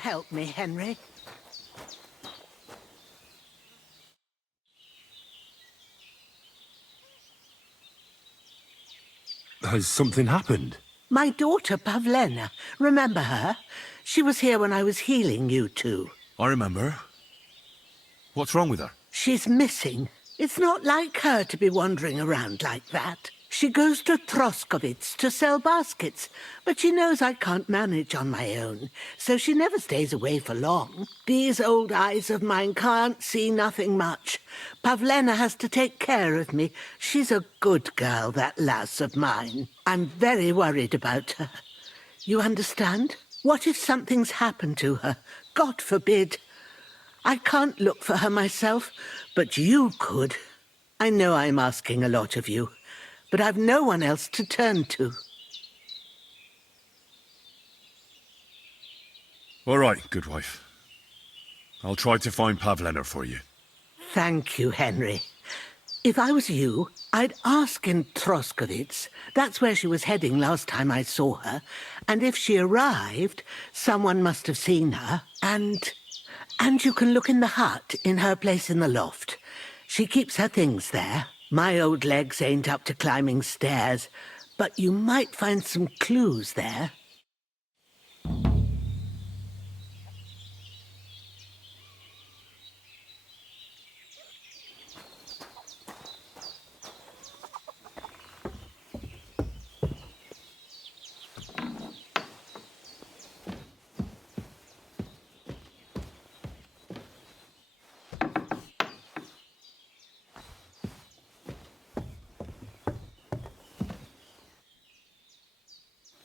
help me, Henry? Has something happened? My daughter, Pavlena. Remember her? She was here when I was healing you two. I remember. What's wrong with her? She's missing. It's not like her to be wandering around like that. She goes to Troskovitz to sell baskets, but she knows I can't manage on my own, so she never stays away for long. These old eyes of mine can't see nothing much. Pavlena has to take care of me. She's a good girl, that lass of mine. I'm very worried about her. You understand? What if something's happened to her? God forbid. I can't look for her myself, but you could. I know I'm asking a lot of you, but I've no one else to turn to. All right, good wife. I'll try to find Pavlena for you. Thank you, Henry. If I was you, I'd ask in Troskovitz. That's where she was heading last time I saw her. And if she arrived, someone must have seen her. And you can look in the hut in her place in the loft. She keeps her things there. My old legs ain't up to climbing stairs, but you might find some clues there.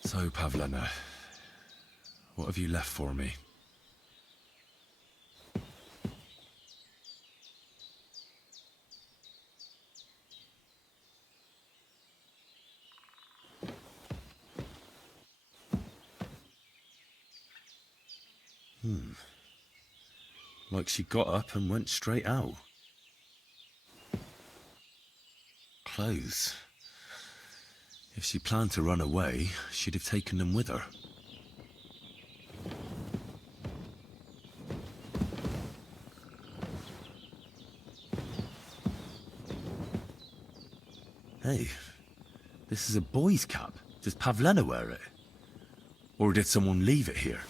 So, Pavlena, what have you left for me? Like she got up and went straight out. Clothes. If she planned to run away, she'd have taken them with her. Hey, this is a boy's cap. Does Pavlena wear it? Or did someone leave it here?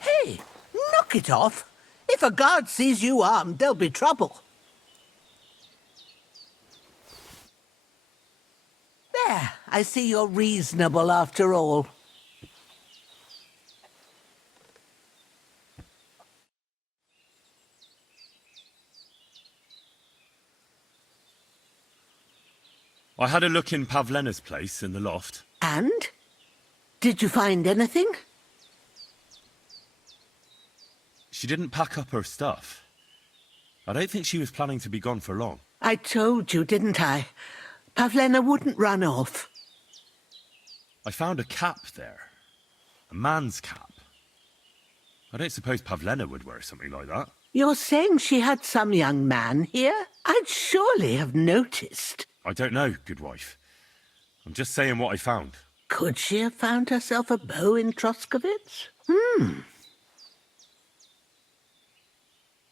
Hey, knock it off. If a guard sees you armed, there'll be trouble. There, I see you're reasonable after all. I had a look in Pavlena's place in the loft. And? Did you find anything? She didn't pack up her stuff. I don't think she was planning to be gone for long. I told you, didn't I? Pavlena wouldn't run off. I found a cap there. A man's cap. I don't suppose Pavlena would wear something like that. You're saying she had some young man here? I'd surely have noticed. I don't know, good wife. I'm just saying what I found. Could she have found herself a beau in Troskovitz?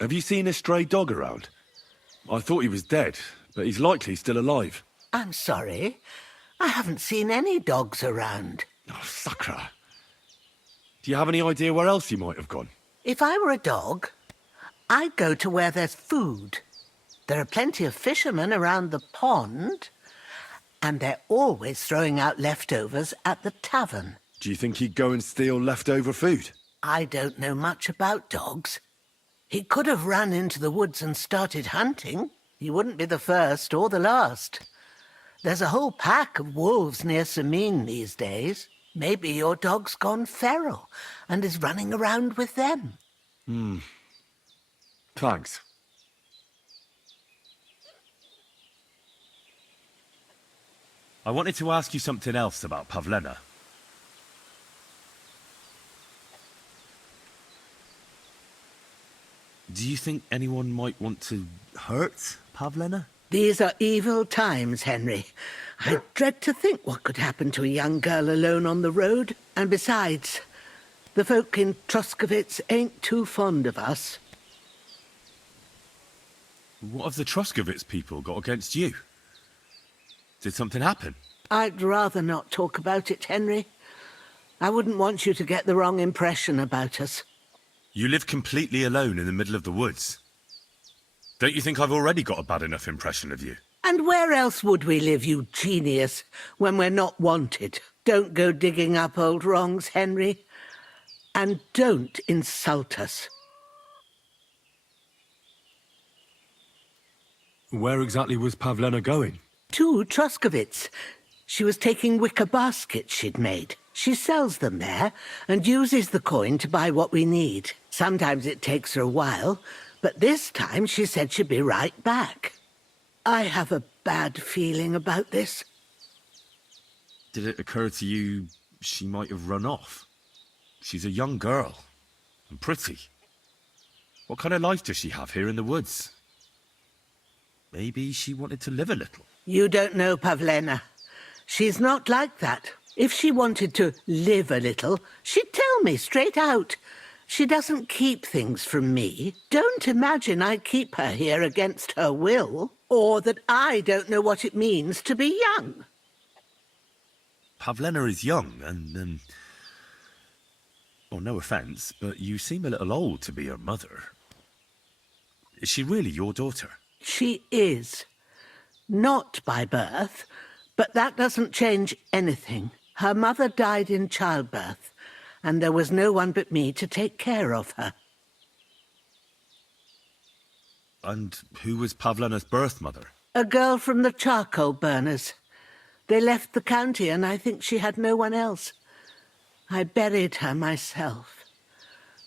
Have you seen a stray dog around? I thought he was dead, but he's likely still alive. I'm sorry. I haven't seen any dogs around. Oh, Sakra. Do you have any idea where else he might have gone? If I were a dog, I'd go to where there's food. There are plenty of fishermen around the pond, and they're always throwing out leftovers at the tavern. Do you think he'd go and steal leftover food? I don't know much about dogs. He could have run into the woods and started hunting. He wouldn't be the first or the last. There's a whole pack of wolves near Samin these days. Maybe your dog's gone feral and is running around with them. Thanks. I wanted to ask you something else about Pavlena. Do you think anyone might want to hurt Pavlena? These are evil times, Henry. I dread to think what could happen to a young girl alone on the road. And besides, the folk in Troskovitz ain't too fond of us. What have the Troskovitz people got against you? Did something happen? I'd rather not talk about it, Henry. I wouldn't want you to get the wrong impression about us. You live completely alone in the middle of the woods. Don't you think I've already got a bad enough impression of you? And where else would we live, you genius, when we're not wanted? Don't go digging up old wrongs, Henry. And don't insult us. Where exactly was Pavlena going? To Troskovitz. She was taking wicker baskets she'd made. She sells them there and uses the coin to buy what we need. Sometimes it takes her a while, but this time she said she'd be right back. I have a bad feeling about this. Did it occur to you she might have run off? She's a young girl, and pretty. What kind of life does she have here in the woods? Maybe she wanted to live a little. You don't know Pavlena. She's not like that. If she wanted to live a little, she'd tell me straight out. She doesn't keep things from me. Don't imagine I keep her here against her will, or that I don't know what it means to be young. Pavlena is young, and, well, no offence, but you seem a little old to be her mother. Is she really your daughter? She is. Not by birth, but that doesn't change anything. Her mother died in childbirth, and there was no one but me to take care of her. And who was Pavlena's birth mother? A girl from the charcoal burners. They left the county, and I think she had no one else. I buried her myself.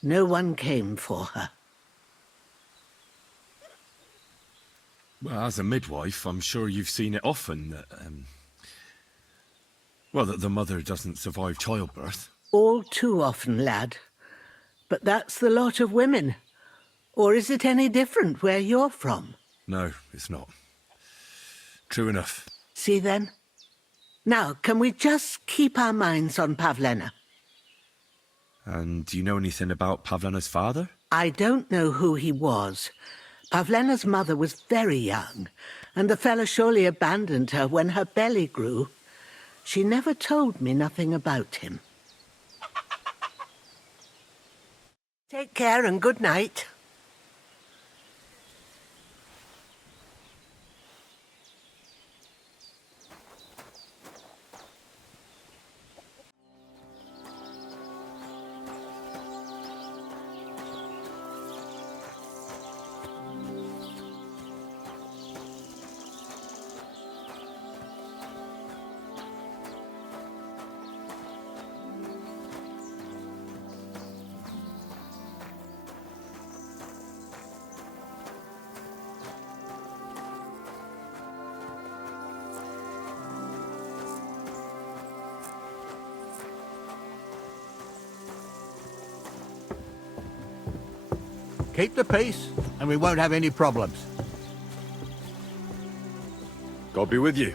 No one came for her. Well, as a midwife, I'm sure you've seen it often that, well, that the mother doesn't survive childbirth. All too often, lad. But that's the lot of women. Or is it any different where you're from? No, it's not. True enough. See then? Now, can we just keep our minds on Pavlena? And do you know anything about Pavlena's father? I don't know who he was. Pavlena's mother was very young, and the fella surely abandoned her when her belly grew. She never told me nothing about him. Take care and good night. Keep the peace, and we won't have any problems. God be with you.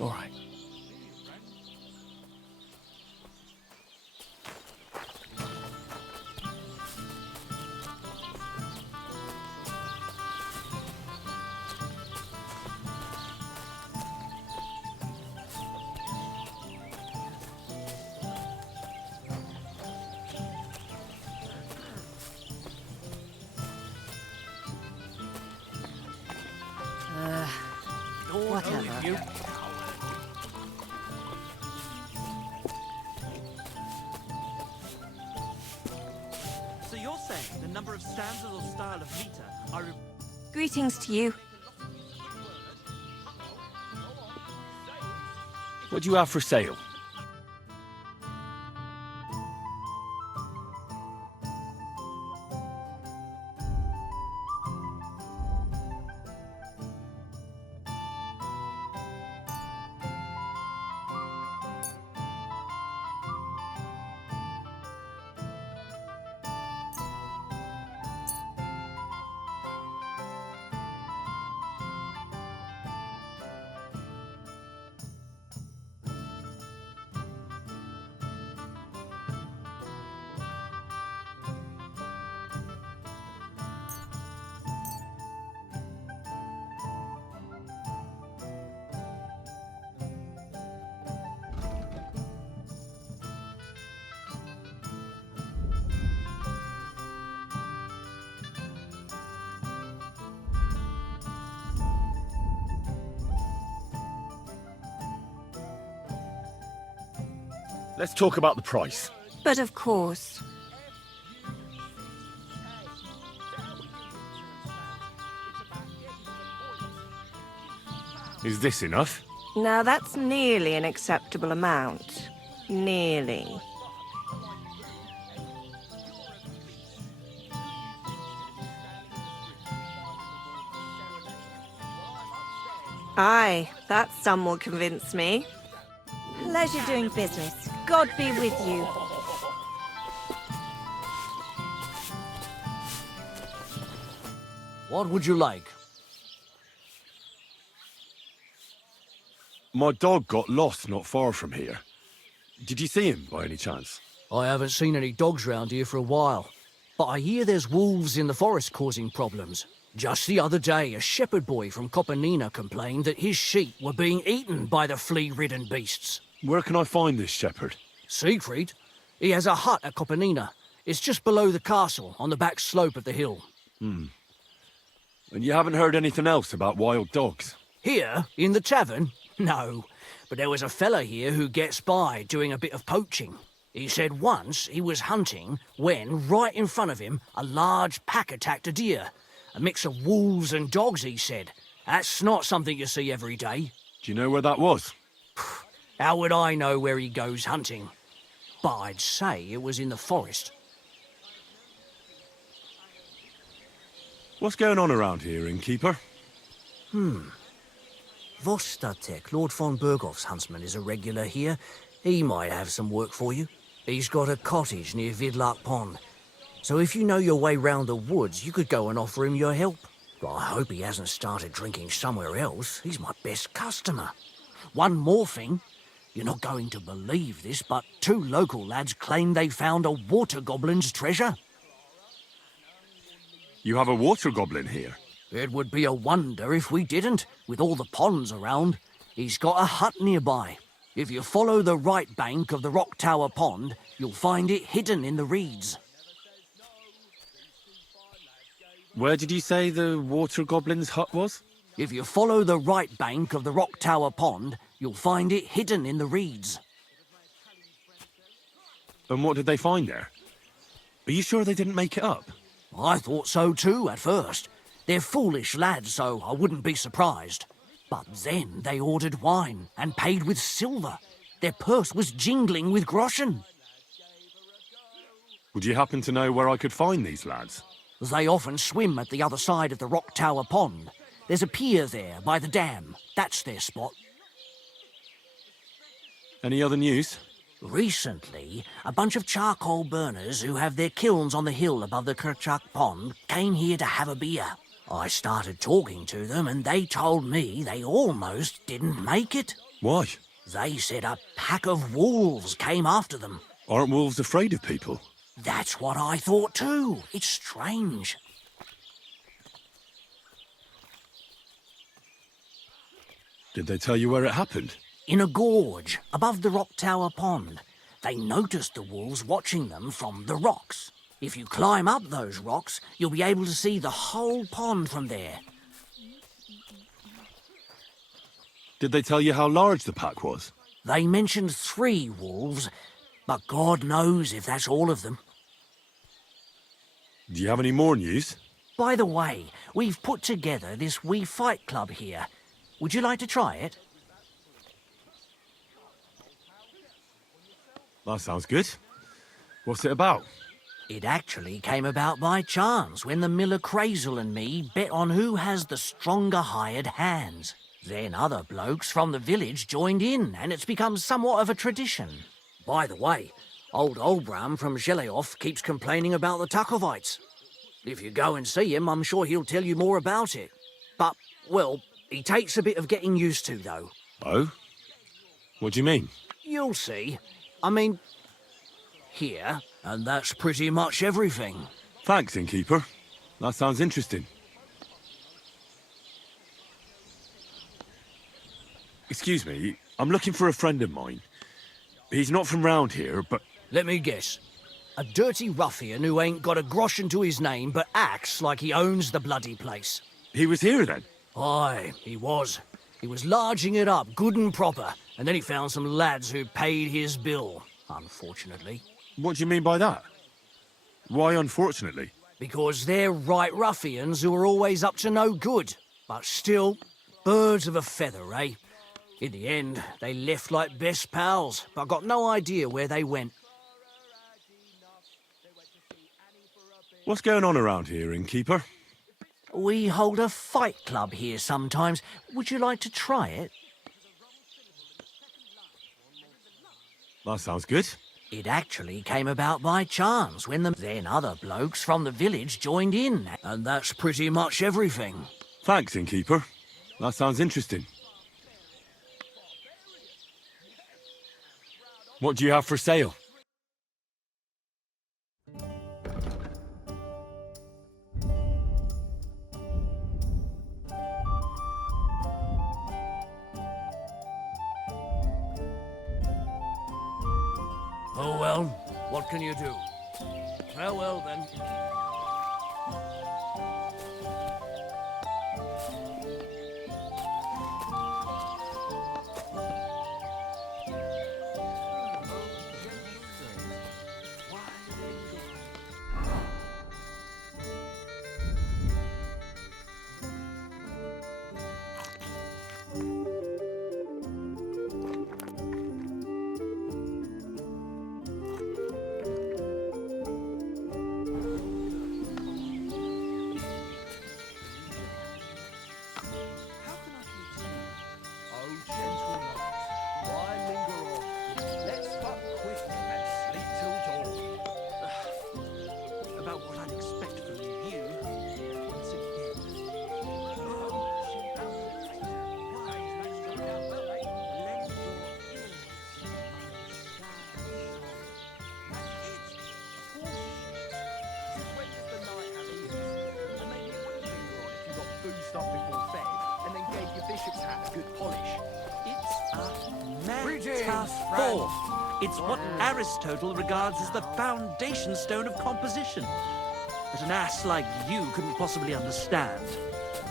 All right. Whatever. The number of stanzas or style of meter are... Greetings to you. What do you have for sale? Let's talk about the price. But of course. Is this enough? Now that's nearly an acceptable amount. Nearly. Aye, that sum will convince me. Pleasure doing business. God be with you. What would you like? My dog got lost not far from here. Did you see him by any chance? I haven't seen any dogs round here for a while, but I hear there's wolves in the forest causing problems. Just the other day, a shepherd boy from Kopanina complained that his sheep were being eaten by the flea-ridden beasts. Where can I find this shepherd? Siegfried? He has a hut at Kopanina. It's just below the castle, on the back slope of the hill. And you haven't heard anything else about wild dogs? Here, in the tavern? No, but there was a fella here who gets by doing a bit of poaching. He said once he was hunting when, right in front of him, a large pack attacked a deer. A mix of wolves and dogs, he said. That's not something you see every day. Do you know where that was? How would I know where he goes hunting? But I'd say it was in the forest. What's going on around here, innkeeper? Vostatek, Lord von Berghoff's huntsman, is a regular here. He might have some work for you. He's got a cottage near Vidlark Pond. So if you know your way round the woods, you could go and offer him your help. But I hope he hasn't started drinking somewhere else. He's my best customer. One more thing. You're not going to believe this, but 2 local lads claim they found a water goblin's treasure. You have a water goblin here? It would be a wonder if we didn't, with all the ponds around. He's got a hut nearby. If you follow the right bank of the Rock Tower Pond, you'll find it hidden in the reeds. Where did you say the water goblin's hut was? If you follow the right bank of the Rock Tower Pond, you'll find it hidden in the reeds. And what did they find there? Are you sure they didn't make it up? I thought so too at first. They're foolish lads, so I wouldn't be surprised. But then they ordered wine and paid with silver. Their purse was jingling with groschen. Would you happen to know where I could find these lads? They often swim at the other side of the Rock Tower Pond. There's a pier there by the dam. That's their spot. Any other news? Recently, a bunch of charcoal burners who have their kilns on the hill above the Kerchak Pond came here to have a beer. I started talking to them and they told me they almost didn't make it. Why? They said a pack of wolves came after them. Aren't wolves afraid of people? That's what I thought too. It's strange. Did they tell you where it happened? In a gorge above the Rock Tower Pond. They noticed the wolves watching them from the rocks. If you climb up those rocks, you'll be able to see the whole pond from there. Did they tell you how large the pack was? They mentioned 3 wolves, but God knows if that's all of them. Do you have any more news? By the way, we've put together this wee fight club here. Would you like to try it? That sounds good. What's it about? It actually came about by chance when the miller Crazel and me bet on who has the stronger hired hands. Then other blokes from the village joined in, and it's become somewhat of a tradition. By the way, old Olbram from Zheleov keeps complaining about the Troskovitz. If you go and see him, I'm sure he'll tell you more about it. But, well, he takes a bit of getting used to, though. Oh? What do you mean? You'll see. I mean, here, and that's pretty much everything. Thanks, innkeeper. That sounds interesting. Excuse me, I'm looking for a friend of mine. He's not from round here, but... Let me guess. A dirty ruffian who ain't got a groschen to his name but acts like he owns the bloody place. He was here then? Aye, he was. He was larging it up, good and proper, and then he found some lads who paid his bill, unfortunately. What do you mean by that? Why unfortunately? Because they're right ruffians who are always up to no good. But still, birds of a feather, eh? In the end, they left like best pals, but got no idea where they went. What's going on around here, innkeeper? We hold a fight club here sometimes. Would you like to try it? That sounds good. It actually came about by chance when the then other blokes from the village joined in, and that's pretty much everything. Thanks, innkeeper. That sounds interesting. What do you have for sale? Oh well, what can you do? Farewell then. Up before bed, and then gave your bishop's hat a good polish. It's a metaphor. It's what Aristotle regards as the foundation stone of composition. That an ass like you couldn't possibly understand.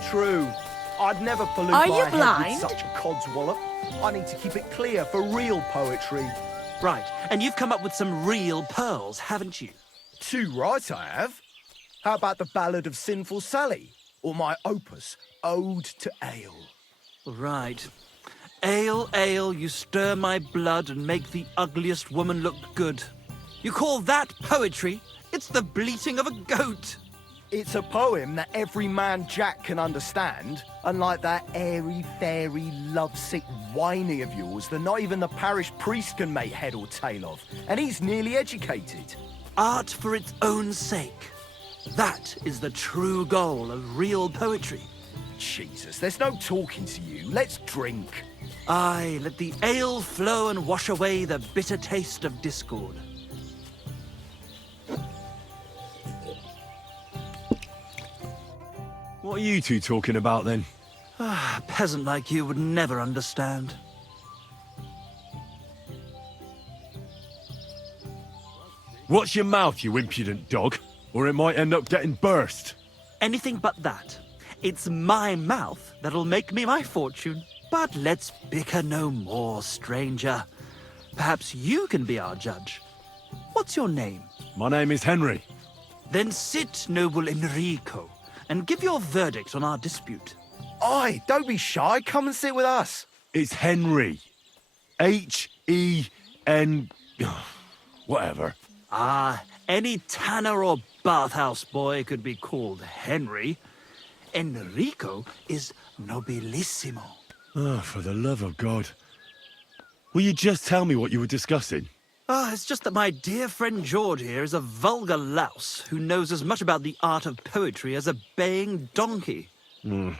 True. I'd never pollute Are my you head blind? with such a cod's wallop. I need to keep it clear for real poetry. Right, and you've come up with some real pearls, haven't you? Too right I have. How about the Ballad of Sinful Sally? Or my opus, Ode to Ale? Right. Ale, ale, you stir my blood and make the ugliest woman look good. You call that poetry? It's the bleating of a goat. It's a poem that every man Jack can understand, unlike that airy-fairy, lovesick whiny of yours that not even the parish priest can make head or tail of, and he's nearly educated. Art for its own sake. That is the true goal of real poetry. Jesus, there's no talking to you. Let's drink. Aye, let the ale flow and wash away the bitter taste of discord. What are you two talking about then? A peasant like you would never understand. Watch your mouth, you impudent dog, or it might end up getting burst. Anything but that. It's my mouth that'll make me my fortune. But let's bicker no more, stranger. Perhaps you can be our judge. What's your name? My name is Henry. Then sit, noble Enrico, and give your verdict on our dispute. Aye, don't be shy. Come and sit with us. It's Henry. H-E-N... whatever. Ah, any tanner or bathhouse boy could be called Henry. Enrico is nobilissimo. Oh, for the love of God. Will you just tell me what you were discussing? It's just that my dear friend George here is a vulgar louse who knows as much about the art of poetry as a baying donkey. To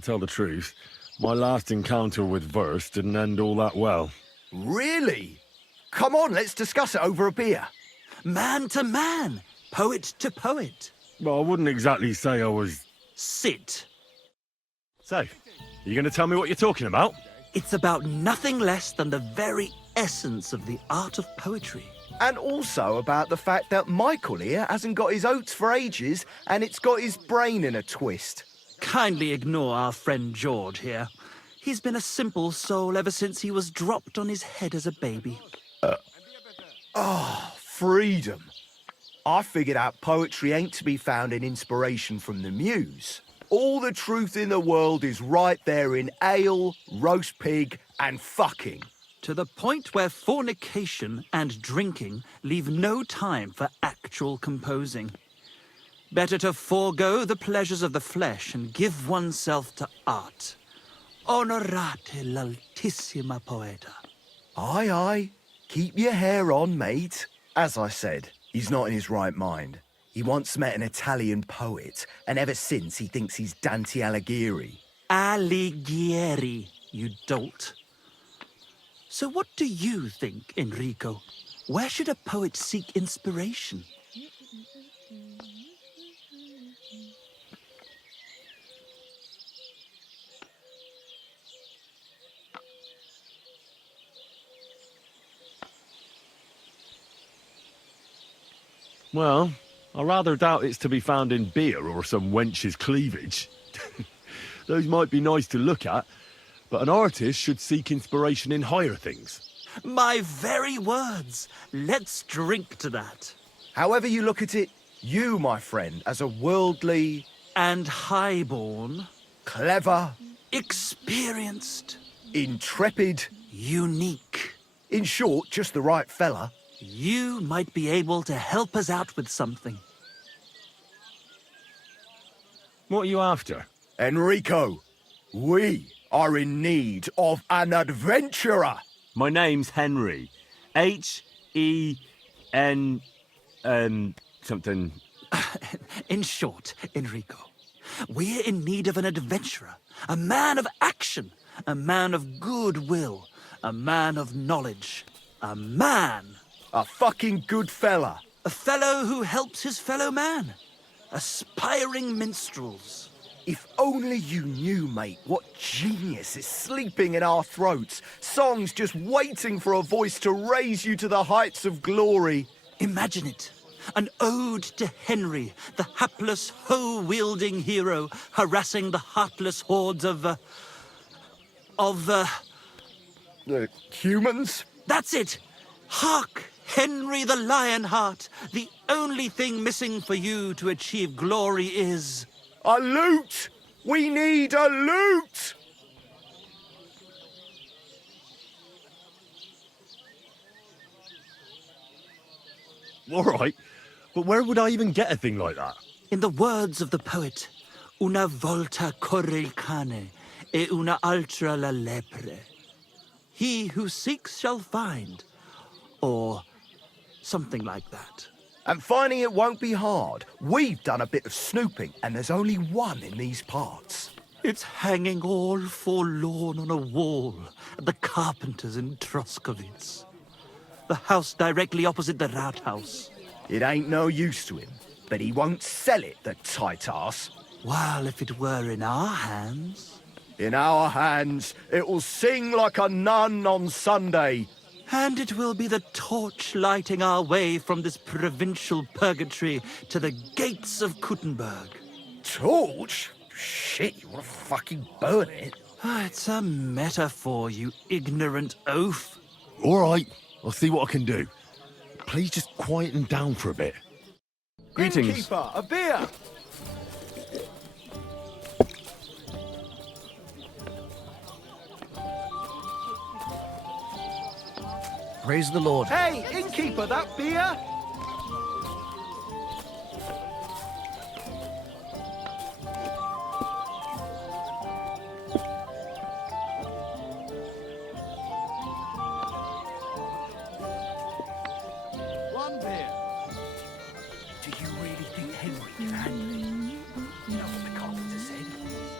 tell the truth, my last encounter with verse didn't end all that well. Really? Come on, let's discuss it over a beer. Man to man, poet to poet. Well, I wouldn't exactly say I was... Sit. So, you going to tell me what you're talking about? It's about nothing less than the very essence of the art of poetry. And also about the fact that Michael here hasn't got his oats for ages and it's got his brain in a twist. Kindly ignore our friend George here. He's been a simple soul ever since he was dropped on his head as a baby. Freedom. I figured out poetry ain't to be found in inspiration from the muse. All the truth in the world is right there in ale, roast pig, and fucking. To the point where fornication and drinking leave no time for actual composing. Better to forego the pleasures of the flesh and give oneself to art. Onorate l'altissima poeta. Aye, aye. Keep your hair on, mate. As I said, he's not in his right mind. He once met an Italian poet, and ever since he thinks he's Dante Alighieri. Alighieri, you dolt. So what do you think, Enrico? Where should a poet seek inspiration? Well, I rather doubt it's to be found in beer or some wench's cleavage. Those might be nice to look at, but an artist should seek inspiration in higher things. My very words. Let's drink to that. However you look at it, you, my friend, as a worldly, And highborn, clever, experienced, intrepid, unique. in short, just the right fella. You might be able to help us out with something. What are you after? Enrico, we are in need of an adventurer. My name's Henry. H-E-N... something... In short, Enrico, we're in need of an adventurer, a man of action, a man of goodwill, a man of knowledge, a man... A fucking good fella. A fellow who helps his fellow man. Aspiring minstrels. If only you knew, mate, what genius is sleeping in our throats. Songs just waiting for a voice to raise you to the heights of glory. Imagine it. An ode to Henry, the hapless, hoe-wielding hero, harassing the heartless hordes of Humans? That's it! Hark! Henry the Lionheart! The only thing missing for you to achieve glory is... A loot! We need a loot! All right, but where would I even get a thing like that? In the words of the poet, una volta corre il cane, e una altra la lepre. He who seeks shall find, or something like that. And finding it won't be hard. We've done a bit of snooping, and there's only one in these parts. It's hanging all forlorn on a wall at the carpenter's in Troskovitz. The house directly opposite the Rathaus. It ain't no use to him, but he won't sell it, the tight ass. Well, if it were in our hands... In our hands, it'll sing like a nun on Sunday. And it will be the torch lighting our way from this provincial purgatory to the gates of Kuttenberg. Torch? Shit, you wanna fucking burn it? It's a metaphor, you ignorant oaf. All right, I'll see what I can do. Please just quieten down for a bit. Greetings. Innkeeper, a beer! Praise the Lord. Hey, innkeeper, that beer? One beer. Do you really think Henry can handle it? You know what the carpenter said?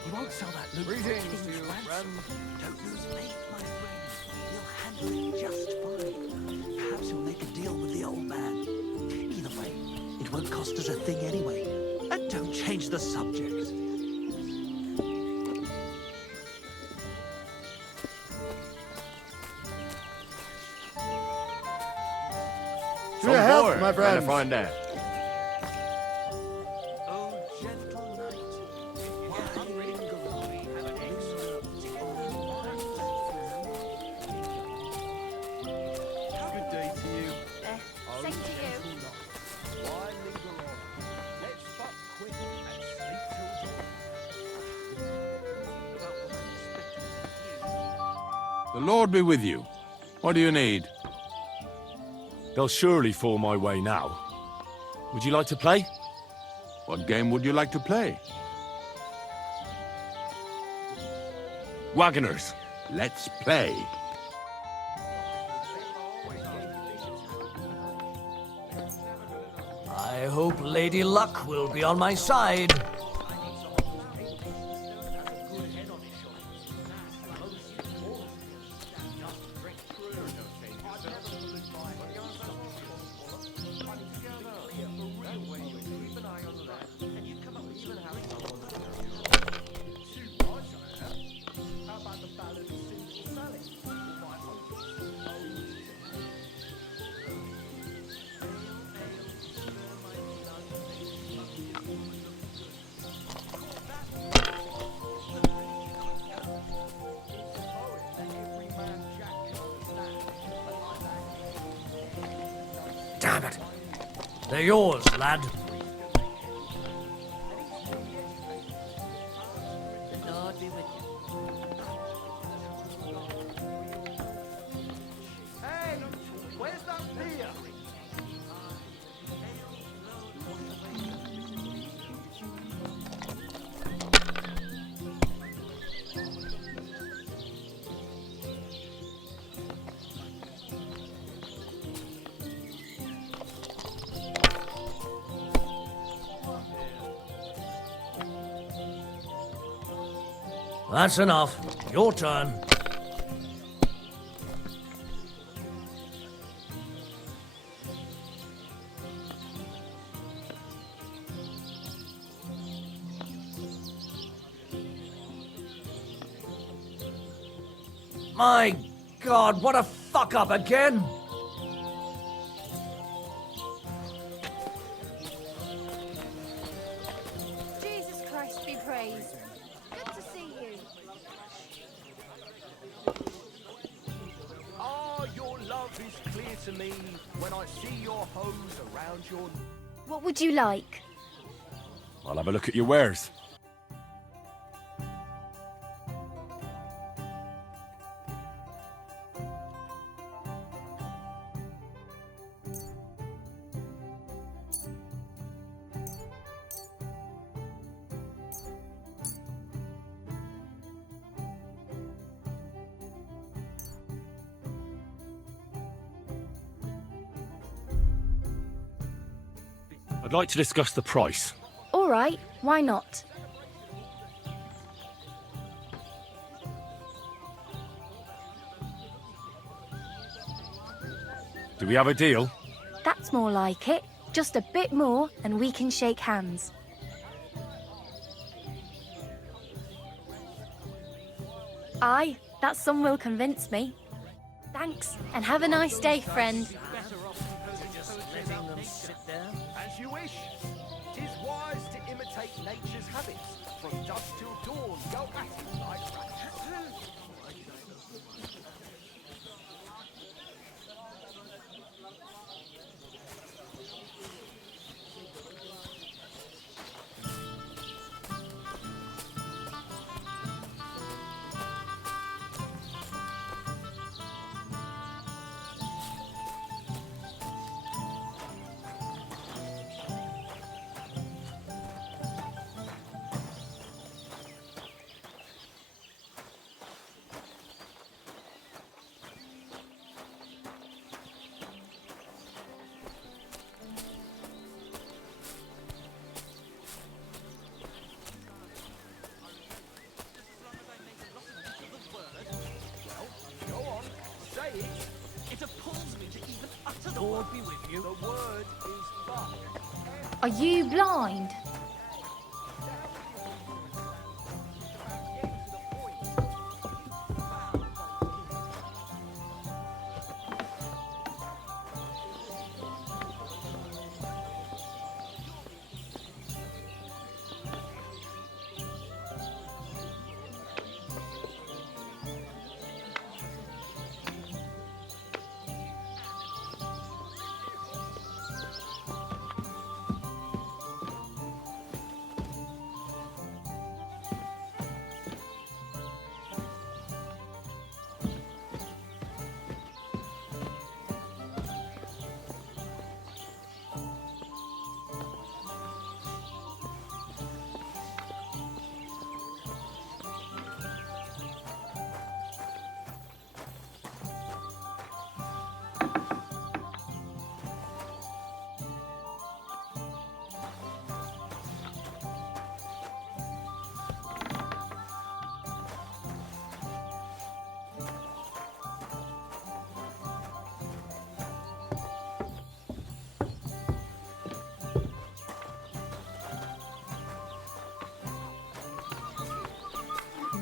He won't sell that loot for a king's ransom. Don't lose faith, my friend. He'll handle it just fine. Perhaps he'll make a deal with the old man. Either way, it won't cost us a thing anyway. And don't change the subject. To your health, my friends. Find that. Oh, gentle knight, why linger on me and Good day to you. Same to you. Why linger on? Let's fuck quick and sleep till dawn. The Lord be with you. What do you need? They'll surely fall my way now. Would you like to play? What game would you like to play? Wagoners. Let's play. I hope Lady Luck will be on my side. Damn it. They're yours, lad. The Lord be with you. Hey, where's that beer? That's enough. Your turn. My God, what a fuck up again! Jesus Christ be praised. Good to see you. Ah, your love is clear to me when I see your hose around your... What would you like? I'll have a look at your wares. I'd like to discuss the price. All right, why not? Do we have a deal? That's more like it. Just a bit more and we can shake hands. Aye, that sum will convince me. Thanks, and have a nice day, friend. better off than just letting them sit there. As you wish. 'Tis wise to imitate nature's habits. From dusk till dawn, go at it like rats. Lord be with you. The word is fuck. Are you blind?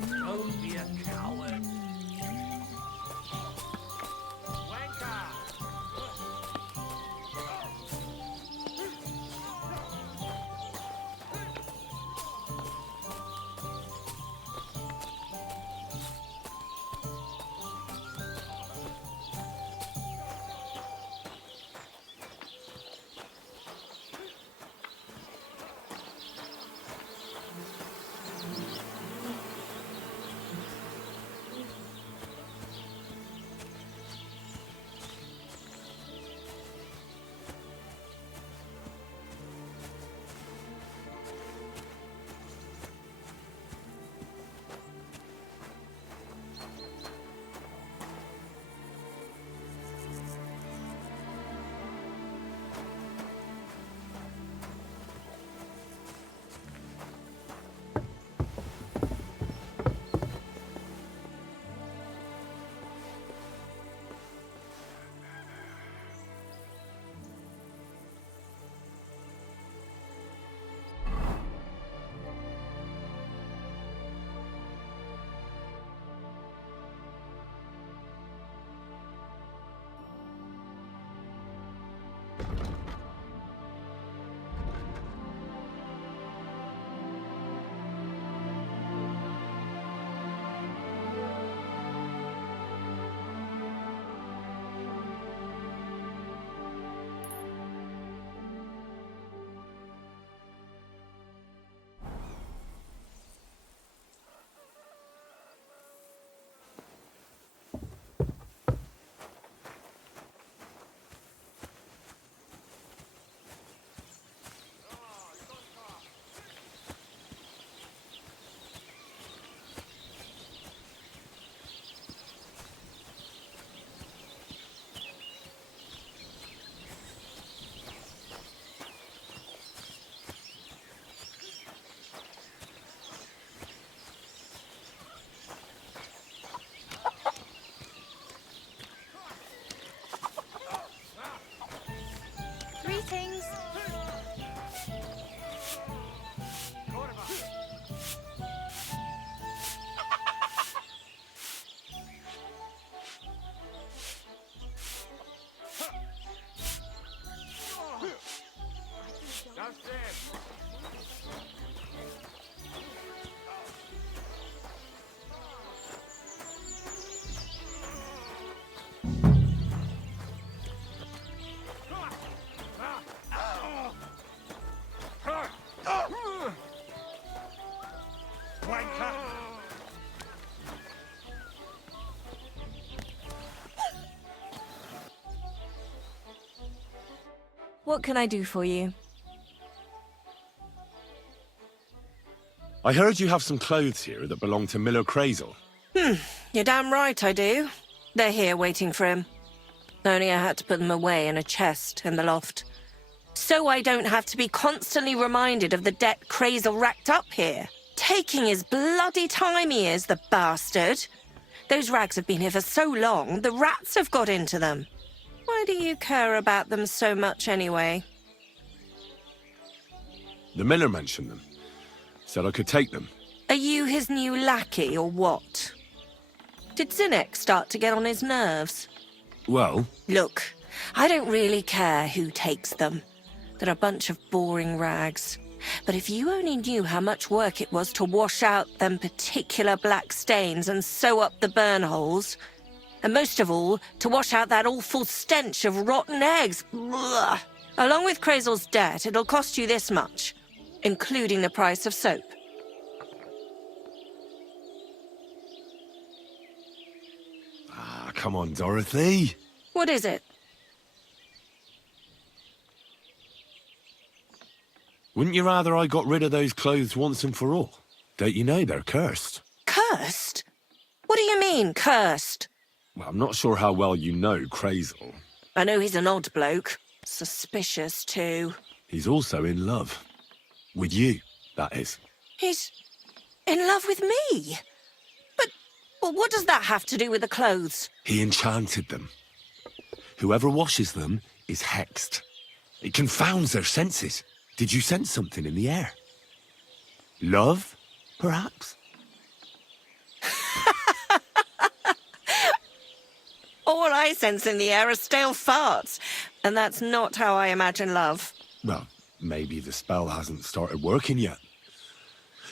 Don't be a coward. Wanker! Greetings. What can I do for you? I heard you have some clothes here that belong to Miller Crazel. You're damn right I do. They're here waiting for him. Only I had to put them away in a chest in the loft. So I don't have to be constantly reminded of the debt Crazel racked up here. Taking his bloody time he is, the bastard. Those rags have been here for so long, the rats have got into them. Why do you care about them so much anyway? The miller mentioned them. Said I could take them. Are you his new lackey or what? Did Jezhek start to get on his nerves? Well, Look, I don't really care who takes them. They're a bunch of boring rags. But if you only knew how much work it was to wash out them particular black stains and sew up the burn holes, and most of all, to wash out that awful stench of rotten eggs. Blah. Along with Krazel's debt, it'll cost you this much, including the price of soap. come on, Dorothy. What is it? Wouldn't you rather I got rid of those clothes once and for all? Don't you know they're cursed? Cursed? What do you mean, cursed? Well, I'm not sure how well you know Krazel. I know he's an odd bloke. Suspicious, too. He's also in love. With you, that is. He's in love with me? But what does that have to do with the clothes? He enchanted them. Whoever washes them is hexed. It confounds their senses. Did you sense something in the air? Love, perhaps? All I sense in the air are stale farts. And that's not how I imagine love. Well, maybe the spell hasn't started working yet.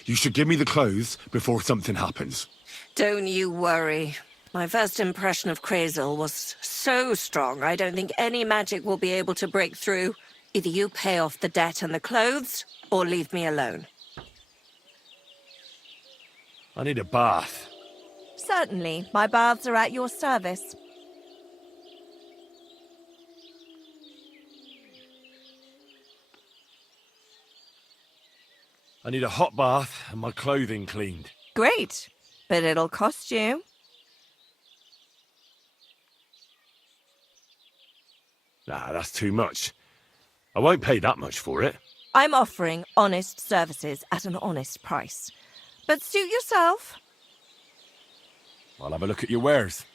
You should give me the clothes before something happens. Don't you worry. My first impression of Krazel was so strong, I don't think any magic will be able to break through. Either you pay off the debt and the clothes, or leave me alone. I need a bath. Certainly. My baths are at your service. I need a hot bath and my clothing cleaned. Great. But it'll cost you. Nah, that's too much. I won't pay that much for it. I'm offering honest services at an honest price. But suit yourself. I'll have a look at your wares.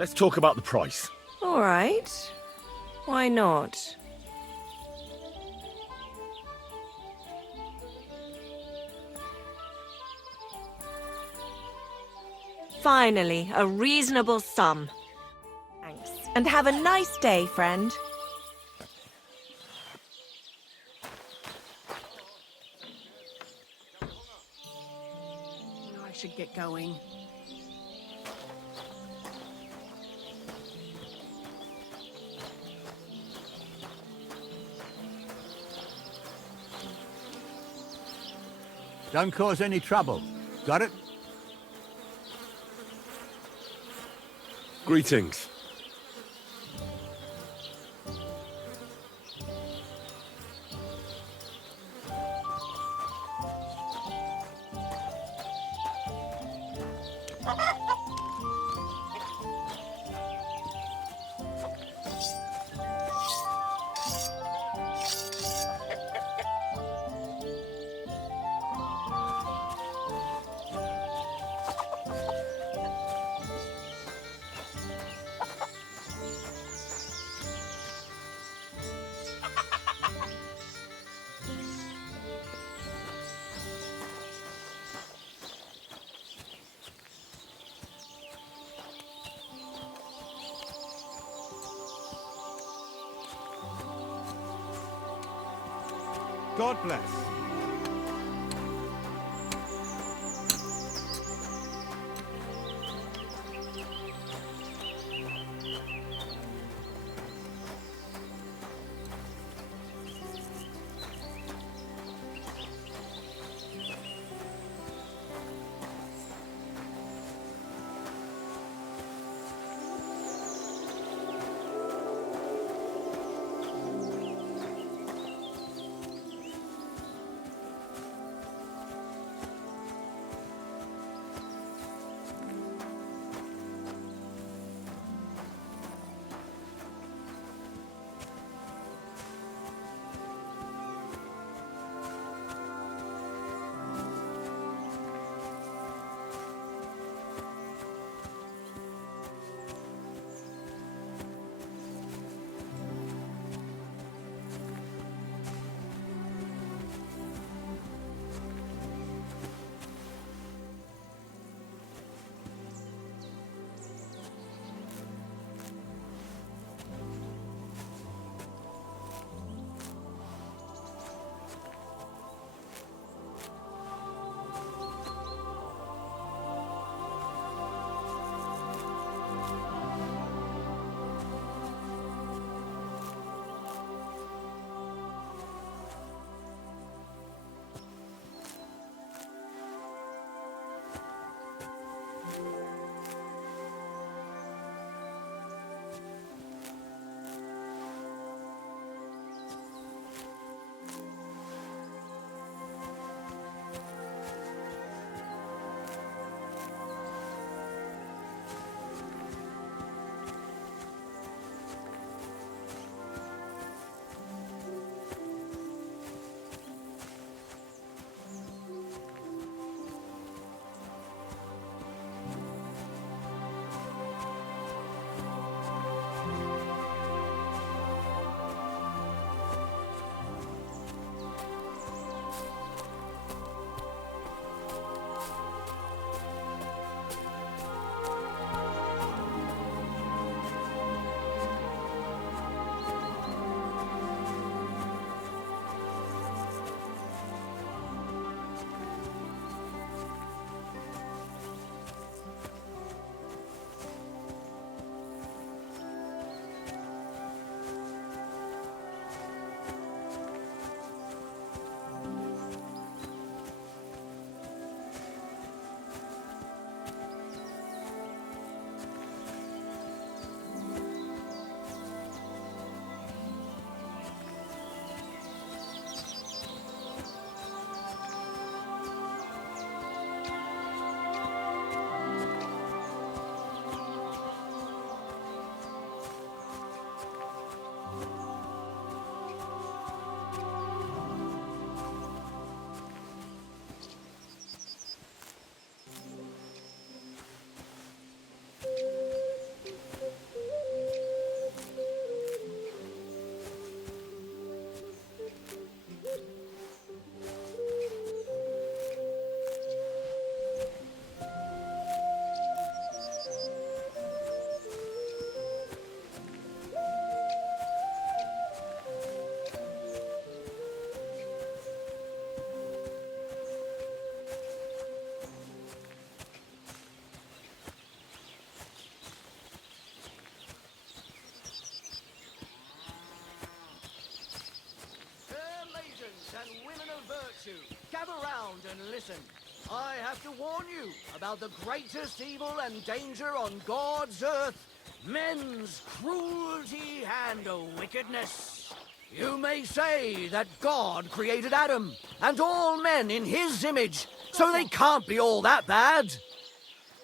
Let's talk about the price. All right. Why not? Finally, a reasonable sum. Thanks. And have a nice day, friend. I should get going. Don't cause any trouble. Got it? Greetings. God bless. And women of virtue, gather round and listen. I have to warn you about the greatest evil and danger on God's earth, men's cruelty and wickedness. You may say that God created Adam and all men in his image, so they can't be all that bad.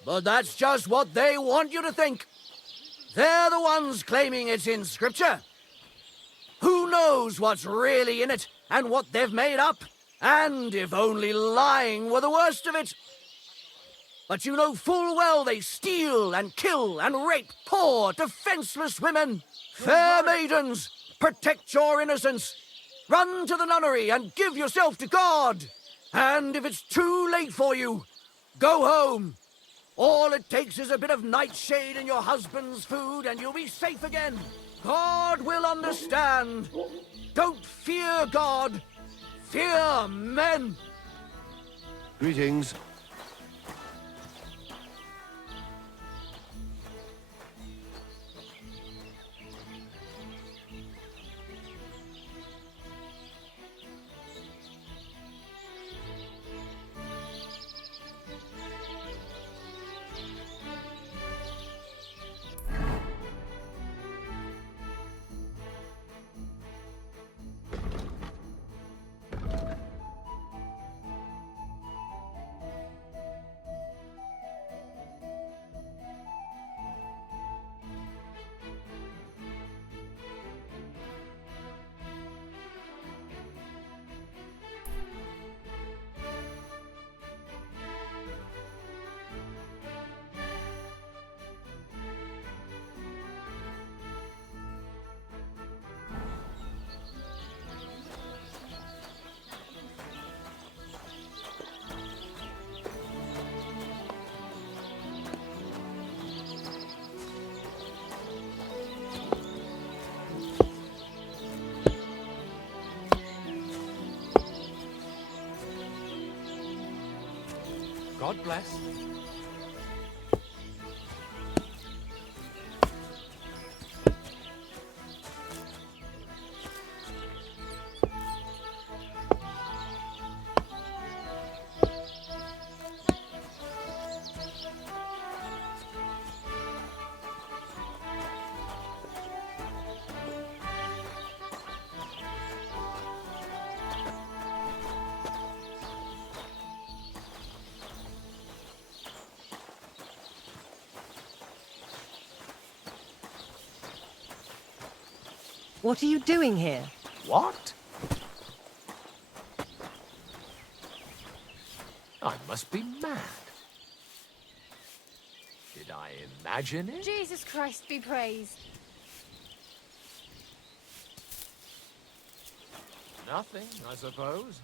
But that's just what they want you to think. They're the ones claiming it's in Scripture. Who knows what's really in it and what they've made up? And if only lying were the worst of it. But you know full well they steal and kill and rape poor, defenseless women. Fair maidens, protect your innocence. Run to the nunnery and give yourself to God. And if it's too late for you, go home. All it takes is a bit of nightshade in your husband's food and you'll be safe again. God will understand. Don't fear God. Fear men. Greetings. God bless. What are you doing here? What? I must be mad. Did I imagine it? Jesus Christ be praised. Nothing, I suppose.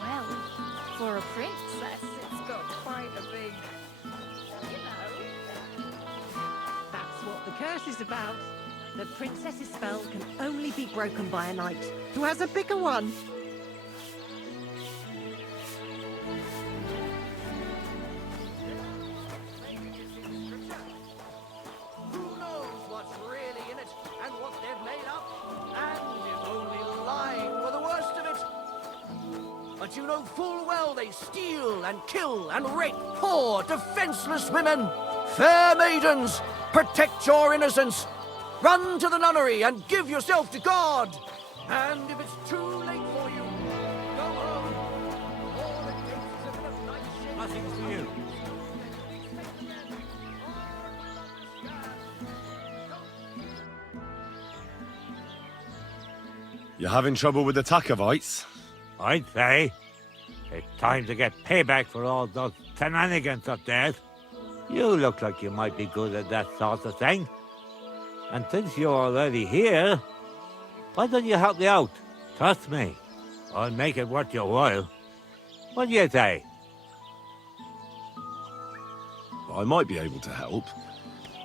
Well, for a princess, it's got quite a big, you know. That's what the curse is about. The princess's spell can only be broken by a knight who has a bigger one. Who knows what's really in it and what they've made up? And if only lying were the worst of it. But you know full well they steal and kill and rape poor, defenseless women. Fair maidens, protect your innocence. Run to the nunnery and give yourself to God. And if it's too late for you, go home. All it takes is a bit of nightshade. Nothing for you. You having trouble with the Takovites? I'd say it's time to get payback for all those shenanigans up there. You look like you might be good at that sort of thing. And since you're already here, why don't you help me out? Trust me, I'll make it worth your while. What do you say? I might be able to help.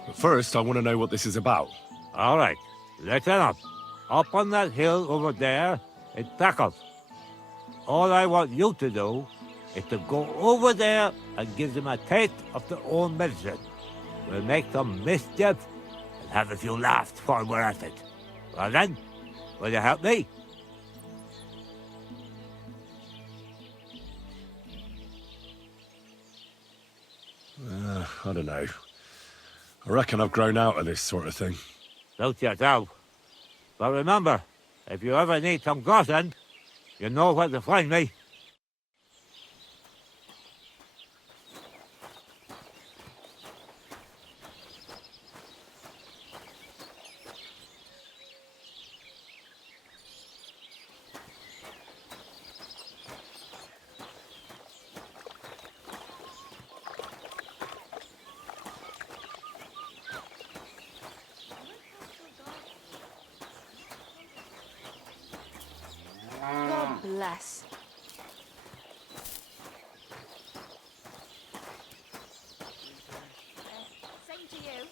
But first, I want to know what this is about. All right, listen up. Up on that hill over there, it's Pebbles. All I want you to do is to go over there and give them a taste of their own medicine. We'll make some mischief and have a few laughs while we're at it. Well then, will you help me? I don't know. I reckon I've grown out of this sort of thing. Suit yourself. But remember, if you ever need some gossip, you know where to find me. God bless. Same to you.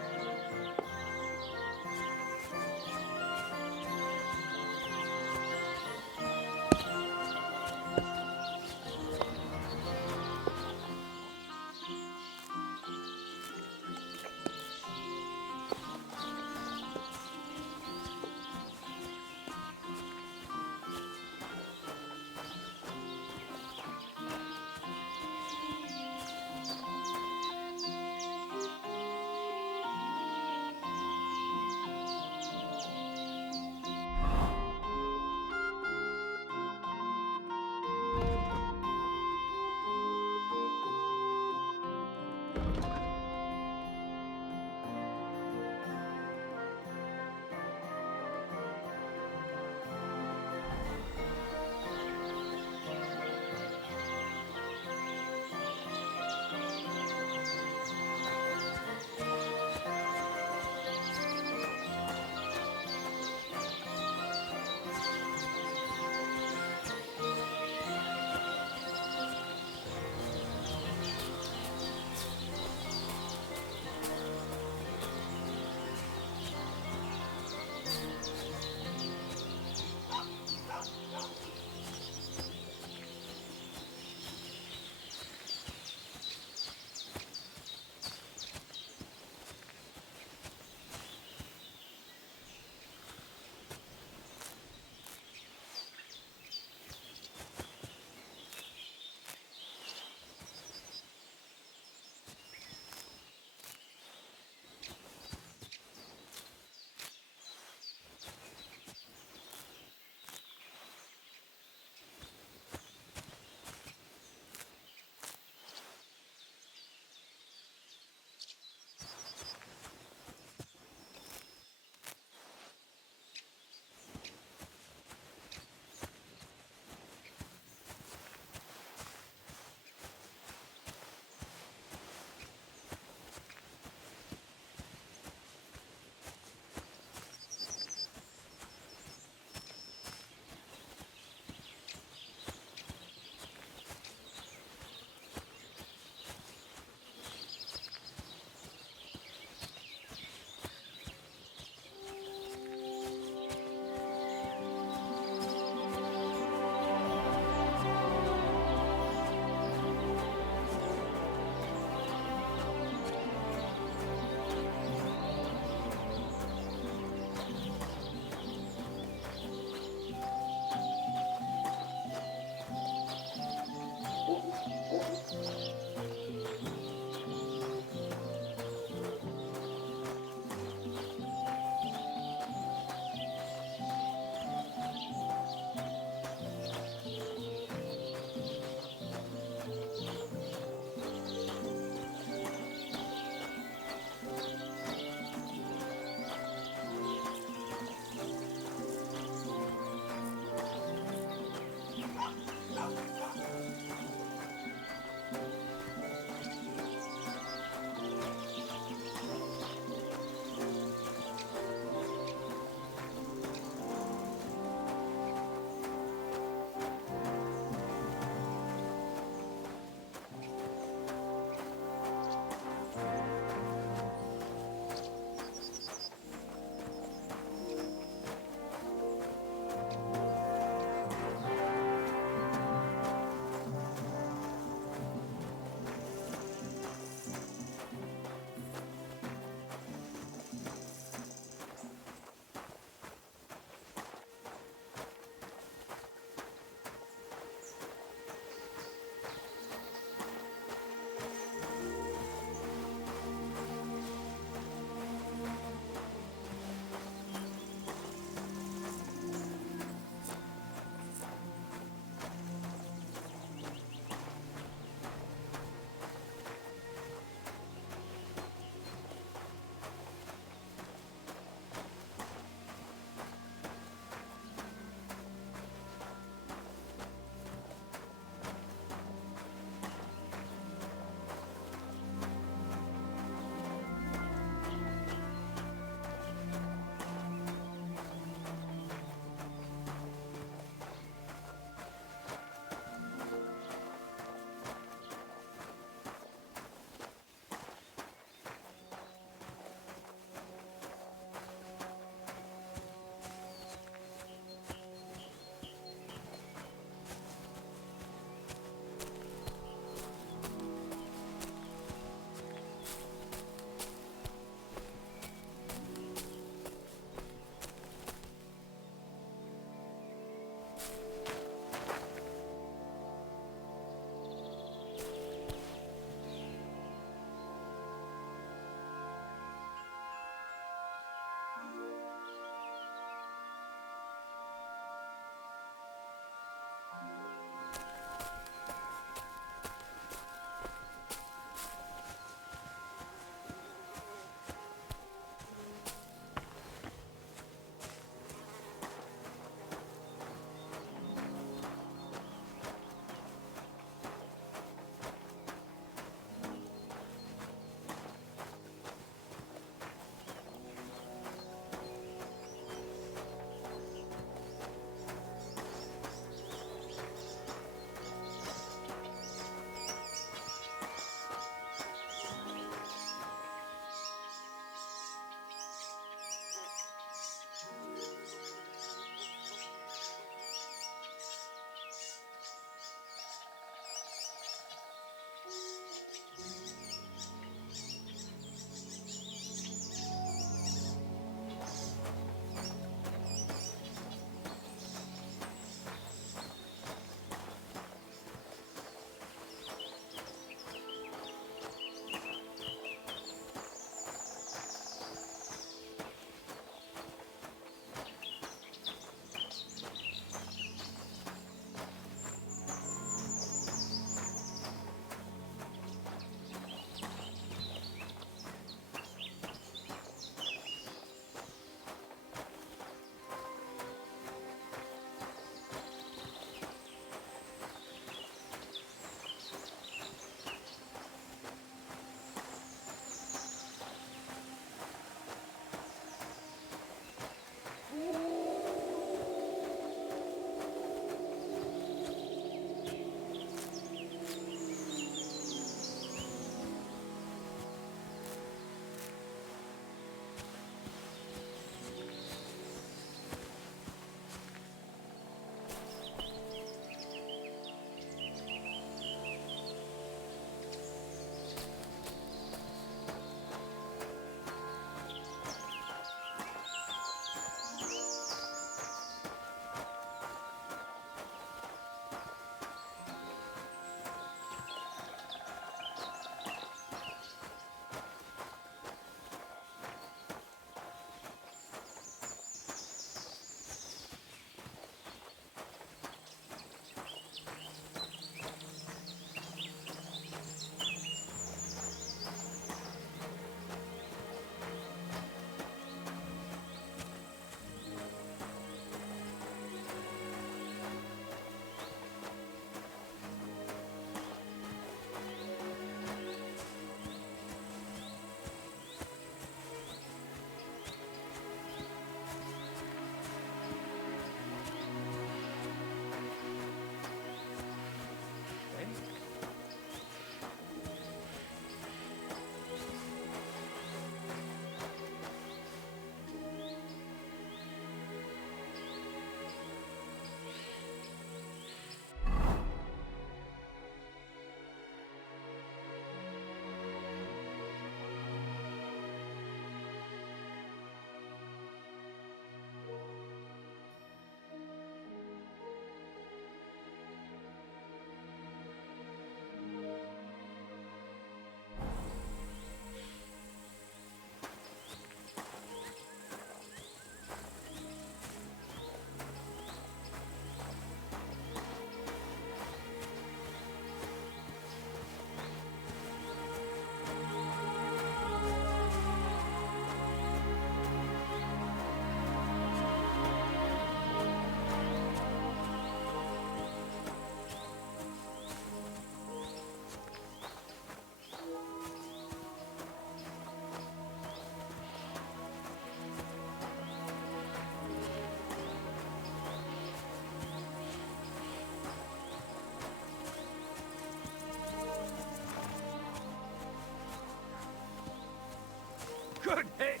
Good hit!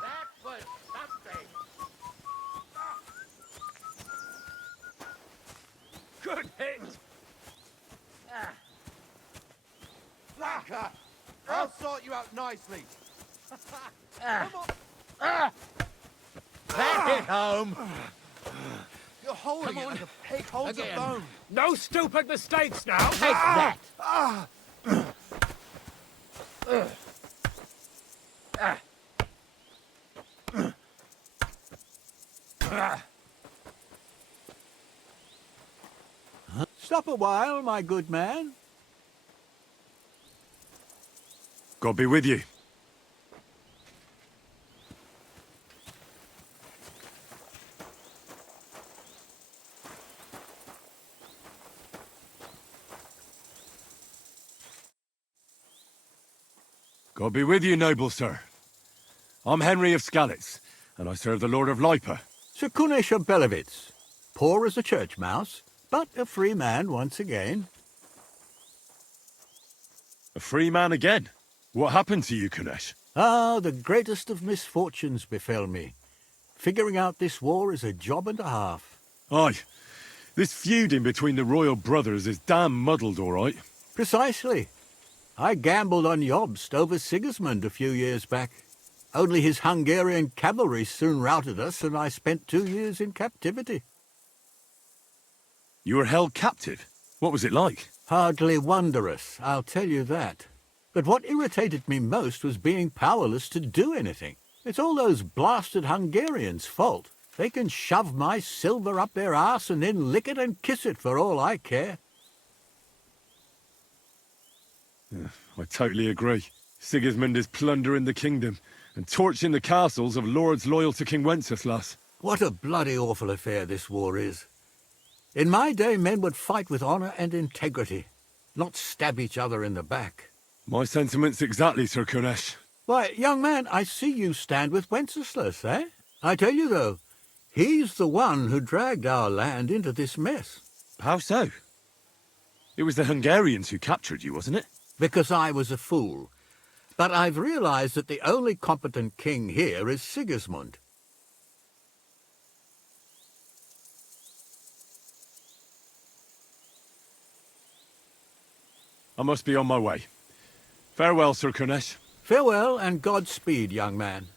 That was something. Good hit! Flanker! I'll sort you out nicely. That hit home. You're holding it like a pig holds a bone. No stupid mistakes now! Take that. Stop a while, my good man. God be with you. God be with you, noble sir. I'm Henry of Skalitz, and I serve the Lord of Lipa. Sir Kunesh of Belevitz. Poor as a church mouse, but a free man once again. A free man again? What happened to you, Kunesh? Ah, the greatest of misfortunes befell me. Figuring out this war is a job and a half. Aye. This feuding between the royal brothers is damn muddled, all right. Precisely. I gambled on Jobst over Sigismund a few years back. Only his Hungarian cavalry soon routed us, and I spent 2 years in captivity. You were held captive? What was it like? Hardly wondrous, I'll tell you that. But what irritated me most was being powerless to do anything. It's all those blasted Hungarians' fault. They can shove my silver up their arse and then lick it and kiss it for all I care. I totally agree. Sigismund is plundering the kingdom and torching the castles of lords loyal to King Wenceslas. What a bloody awful affair this war is. In my day, men would fight with honour and integrity, not stab each other in the back. My sentiments exactly, Sir Kunesh. Why, young man, I see you stand with Wenceslas, eh? I tell you, though, he's the one who dragged our land into this mess. How so? It was the Hungarians who captured you, wasn't it? Because I was a fool. But I've realized that the only competent king here is Sigismund. I must be on my way. Farewell, Sir Kunesh. Farewell and Godspeed, young man.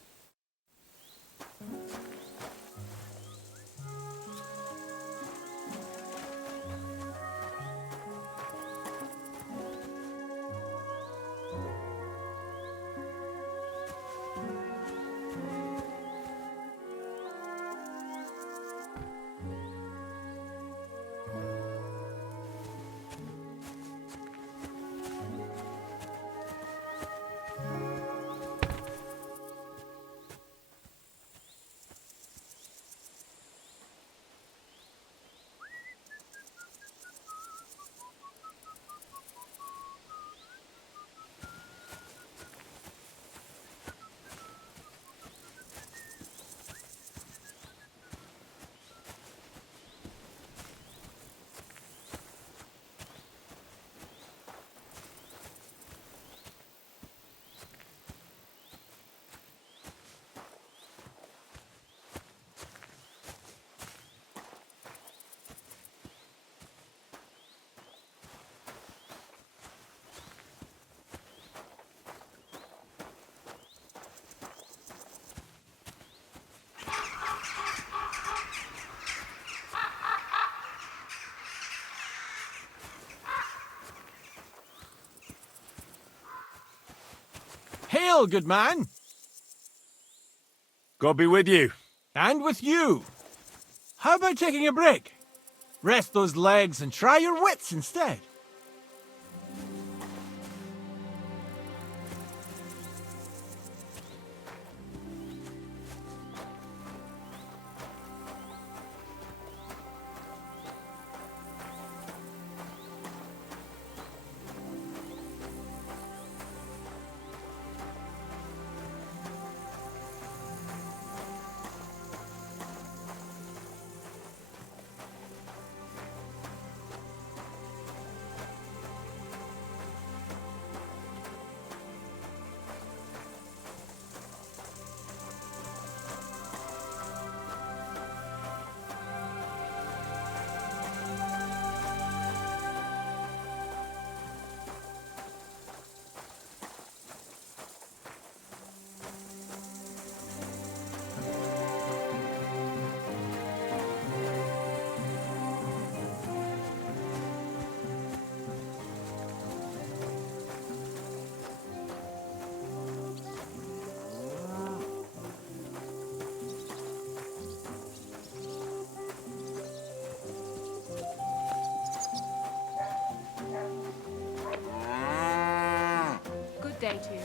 Hail, good man! God be with you. And with you. How about taking a break? Rest those legs and try your wits instead. day to you.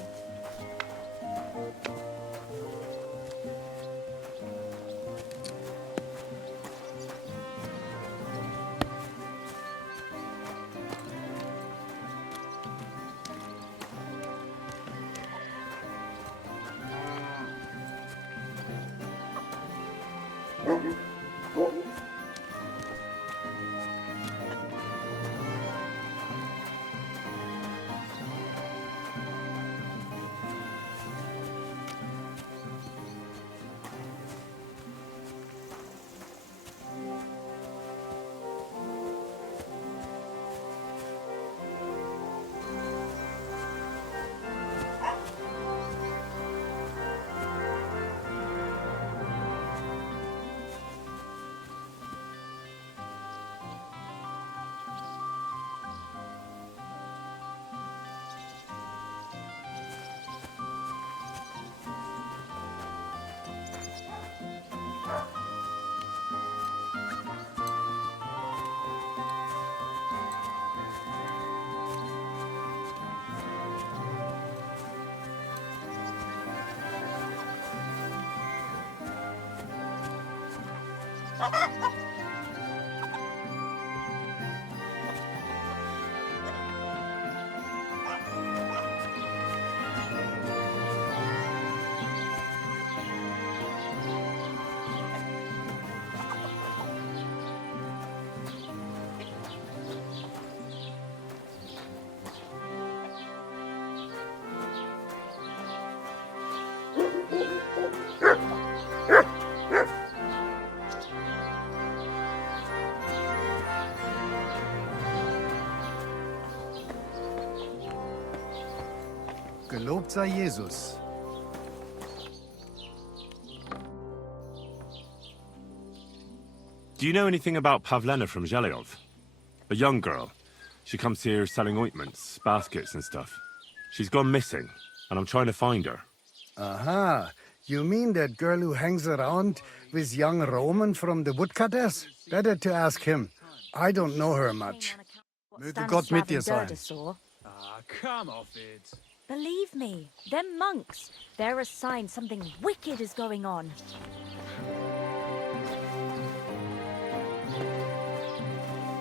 Gelobt sei Jesus. Do you know anything about Pavlena from Zhelyov? A young girl. She comes here selling ointments, baskets and stuff. She's gone missing, and I'm trying to find her. Aha, you mean that girl who hangs around with young Roman from the woodcutters? Better to ask him. I don't know her much. Möge Gott mit dir sein. Ah, come off it. Believe me, them monks, they're a sign something wicked is going on.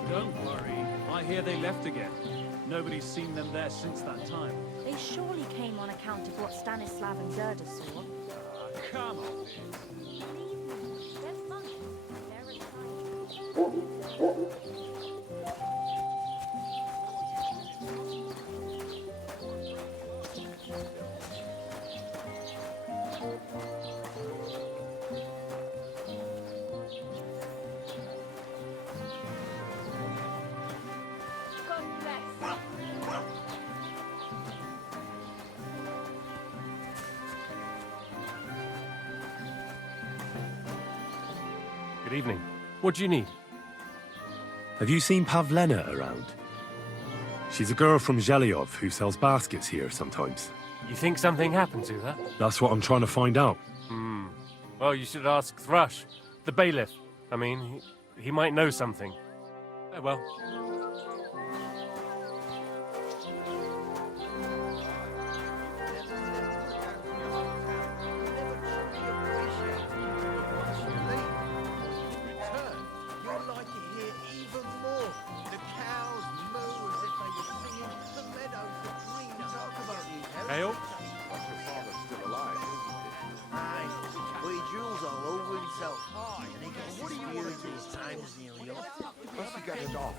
Don't worry. I hear they left again. Nobody's seen them there since that time. They surely came on account of what Stanislav and Gerda saw. Ah, come off it. Believe me, them monks, they're a sign. Good evening. What do you need? Have you seen Pavlena around? She's a girl from Zhelyov who sells baskets here sometimes. You think something happened to her? That's what I'm trying to find out. Well, you should ask Thrush, the bailiff. I mean, he might know something. Oh, well. Ale? But he drools all over himself. And he gets his feelings and his time is nearly up. Plus he got it off.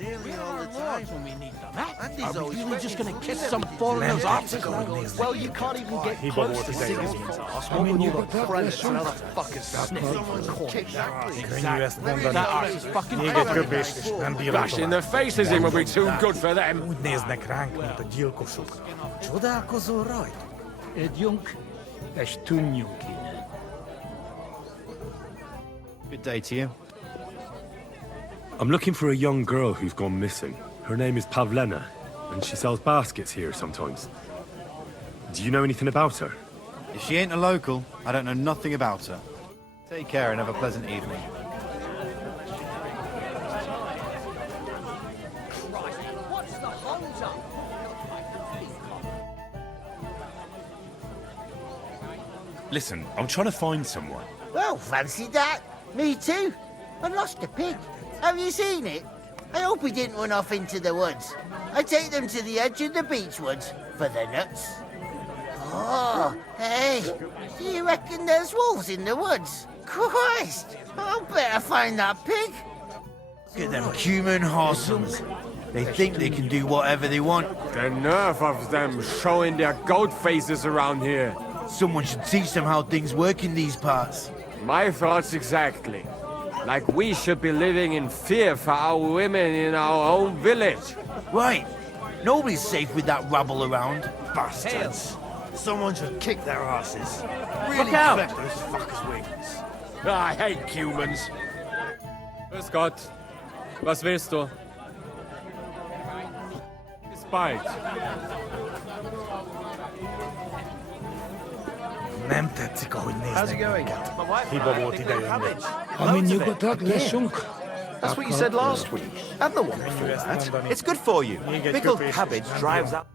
Nearly all the time. When we need them, huh? And he's Are always we really ready just gonna for kiss it. some foreigner's arse? Well, you can't even get close to Sigismund's arse. What with all the prelates and other fuckers Exactly. That arse is fucking Bashing their faces in will be too good for them. Úgy néznek ránk, mint a gyilkosok. Csodálkozol rajta? Együnk, és tűnjünk innen. Good day to you. I'm looking for a young girl who's gone missing. Her name is Pavlena, and she sells baskets here sometimes. Do you know anything about her? If she ain't a local, I don't know nothing about her. Take care and have a pleasant evening. Listen, I'm trying to find someone. Well, fancy that. Me too. I lost a pig. Have you seen it? I hope he didn't run off into the woods. I take them to the edge of the beech woods for the nuts. Oh, hey, do you reckon there's wolves in the woods? Christ, I'll better find that pig. Look at them human horsums. They think they can do whatever they want. The nerve of them showing their goat faces around here. Someone should teach them how things work in these parts. My thoughts exactly. Like we should be living in fear for our women in our own village. Right. Nobody's safe with that rabble around. Bastards. Someone should kick their asses. Really Look out! clip those fuckers' wings. I hate humans. Grüß Gott. Was willst du? Bis bald. How's it going? That's what you said last week. And the one before that. It's good for you. Pickled cabbage drives up.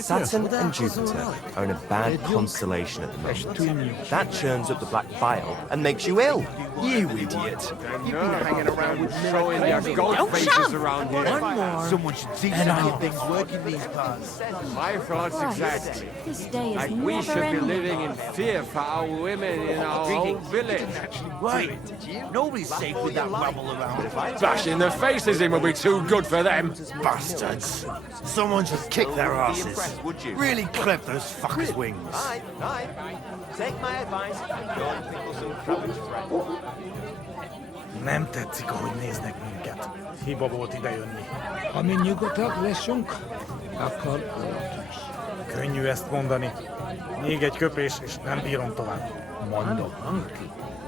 Saturn and Jupiter are in a bad constellation at the moment. That churns up the black bile and makes you ill. You idiot. You've been hanging around with showing their goat faces around here. Someone should teach them how things work in these parts. My thoughts exactly. This day is Like we should be never-ending. living in fear for our women in our own village. Right. Nobody's safe with that rabble around. Bashing their faces in will be too good for them. Bastards. Someone should kick their asses. Really clip those fuckers' wings. Aye. Take my advice. Go and pickle some cabbage fresh. Nem tetszik, ahogy néznek minket. Hiba volt idejönni. Ami nyugodtak, leszünk, akkor is. Könnyű ezt mondani. Még egy köpés, és nem bírom tovább. Mondom.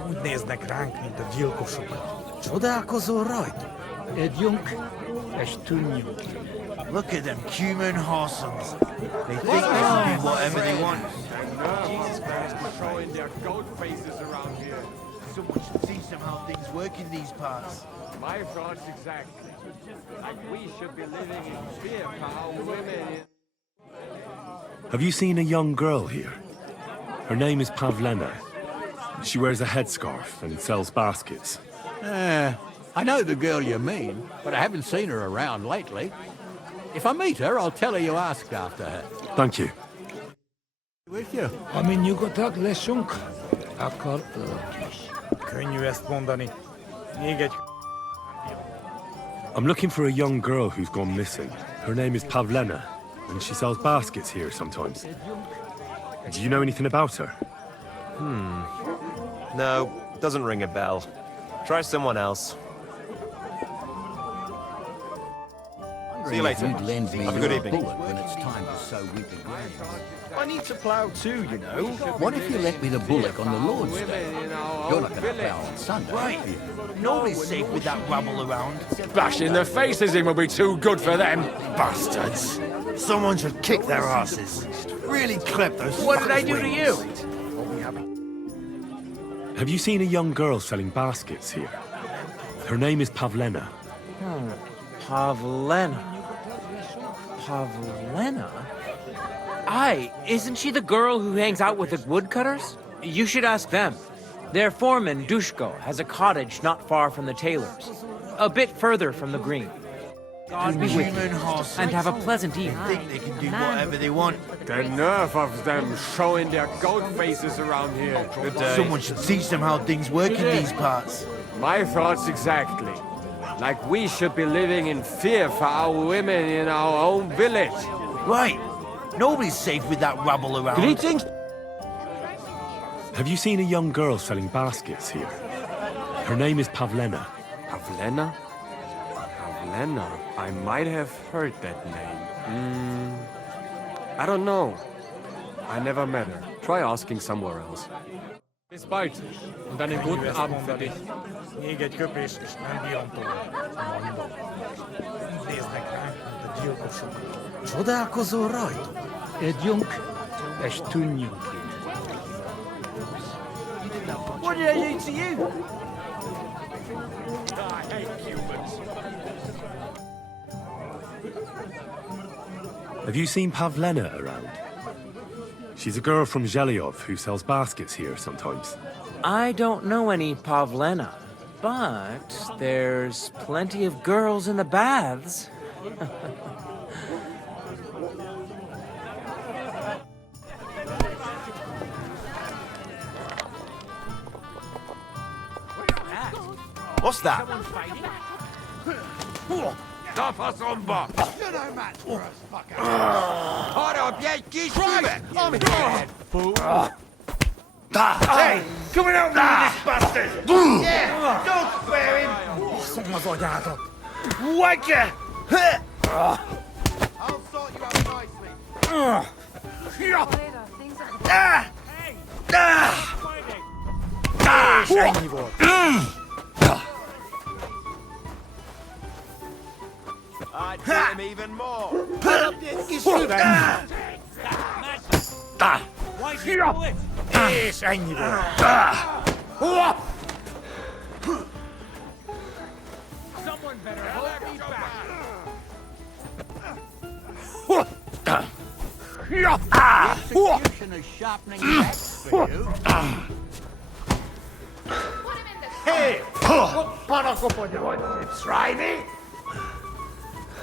Úgy néznek ránk, mint a gyilkosokat. Csodálkozol rajta? Együnk, és tűnjünk. Look at them human horsums. They think they can do whatever they want. Jesus Christ is showing their goat faces around here. Someone should teach them how things work in these parts. My thoughts exactly. Like we should be living in fear for our women in... Have you seen a young girl here? Her name is Pavlena. She wears a headscarf and sells baskets. I know the girl you mean, but I haven't seen her around lately. If I meet her, I'll tell her you asked after her. Thank you. With you. Ami nyugodtak, leszünk, akkor is. Könnyű ezt mondani. Még egy... I'm looking for a young girl who's gone missing. Her name is Pavlena, and she sells baskets here sometimes. Do you know anything about her? No, doesn't ring a bell. Try someone else. See you later. You'd lend me Have a good your evening. bullock when it's time to sow with the grain. I need to plough too, you know. What if you lent me the bullock on the Lord's Day? You're not going to plough on Sunday, Right. are you? Nobody's safe with that rabble around. Bashing their faces in will be too good for them. Bastards. Someone should kick their asses. Really clip those What did fuckers' I do to wings. you? Have you seen a young girl selling baskets here? Her name is Pavlena. Pavlena. Aye, isn't she the girl who hangs out with the woodcutters? You should ask them. Their foreman, Dushko, has a cottage not far from the tailor's, a bit further from the green. God be with Human you, horsums. and have a pleasant They evening. think they can do whatever they want. The nerve of them showing their goat faces around here. Good day. Someone should teach them how things work in these parts. My thoughts exactly. Like we should be living in fear for our women in our own village. Right. Nobody's safe with that rabble around. Greetings. Have you seen a young girl selling baskets here? Her name is Pavlena. Pavlena? Pavlena. I might have heard that name. I don't know. I never met her. Try asking somewhere else. Bis bald. Und einen guten Abend für dich. Még egy köpés, és nem bírom tovább. Mondom. Úgy néznek ránk, mint a gyilkosokat. Csodálkozol rajta? Együnk, és tűnjünk ki. What did I do to you? I hate humans. Have you seen Pavlena around? She's a girl from Zhelyov who sells baskets here sometimes. I don't know any Pavlena, but there's plenty of girls in the baths. What's that? Hey, come and help me with this bastard! Yeah, don't spare him! Basszom az agyádat! Vagyja! I'll sort you out nicely. És ennyi volt. I'd do him even more. Kis füvem! És ennyi volt. Someone better hold me back. Executioner's sharpening the axe for you. Hey! Panakopodja vagy, try me?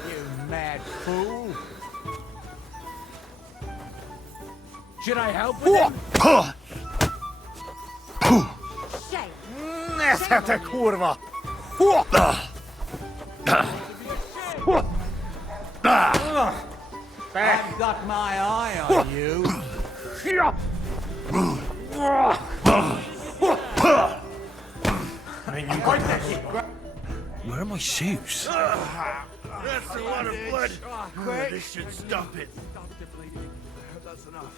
You mad fool. Should I help with him? Nesze te kurva! I've got my eye on you. Where are my shoes? That's a lot of blood. This should stop it. That's enough.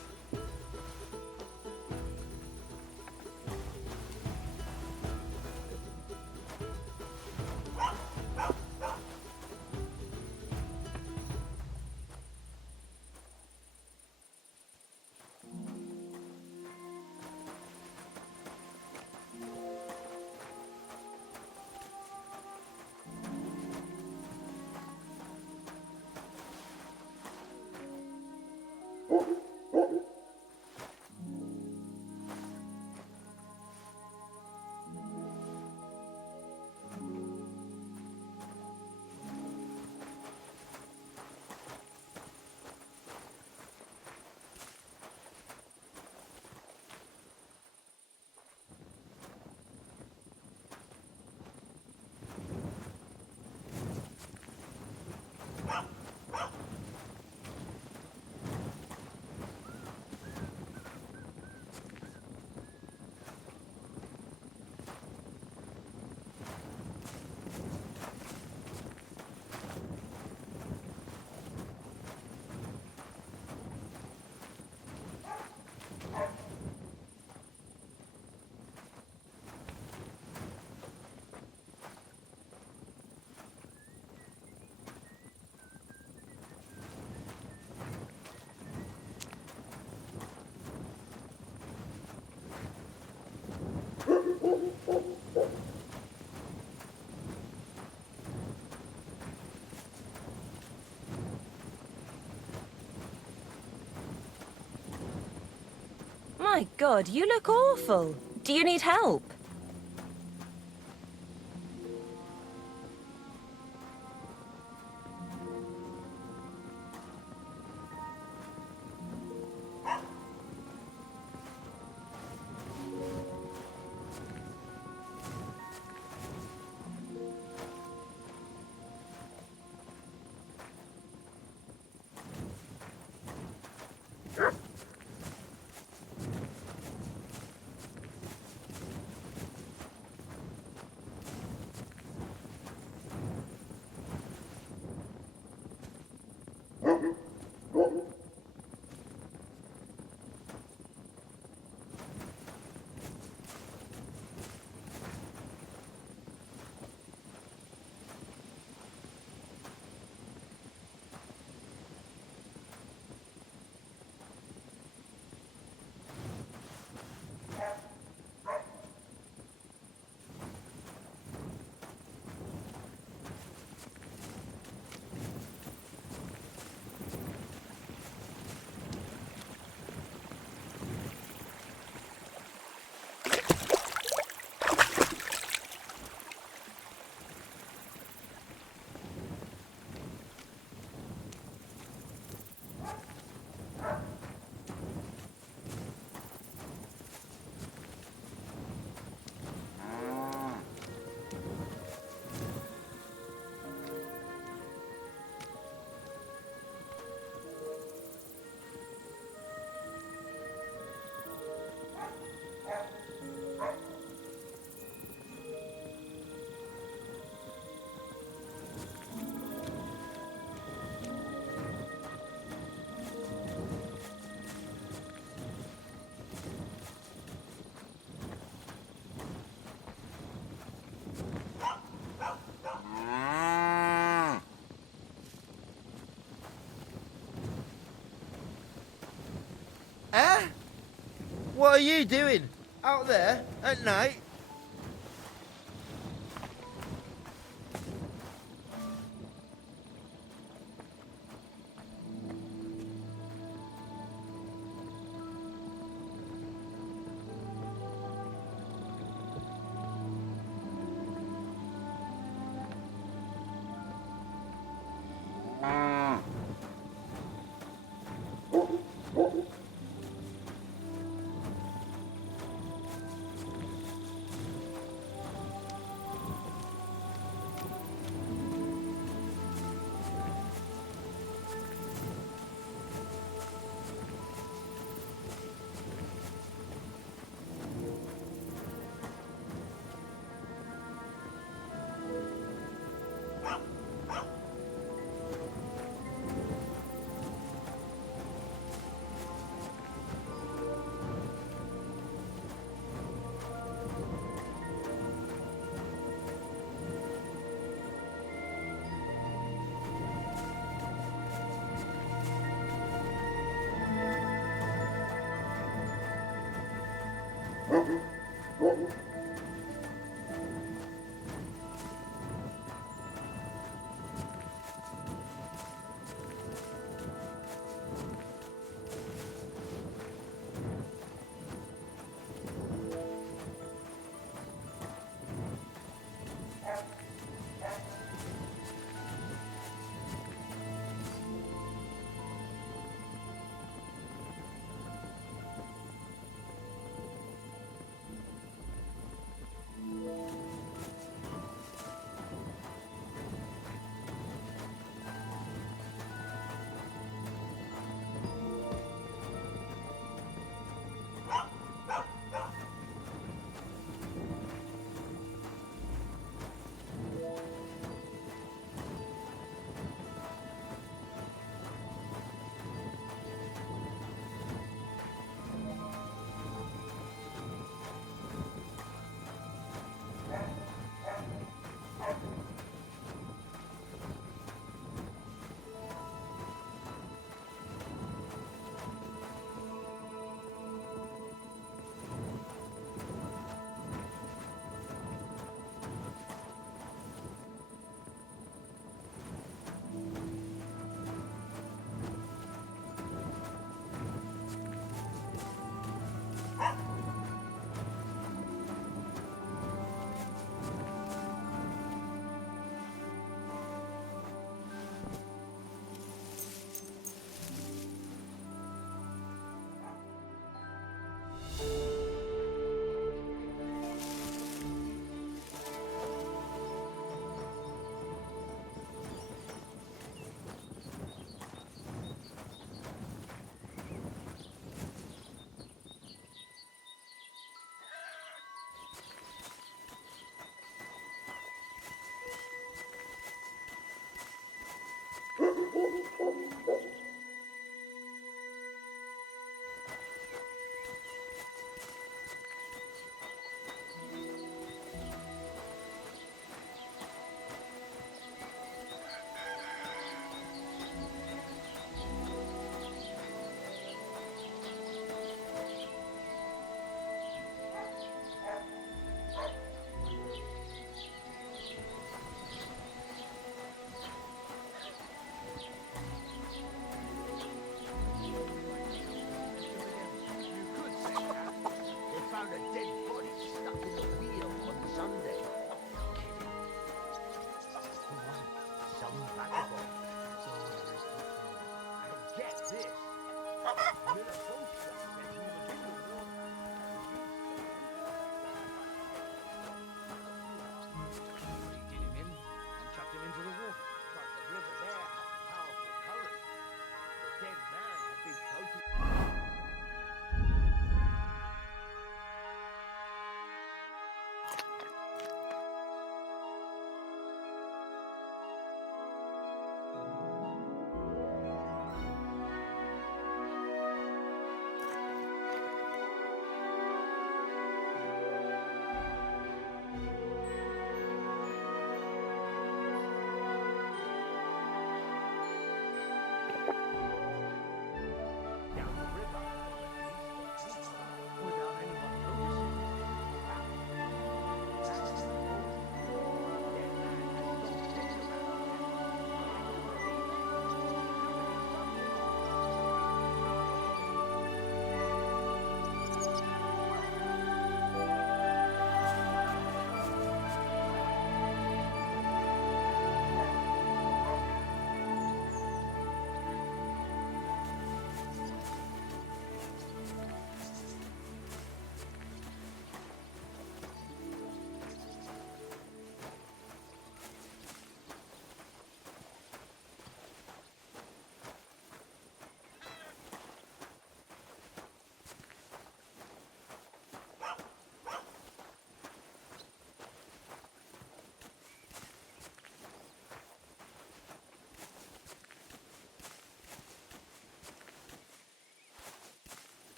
My God, you look awful. Do you need help? are you doing? Out there? At night?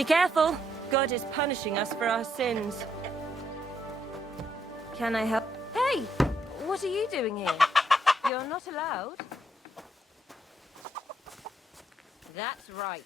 Be careful. God is punishing us for our sins. Can I help? Hey! What are you doing here? You're not allowed. That's right.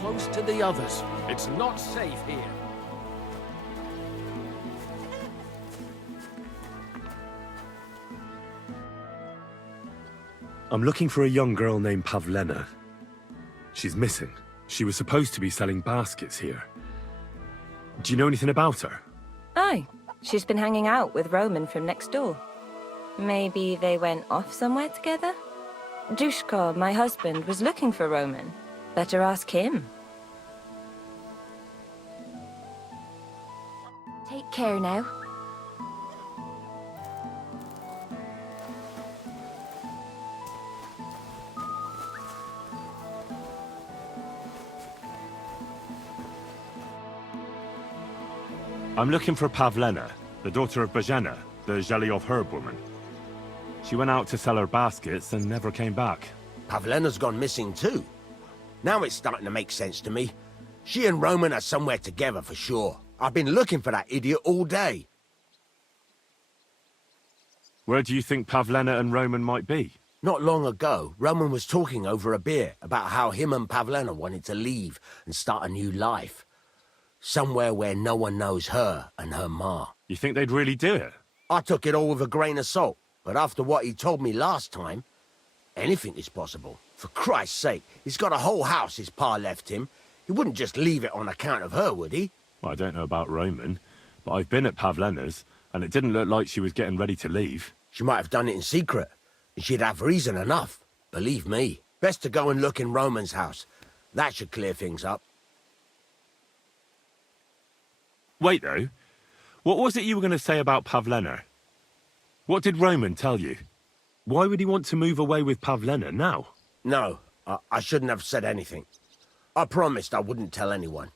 Close to the others. It's not safe here. I'm looking for a young girl named Pavlena. She's missing. She was supposed to be selling baskets here. Do you know anything about her? Aye. She's been hanging out with Roman from next door. Maybe they went off somewhere together? Dushko, my husband, was looking for Roman. Better ask him. Take care now. I'm looking for Pavlena, the daughter of Bohemia, the Zhelyov herb woman. She went out to sell her baskets and never came back. Pavlena's gone missing too. Now it's starting to make sense to me. She and Roman are somewhere together for sure. I've been looking for that idiot all day. Where do you think Pavlena and Roman might be? Not long ago, Roman was talking over a beer about how him and Pavlena wanted to leave and start a new life. Somewhere where no one knows her and her ma. You think they'd really do it? I took it all with a grain of salt, but after what he told me last time, anything is possible. For Christ's sake, he's got a whole house his pa left him. He wouldn't just leave it on account of her, would he? Well, I don't know about Roman, but I've been at Pavlena's, and it didn't look like she was getting ready to leave. She might have done it in secret, and she'd have reason enough. Believe me. Best to go and look in Roman's house. That should clear things up. Wait, though. What was it you were going to say about Pavlena? What did Roman tell you? Why would he want to move away with Pavlena now? No, I shouldn't have said anything. I promised I wouldn't tell anyone.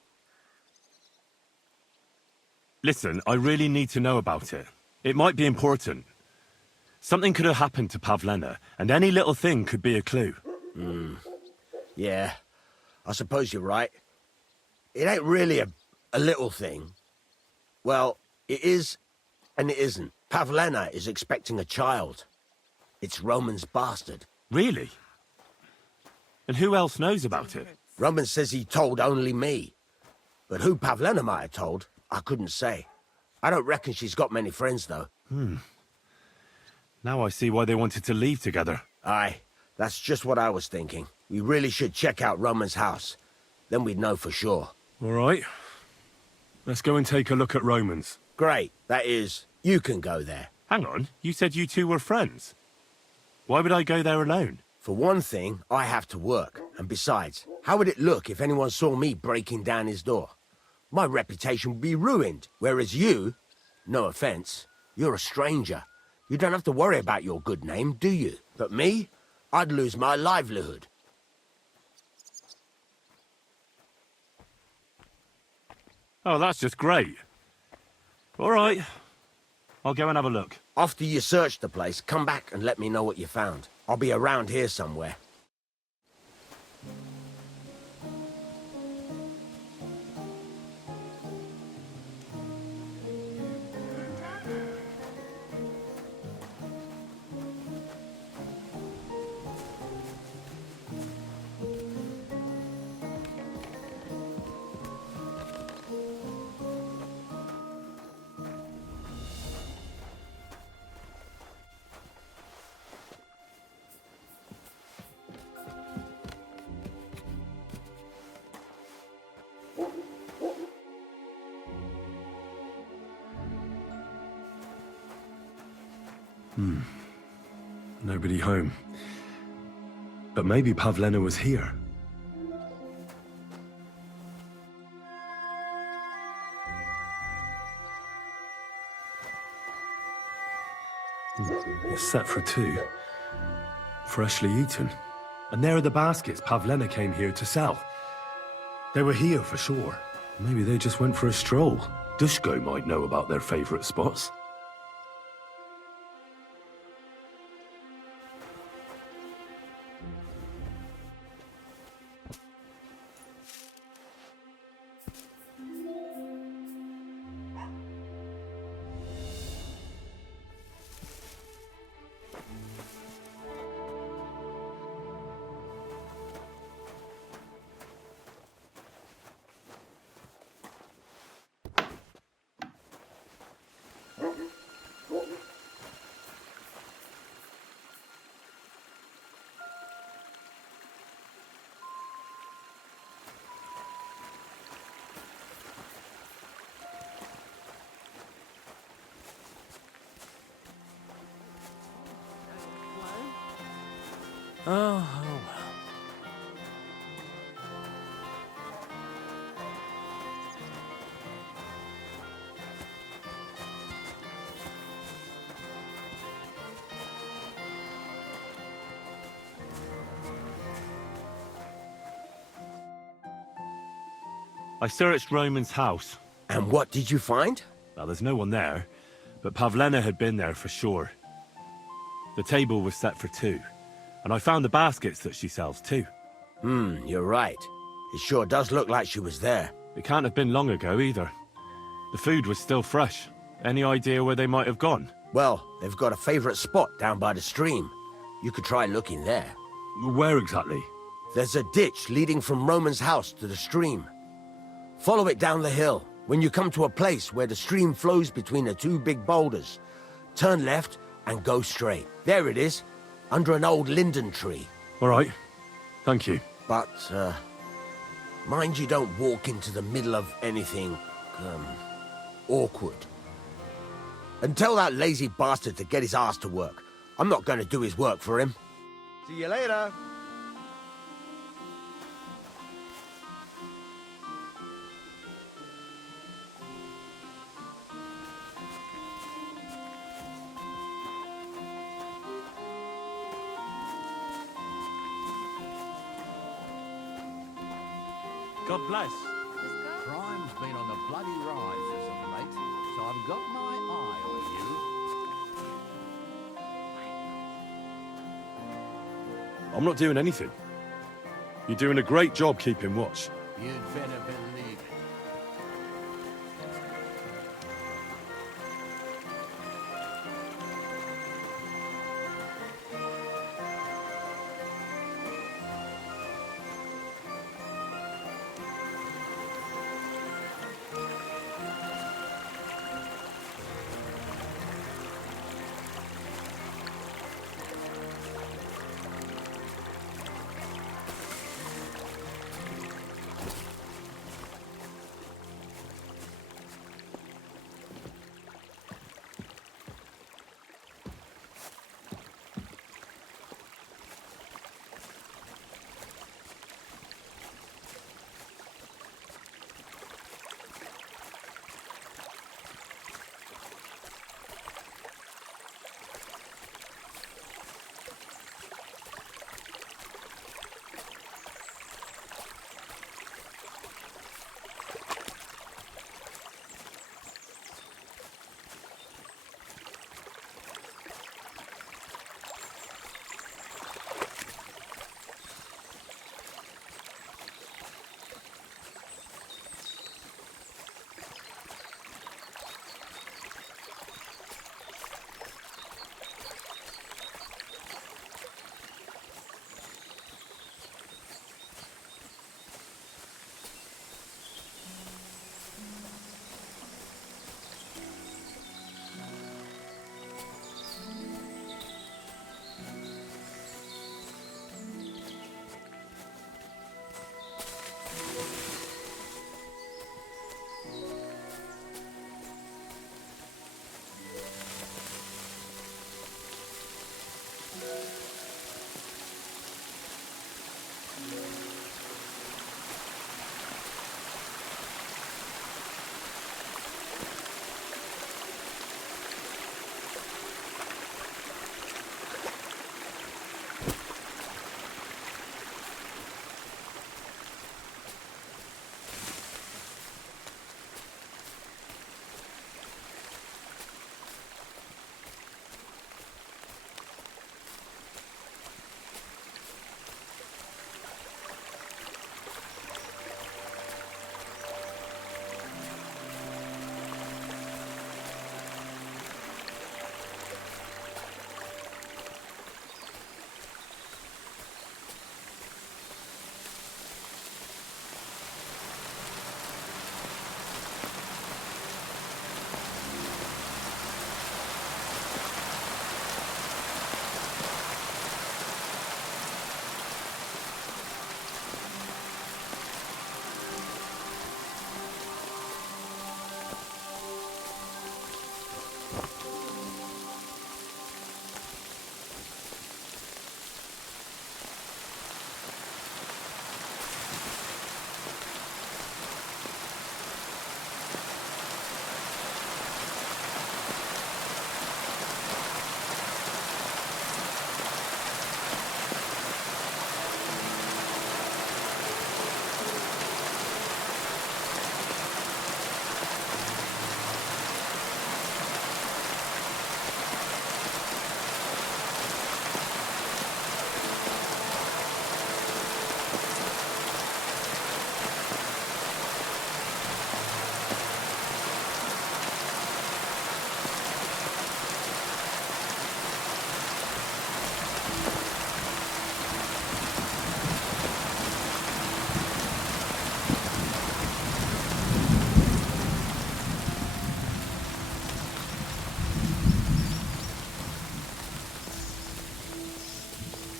Listen, I really need to know about it. It might be important. Something could have happened to Pavlena, and any little thing could be a clue. Yeah, I suppose you're right. It ain't really a little thing. Well, it is, and it isn't. Pavlena is expecting a child. It's Roman's bastard. Really? And who else knows about it? Roman says he told only me. But who Pavlena might have told, I couldn't say. I don't reckon she's got many friends, though. Now I see why they wanted to leave together. Aye, that's just what I was thinking. We really should check out Roman's house. Then we'd know for sure. All right. Let's go and take a look at Roman's. Great. That is, you can go there. Hang on, you said you two were friends. Why would I go there alone? For one thing, I have to work. And besides, how would it look if anyone saw me breaking down his door? My reputation would be ruined. Whereas you, no offense, you're a stranger. You don't have to worry about your good name, do you? But me, I'd lose my livelihood. Oh, that's just great. All right. I'll go and have a look. After you search the place, come back and let me know what you found. I'll be around here somewhere. Nobody home. But maybe Pavlena was here. It's set for two. Freshly eaten. And there are the baskets Pavlena came here to sell. They were here for sure. Maybe they just went for a stroll. Dushko might know about their favorite spots. Oh, well. I searched Roman's house. And what did you find? Well, there's no one there, but Pavlena had been there for sure. The table was set for two, and I found the baskets that she sells too. You're right. It sure does look like she was there. It can't have been long ago either. The food was still fresh. Any idea where they might have gone? Well, they've got a favorite spot down by the stream. You could try looking there. Where exactly? There's a ditch leading from Roman's house to the stream. Follow it down the hill. When you come to a place where the stream flows between the two big boulders, turn left and go straight. There it is, under an old linden tree. All right. Thank you. But, mind you don't walk into the middle of anything, awkward. And tell that lazy bastard to get his ass to work. I'm not going to do his work for him. See you later. God bless. Crime's been on the bloody rise as of late, so I've got my eye on you. I'm not doing anything. You're doing a great job keeping watch. You'd better believe it.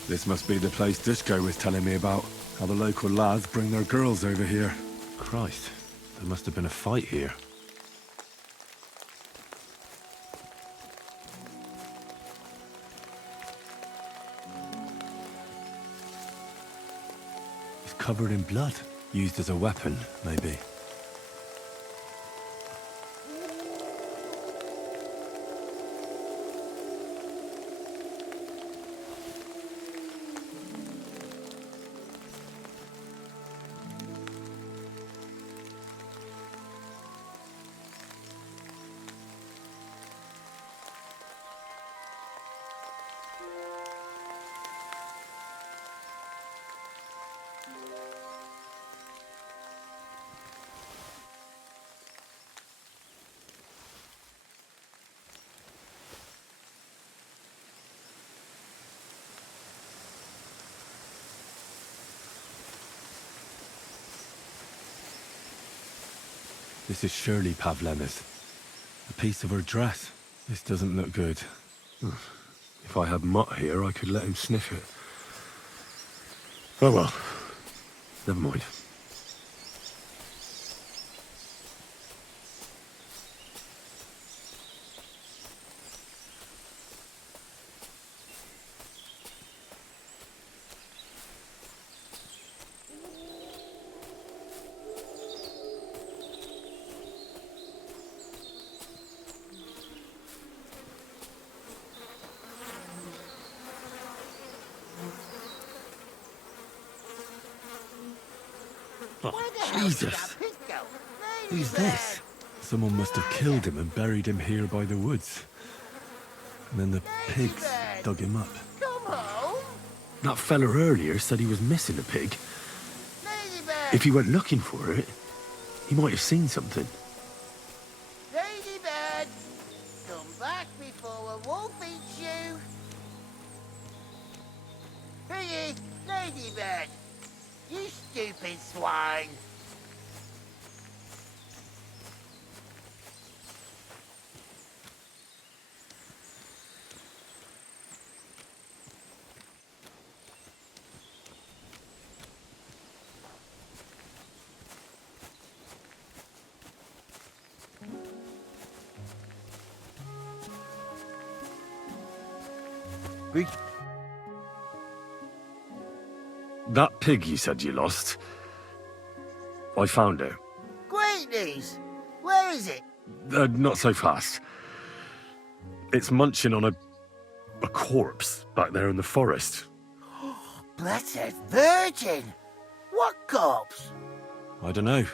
This must be the place Dushko was telling me about. How the local lads bring their girls over here. Christ, there must have been a fight here. He's covered in blood. Used as a weapon, maybe. This is surely Pavlena's. A piece of her dress. This doesn't look good. If I had Mutt here, I could let him sniff it. Oh well. Never mind. Jesus! Who's this? Someone must have killed him and buried him here by the woods. And then the pigs dug him up. That fella earlier said he was missing a pig. If he went looking for it, he might have seen something. Ladybird, come back before a wolf eats you. Hey, Ladybird, you stupid swine. That pig you said you lost, I found it. Great news. Where is it? Not so fast. It's munching on a corpse back there in the forest. Blessed Virgin! What corpse? I don't know.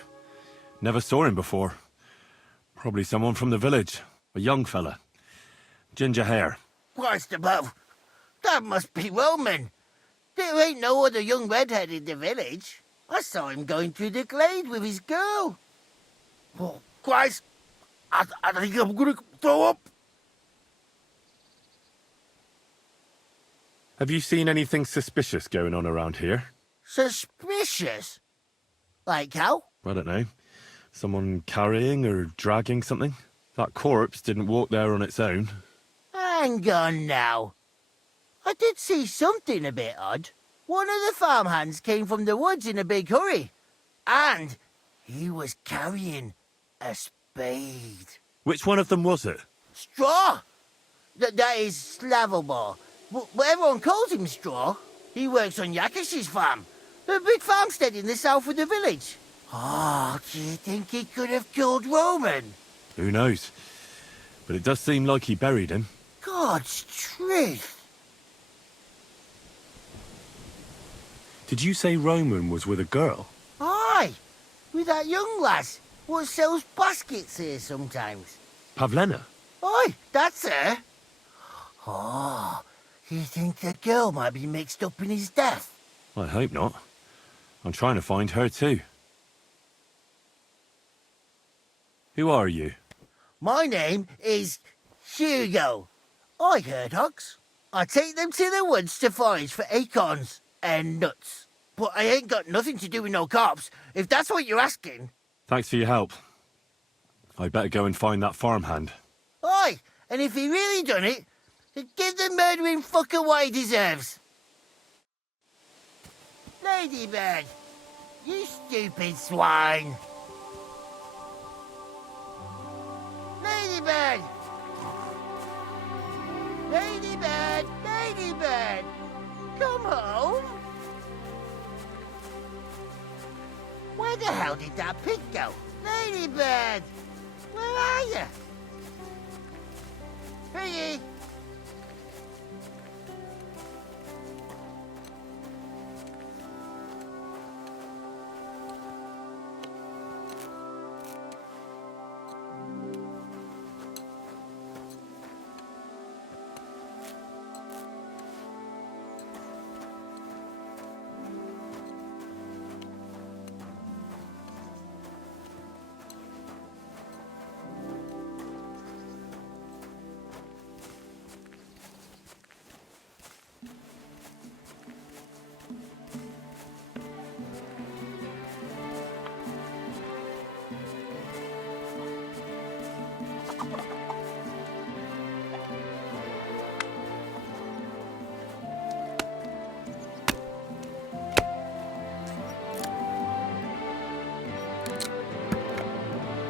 Never saw him before. Probably someone from the village. A young fella. Ginger hair. Christ above. That must be Roman. There ain't no other young redhead in the village. I saw him going through the glade with his girl. Oh, Christ. I think I'm gonna throw up. Have you seen anything suspicious going on around here? Suspicious? Like how? I don't know. Someone carrying or dragging something? That corpse didn't walk there on its own. Hang on now. I did see something a bit odd. One of the farmhands came from the woods in a big hurry. And he was carrying a spade. Which one of them was it? Straw! That is Slavobor. But everyone calls him Straw. He works on Jakesh's farm. A big farmstead in the south of the village. Oh, do you think he could have killed Roman? Who knows? But it does seem like he buried him. God's truth. Did you say Roman was with a girl? Aye, with that young lass what sells baskets here sometimes. Pavlena? Aye, that's her. Oh, you think the girl might be mixed up in his death? I hope not. I'm trying to find her too. Who are you? My name is Hugo. I herd hogs. I take them to the woods to forage for acorns and nuts. But I ain't got nothing to do with no cops, if that's what you're asking. Thanks for your help. I better go and find that farmhand. Aye, and if he really done it, give the murdering fucker what he deserves. Ladybird, you stupid swine. Ladybird! Ladybird! Ladybird! Come home! Where the hell did that pig go? Ladybird! Where are you? Piggy!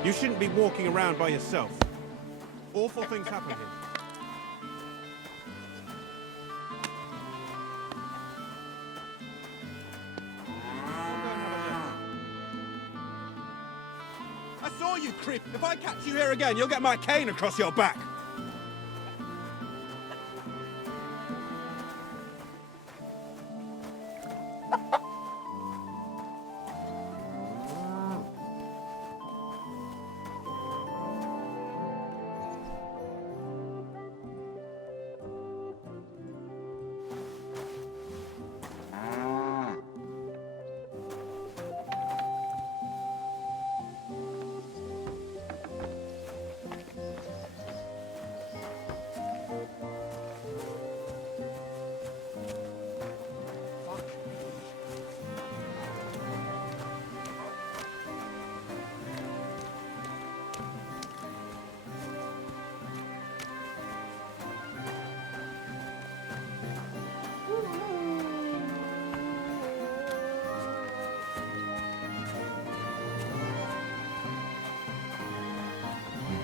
You shouldn't be walking around by yourself. Awful things happen here. I saw you, creep! If I catch you here again, you'll get my cane across your back!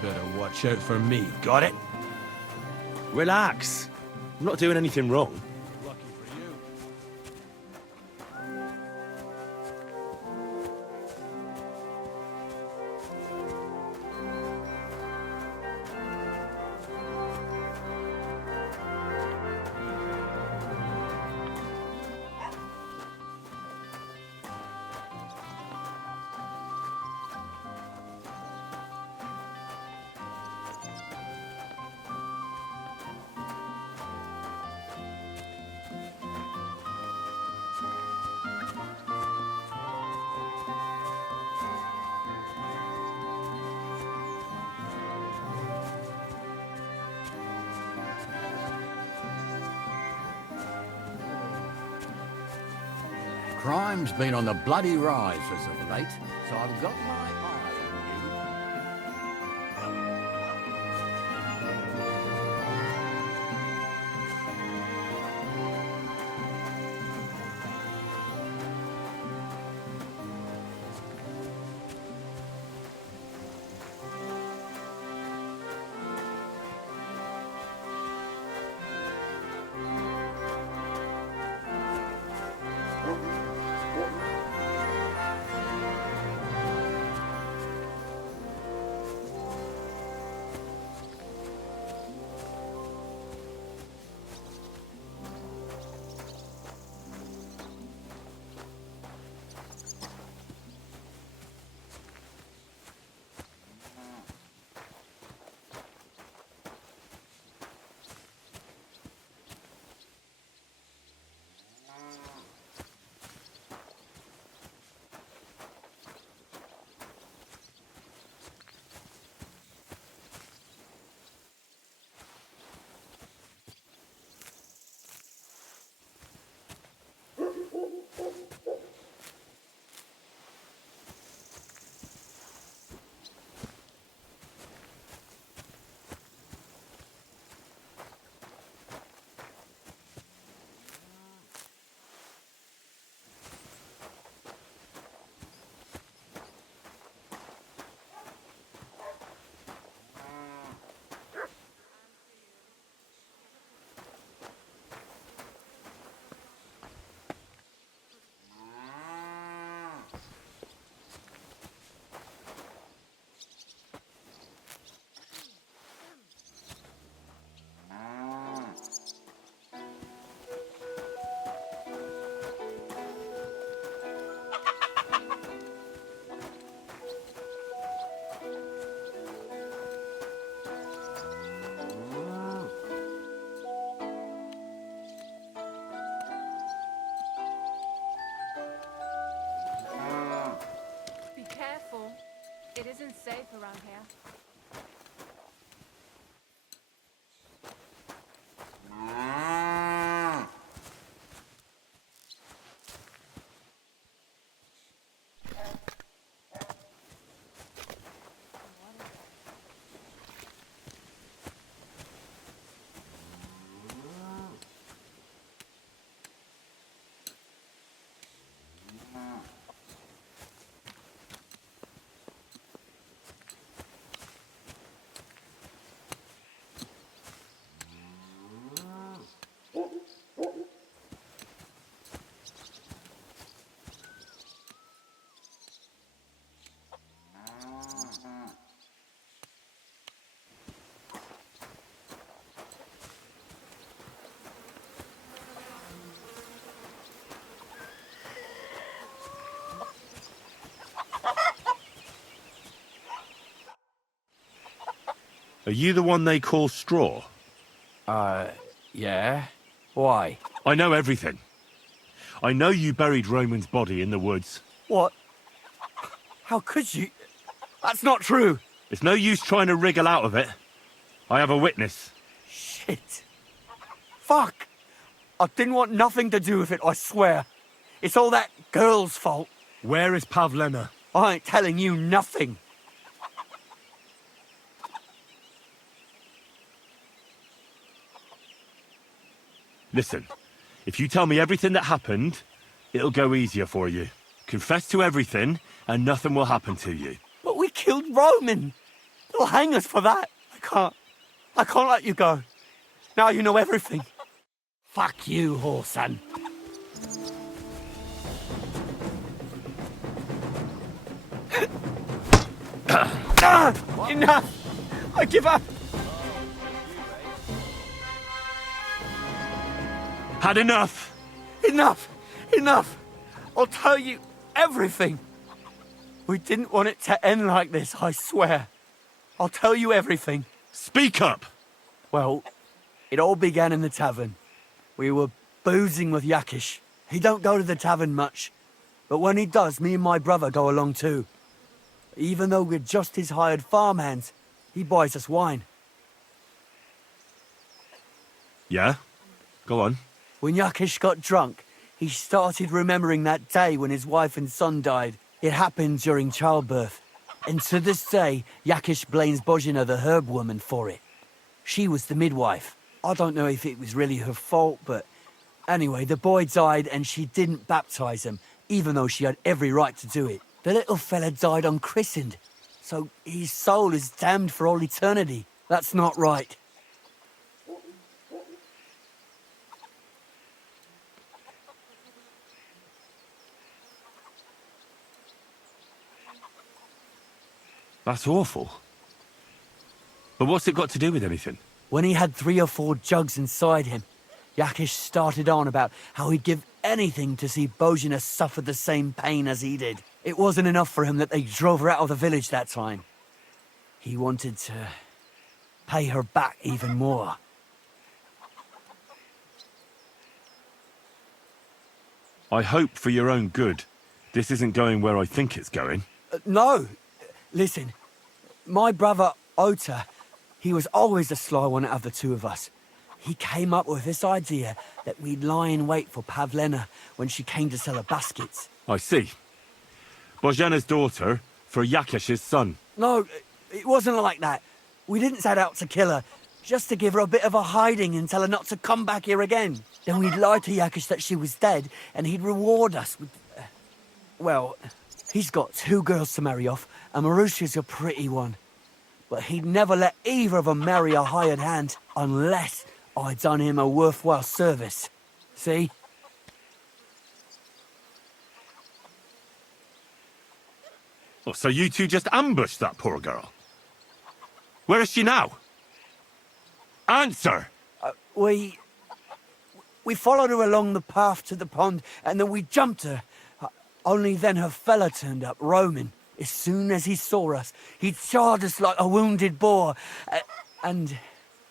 Better watch out for me, got it? Relax. I'm not doing anything wrong. Crime's been on the bloody rise as of late, so I've got my eye on you. It isn't safe around here. Are you the one they call Straw? Yeah. Why? I know everything. I know you buried Roman's body in the woods. What? How could you? That's not true. It's no use trying to wriggle out of it. I have a witness. Shit. Fuck. I didn't want nothing to do with it, I swear. It's all that girl's fault. Where is Pavlena? I ain't telling you nothing. Listen, if you tell me everything that happened, it'll go easier for you. Confess to everything, and nothing will happen to you. But we killed Roman. They'll hang us for that. I can't let you go. Now you know everything. Fuck you, whoreson. Enough! I give up! Had enough! Enough! Enough! I'll tell you everything. We didn't want it to end like this, I swear. I'll tell you everything. Speak up! Well, it all began in the tavern. We were boozing with Jakesh. He don't go to the tavern much, but when he does, me and my brother go along too. Even though we're just his hired farmhands, he buys us wine. Yeah? Go on. When Jakesh got drunk, he started remembering that day when his wife and son died. It happened during childbirth. And to this day, Jakesh blames Bohemia, the herb woman, for it. She was the midwife. I don't know if it was really her fault, but anyway, the boy died and she didn't baptize him, even though she had every right to do it. The little fella died unchristened, so his soul is damned for all eternity. That's not right. That's awful. But what's it got to do with anything? When he had 3 or 4 jugs inside him, Jakesh started on about how he'd give anything to see Bohemia suffer the same pain as he did. It wasn't enough for him that they drove her out of the village that time. He wanted to pay her back even more. I hope for your own good, this isn't going where I think it's going. No! Listen, my brother Ota, he was always the sly one out of the two of us. He came up with this idea that we'd lie in wait for Pavlena when she came to sell her baskets. I see. Bohemia's daughter for Jakesh's son. No, it wasn't like that. We didn't set out to kill her, just to give her a bit of a hiding and tell her not to come back here again. Then we'd lie to Jakesh that she was dead, and he'd reward us with... well, he's got 2 girls to marry off, and Marusha's a pretty one. But he'd never let either of them marry a hired hand, unless I'd done him a worthwhile service. See? Oh, so you two just ambushed that poor girl? Where is she now? Answer! We followed her along the path to the pond, and then we jumped her. Only then her fella turned up, Roman. As soon as he saw us, he charged us like a wounded boar. And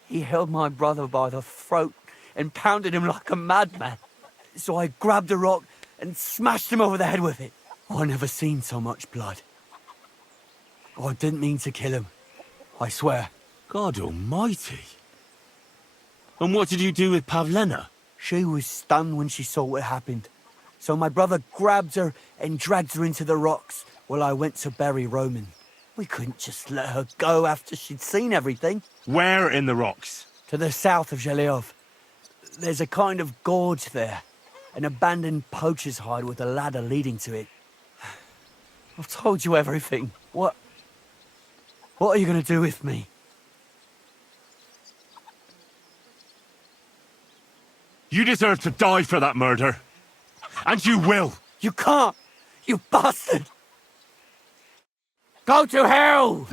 he held my brother by the throat and pounded him like a madman. So I grabbed a rock and smashed him over the head with it. I never seen so much blood. I didn't mean to kill him, I swear. God almighty. And what did you do with Pavlena? She was stunned when she saw what happened. So my brother grabbed her and dragged her into the rocks while I went to bury Roman. We couldn't just let her go after she'd seen everything. Where in the rocks? To the south of Jezhek. There's a kind of gorge there. An abandoned poacher's hide with a ladder leading to it. I've told you everything. What are you going to do with me? You deserve to die for that murder. And you will. You can't! You bastard! Go to hell!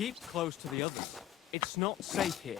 Keep close to the others. It's not safe here.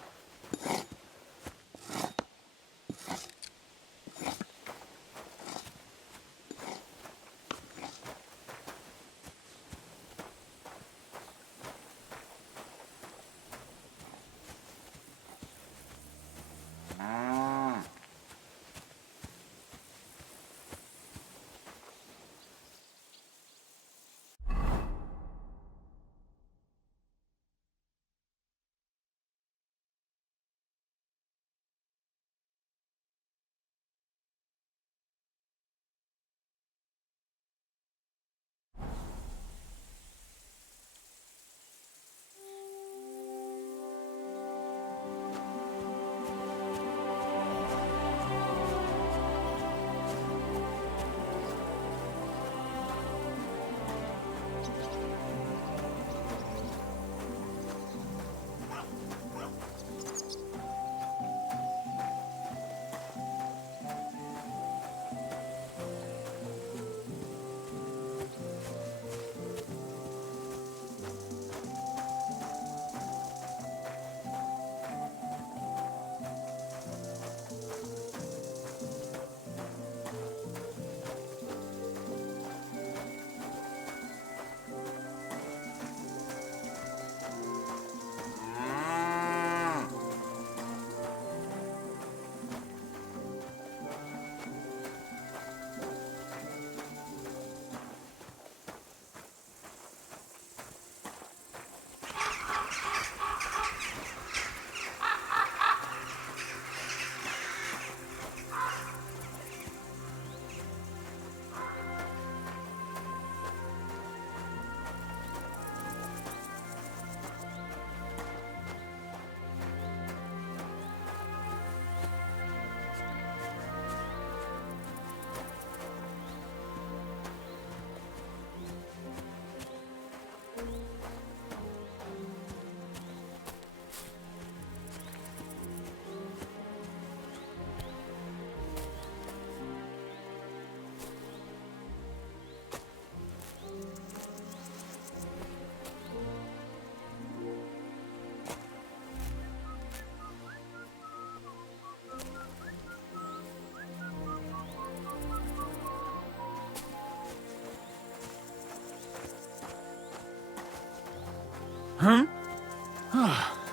Huh?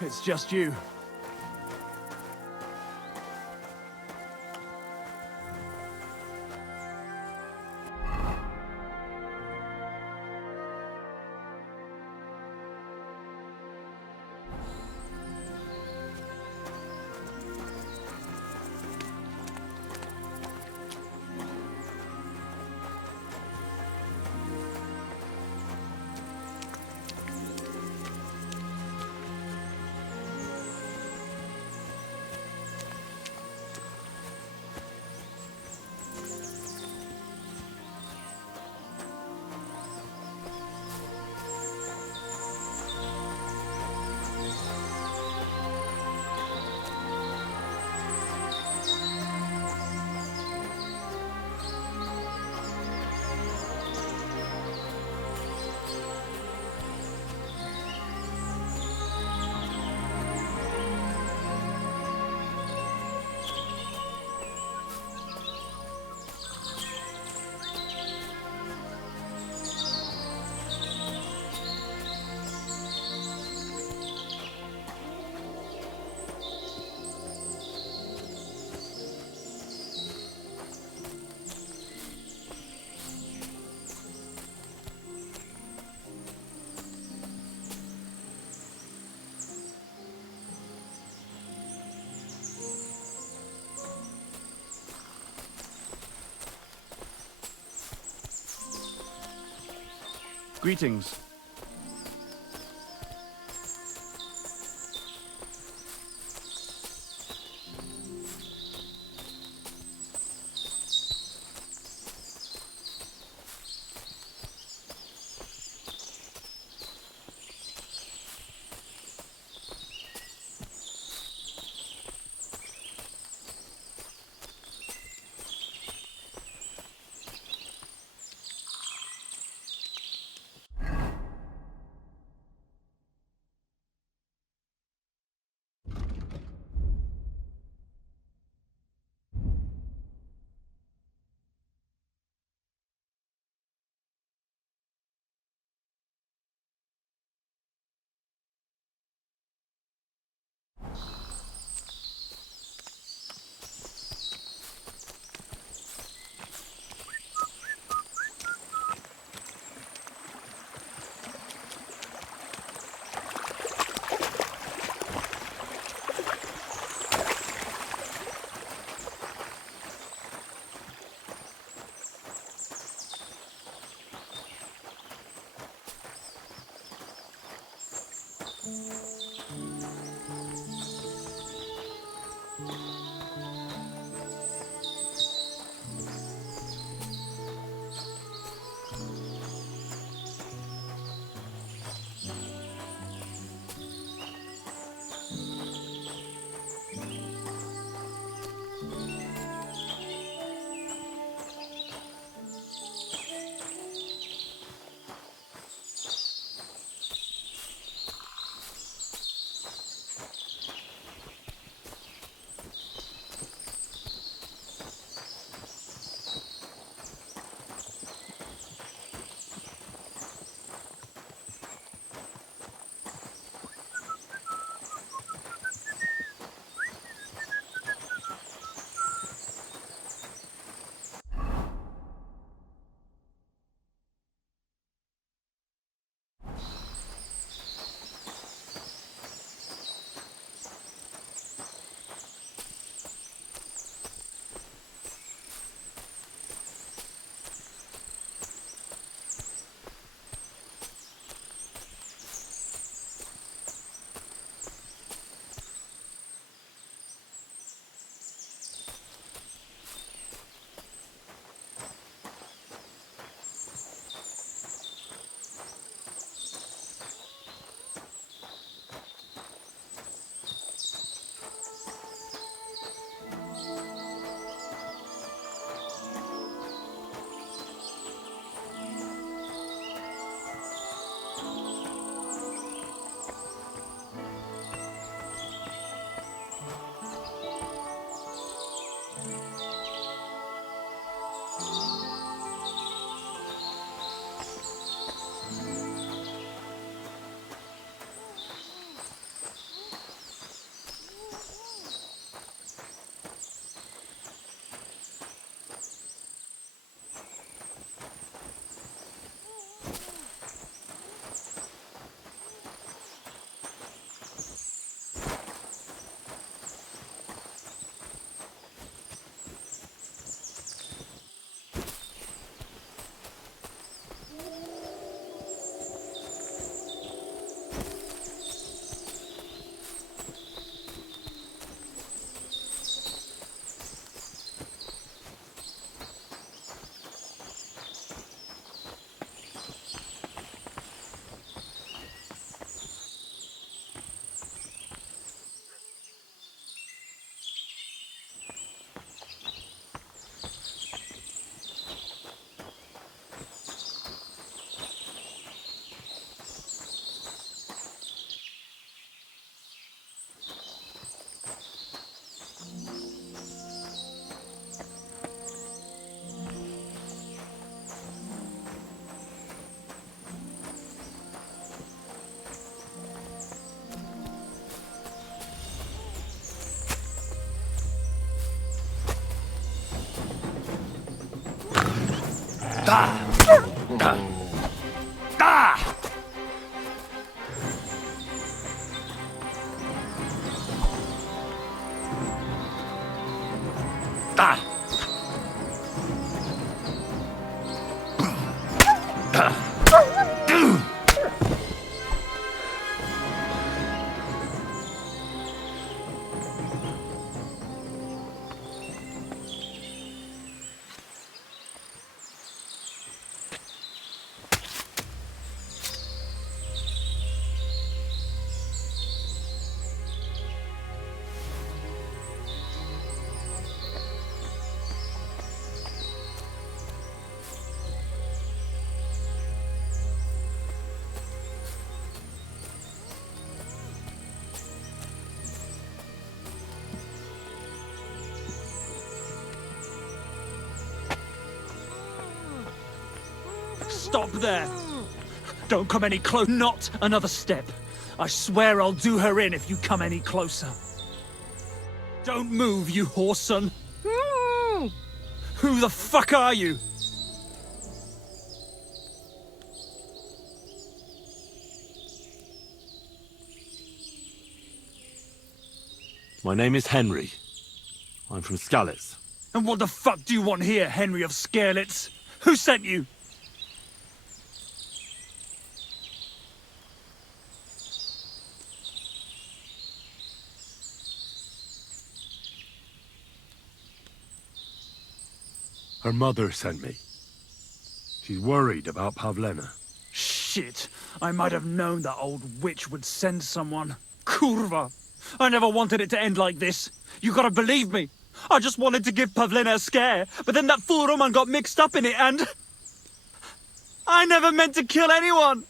It's just you. Greetings. Stop there! Don't come any close. Not another step. I swear I'll do her in if you come any closer. Don't move, you horse son. Who the fuck are you? My name is Henry. I'm from Skalitz. And what the fuck do you want here, Henry of Skalitz? Who sent you? Her mother sent me. She's worried about Pavlena. Shit! I might have known that old witch would send someone. Kurva! I never wanted it to end like this. You gotta believe me. I just wanted to give Pavlena a scare, but then that fool Roman got mixed up in it and... I never meant to kill anyone!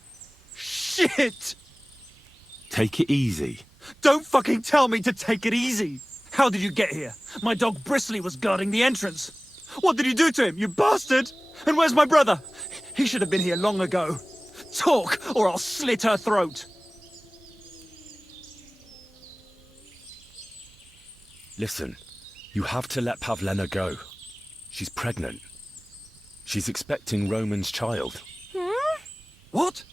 Shit! Take it easy. Don't fucking tell me to take it easy! How did you get here? My dog Bristly was guarding the entrance. What did you do to him, you bastard? And where's my brother? He should have been here long ago. Talk, or I'll slit her throat. Listen, you have to let Pavlena go. She's pregnant. She's expecting Roman's child. What?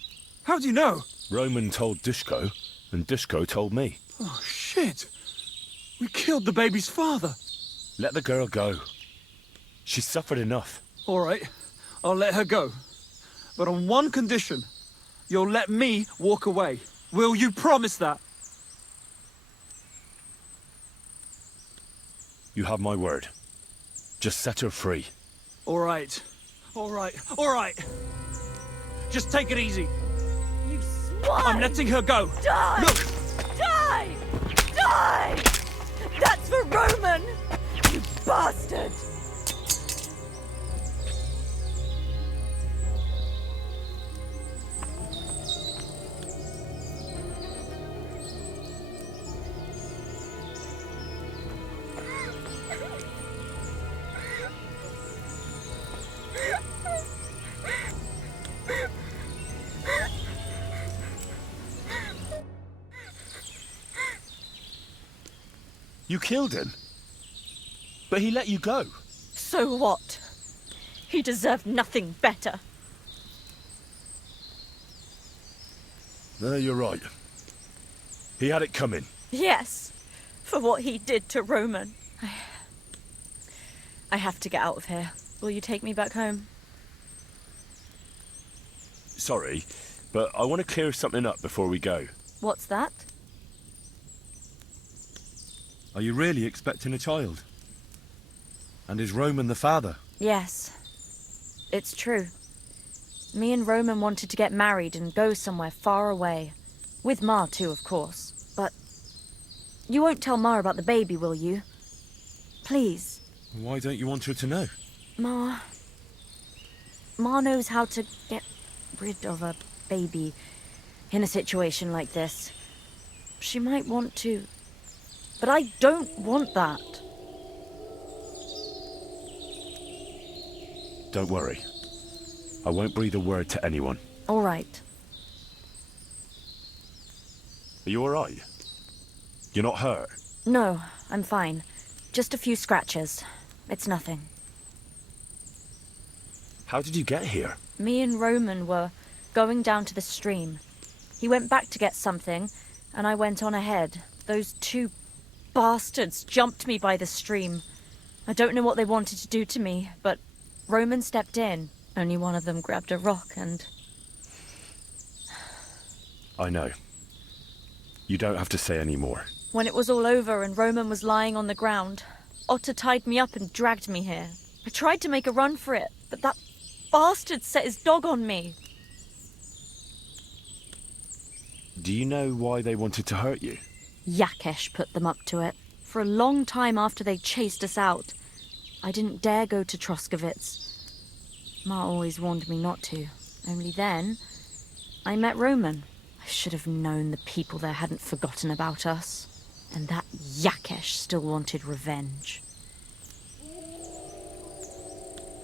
How do you know? Roman told Dushko, and Dushko told me. Oh, shit. We killed the baby's father. Let the girl go. She's suffered enough. All right, I'll let her go. But on one condition. You'll let me walk away. Will you promise that? You have my word. Just set her free. All right. All right. All right. Just take it easy. You swine! I'm letting her go. Die! Look! Die! Die! That's for Roman! You bastard! You killed him. But he let you go. So what? He deserved nothing better. No, you're right. He had it coming. Yes, for what he did to Roman. I have to get out of here. Will you take me back home? Sorry, but I want to clear something up before we go. What's that? Are you really expecting a child? And is Roman the father? Yes, it's true. Me and Roman wanted to get married and go somewhere far away. With Ma too, of course. But you won't tell Ma about the baby, will you? Please. Why don't you want her to know? Ma knows how to get rid of a baby in a situation like this. She might want to. But I don't want that. Don't worry. I won't breathe a word to anyone. All right. Are you all right? You're not hurt? No, I'm fine. Just a few scratches. It's nothing. How did you get here? Me and Roman were going down to the stream. He went back to get something, and I went on ahead. Those two bastards jumped me by the stream. I don't know what they wanted to do to me, but Roman stepped in. Only one of them grabbed a rock and... I know. You don't have to say any more. When it was all over and Roman was lying on the ground, Otter tied me up and dragged me here. I tried to make a run for it, but that bastard set his dog on me. Do you know why they wanted to hurt you? Jakesh put them up to it. For a long time after they chased us out, I didn't dare go to Troskovitz. Ma always warned me not to. Only then, I met Roman. I should have known the people there hadn't forgotten about us. And that Jakesh still wanted revenge.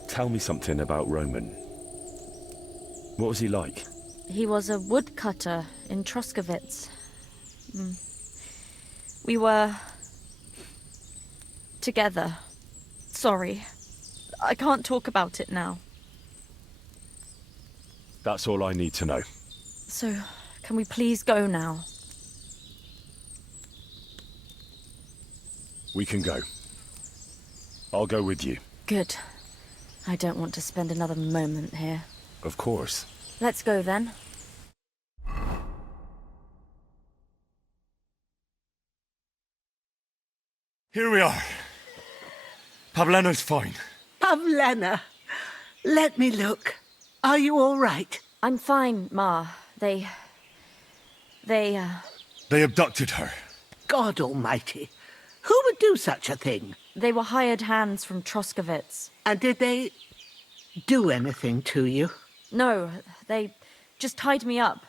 Tell me something about Roman. What was he like? He was a woodcutter in Troskovitz. We were... together. Sorry. I can't talk about it now. That's all I need to know. So, can we please go now? We can go. I'll go with you. Good. I don't want to spend another moment here. Of course. Let's go then. Here we are. Pavlena's fine. Pavlena, let me look. Are you all right? I'm fine, Ma. They abducted her. God almighty. Who would do such a thing? They were hired hands from Troskovitz. And did they do anything to you? No, they just tied me up.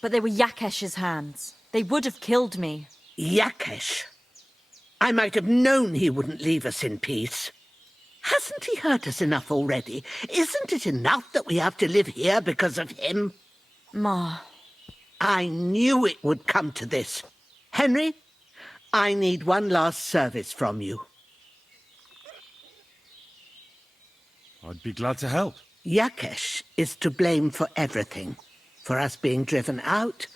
But they were Jakesh's hands. They would have killed me. Jakesh? I might have known he wouldn't leave us in peace. Hasn't he hurt us enough already? Isn't it enough that we have to live here because of him? Ma. I knew it would come to this. Henry, I need one last service from you. I'd be glad to help. Jakesh is to blame for everything. For us being driven out,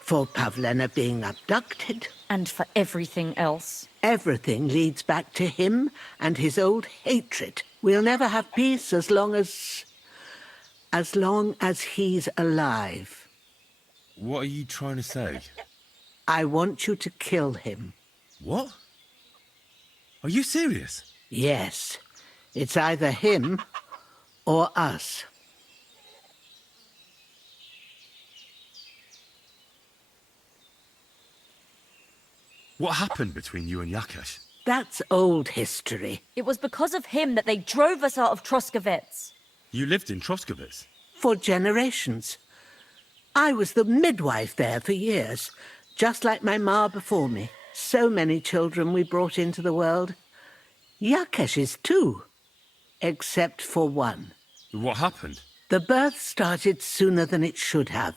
for Pavlena being abducted. And for everything else. Everything leads back to him and his old hatred. We'll never have peace as long as he's alive. What are you trying to say? I want you to kill him. What? Are you serious? Yes. It's either him or us. What happened between you and Jakesh? That's old history. It was because of him that they drove us out of Troskovitz. You lived in Troskovitz? For generations. I was the midwife there for years, just like my ma before me. So many children we brought into the world. Jakesh's too, except for one. What happened? The birth started sooner than it should have,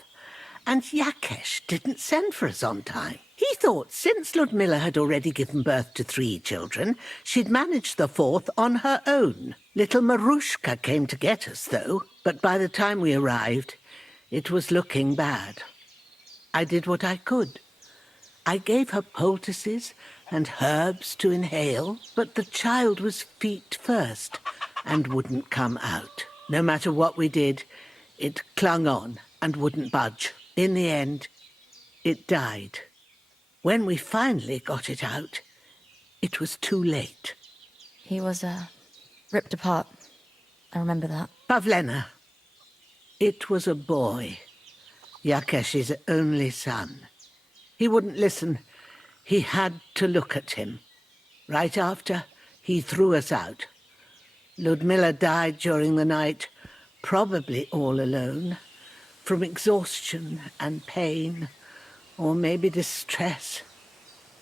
and Jakesh didn't send for us on time. He thought since Ludmilla had already given birth to 3 children, she'd manage the 4th on her own. Little Marushka came to get us, though, but by the time we arrived, it was looking bad. I did what I could. I gave her poultices and herbs to inhale, but the child was feet first and wouldn't come out. No matter what we did, it clung on and wouldn't budge. In the end, it died. When we finally got it out, it was too late. He was, ripped apart. I remember that. Pavlena. It was a boy. Jakesh's only son. He wouldn't listen. He had to look at him. Right after, he threw us out. Ludmilla died during the night, probably all alone, from exhaustion and pain, or maybe distress.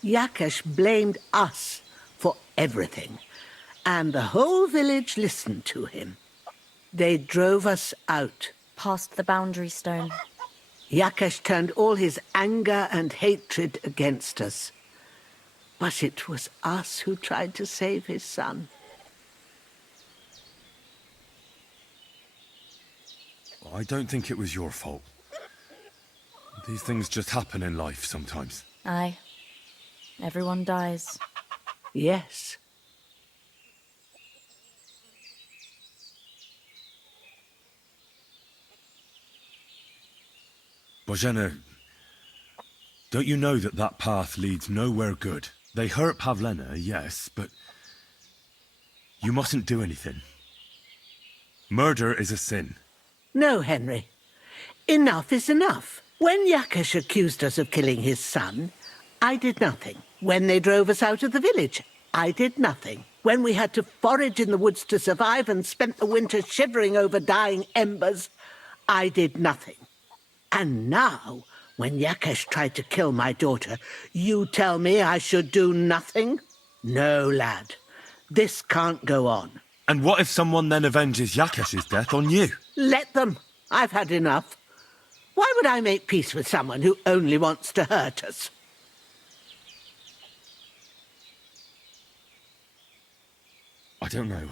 Jakesh blamed us for everything, and the whole village listened to him. They drove us out. Past the boundary stone. Jakesh turned all his anger and hatred against us. But it was us who tried to save his son. I don't think it was your fault. These things just happen in life sometimes. Aye. Everyone dies. Yes. Bożena, don't you know that that path leads nowhere good? They hurt Pavlena, yes, but you mustn't do anything. Murder is a sin. No, Henry. Enough is enough. When Jakesh accused us of killing his son, I did nothing. When they drove us out of the village, I did nothing. When we had to forage in the woods to survive and spent the winter shivering over dying embers, I did nothing. And now, when Jakesh tried to kill my daughter, you tell me I should do nothing? No, lad. This can't go on. And what if someone then avenges Jakesh's death on you? Let them. I've had enough. Why would I make peace with someone who only wants to hurt us? I don't know.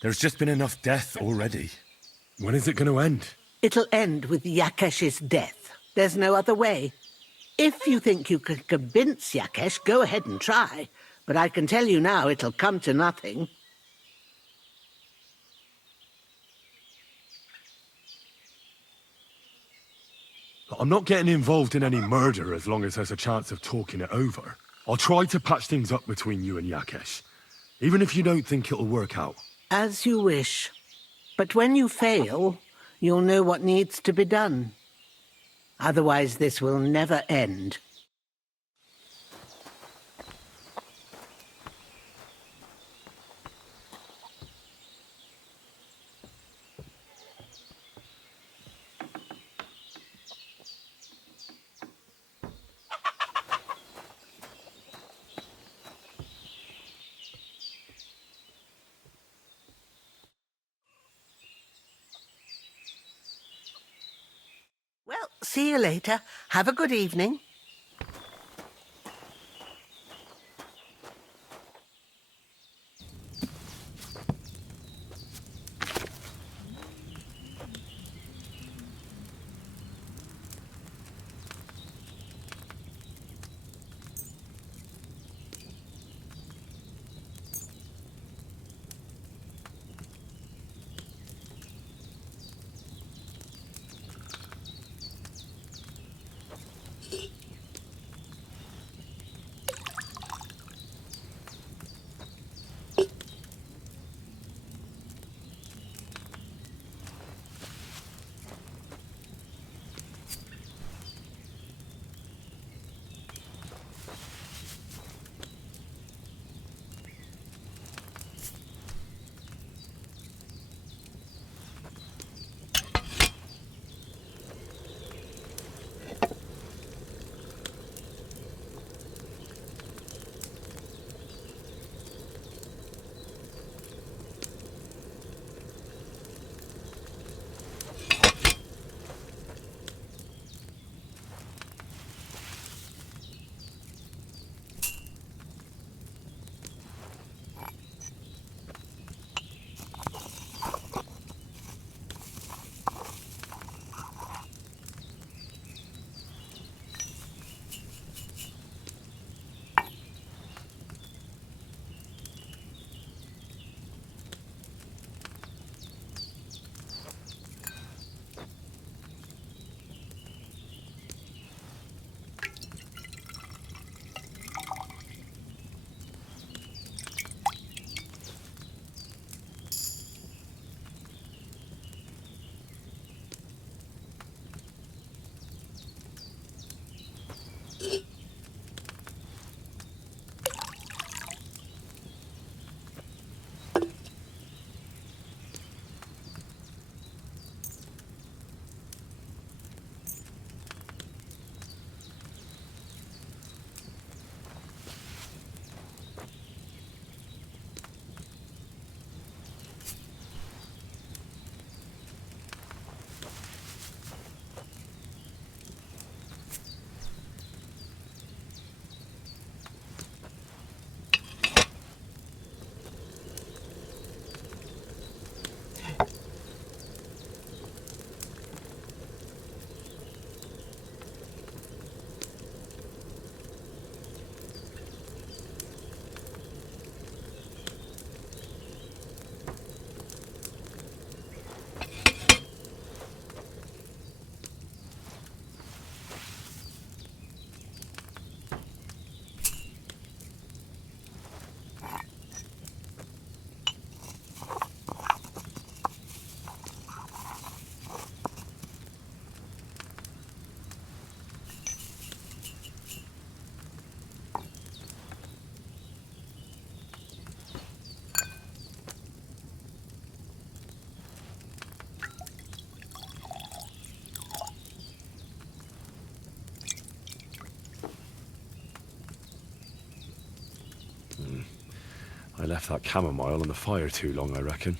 There's just been enough death already. When is it going to end? It'll end with Jakesh's death. There's no other way. If you think you can convince Jakesh, go ahead and try. But I can tell you now, it'll come to nothing. I'm not getting involved in any murder as long as there's a chance of talking it over. I'll try to patch things up between you and Jakesh, even if you don't think it'll work out. As you wish. But when you fail, you'll know what needs to be done. Otherwise, this will never end. Well, see you later. Have a good evening. left that chamomile on the fire too long, I reckon.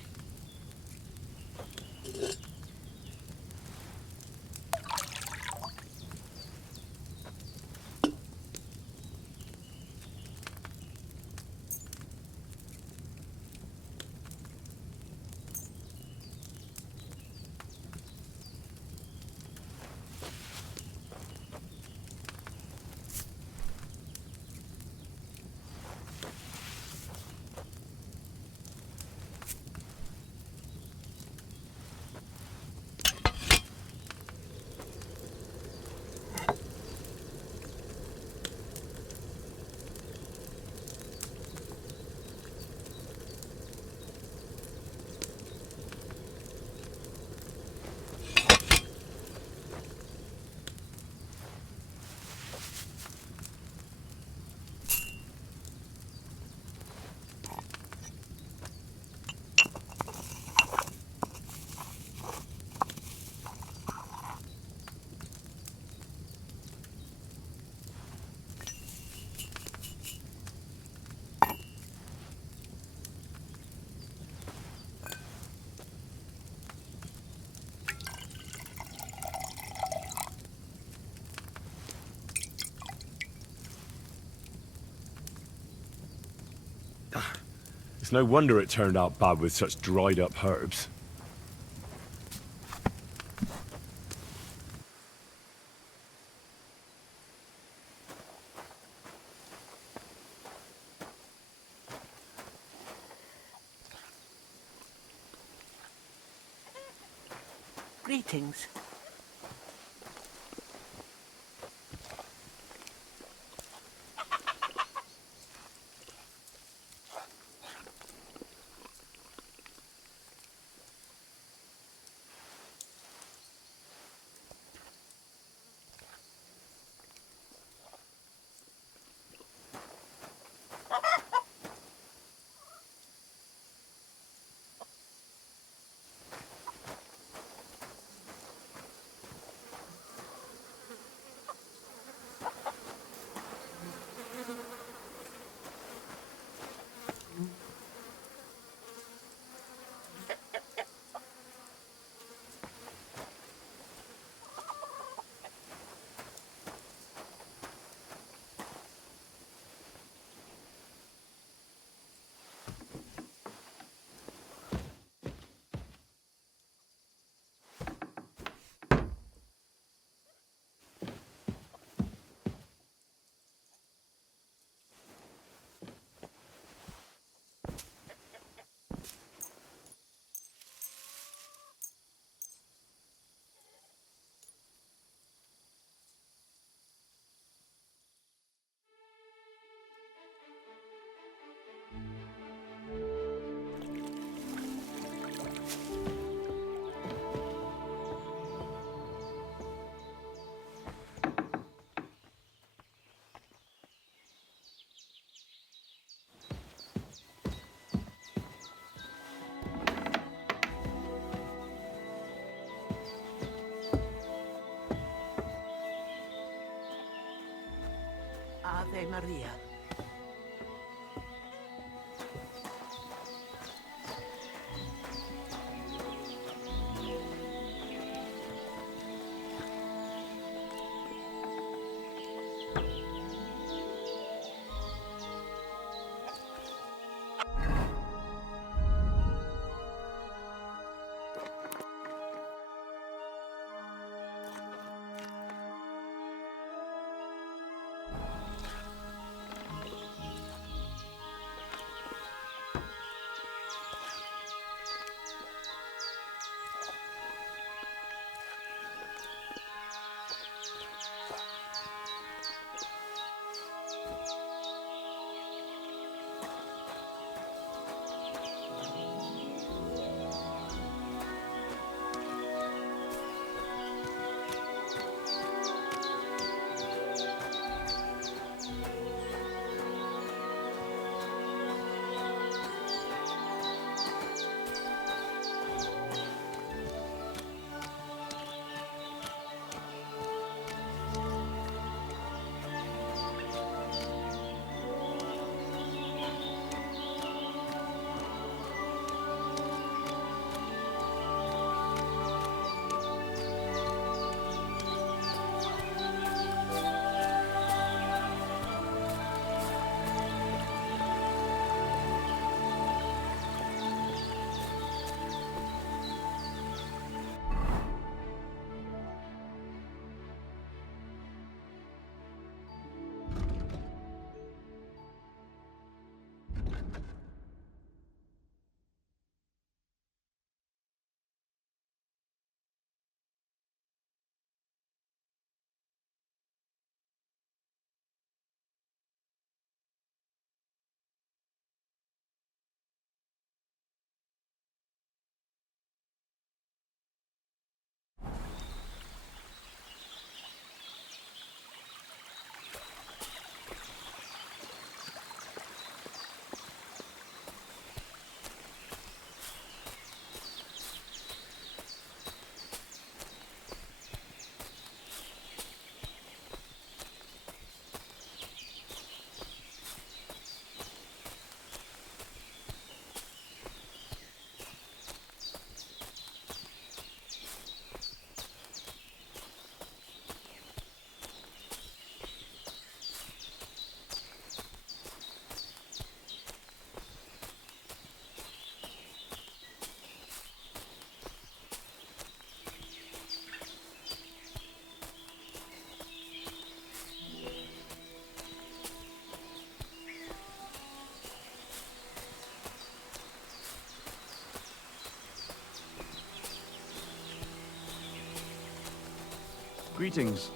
It's no wonder it turned out bad with such dried up herbs. Greetings. Ave Maria. Greetings.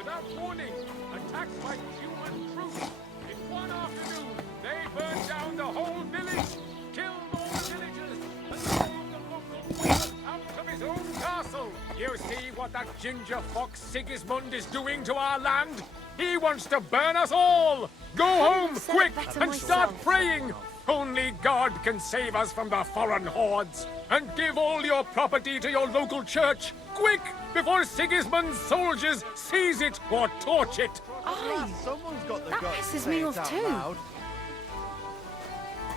without warning, attacked by human troops. In one afternoon, they burned down the whole village, killed all the villagers, and drove the local wizard out of his own castle. You see what that ginger fox Sigismund is doing to our land? He wants to burn us all! Go home, quick, and start praying! Only God can save us from the foreign hordes. And give all your property to your local church. Quick, before Sigismund's soldiers seize it or torch it. Aye, Someone's got the that guts to pisses say me it off out too. loud.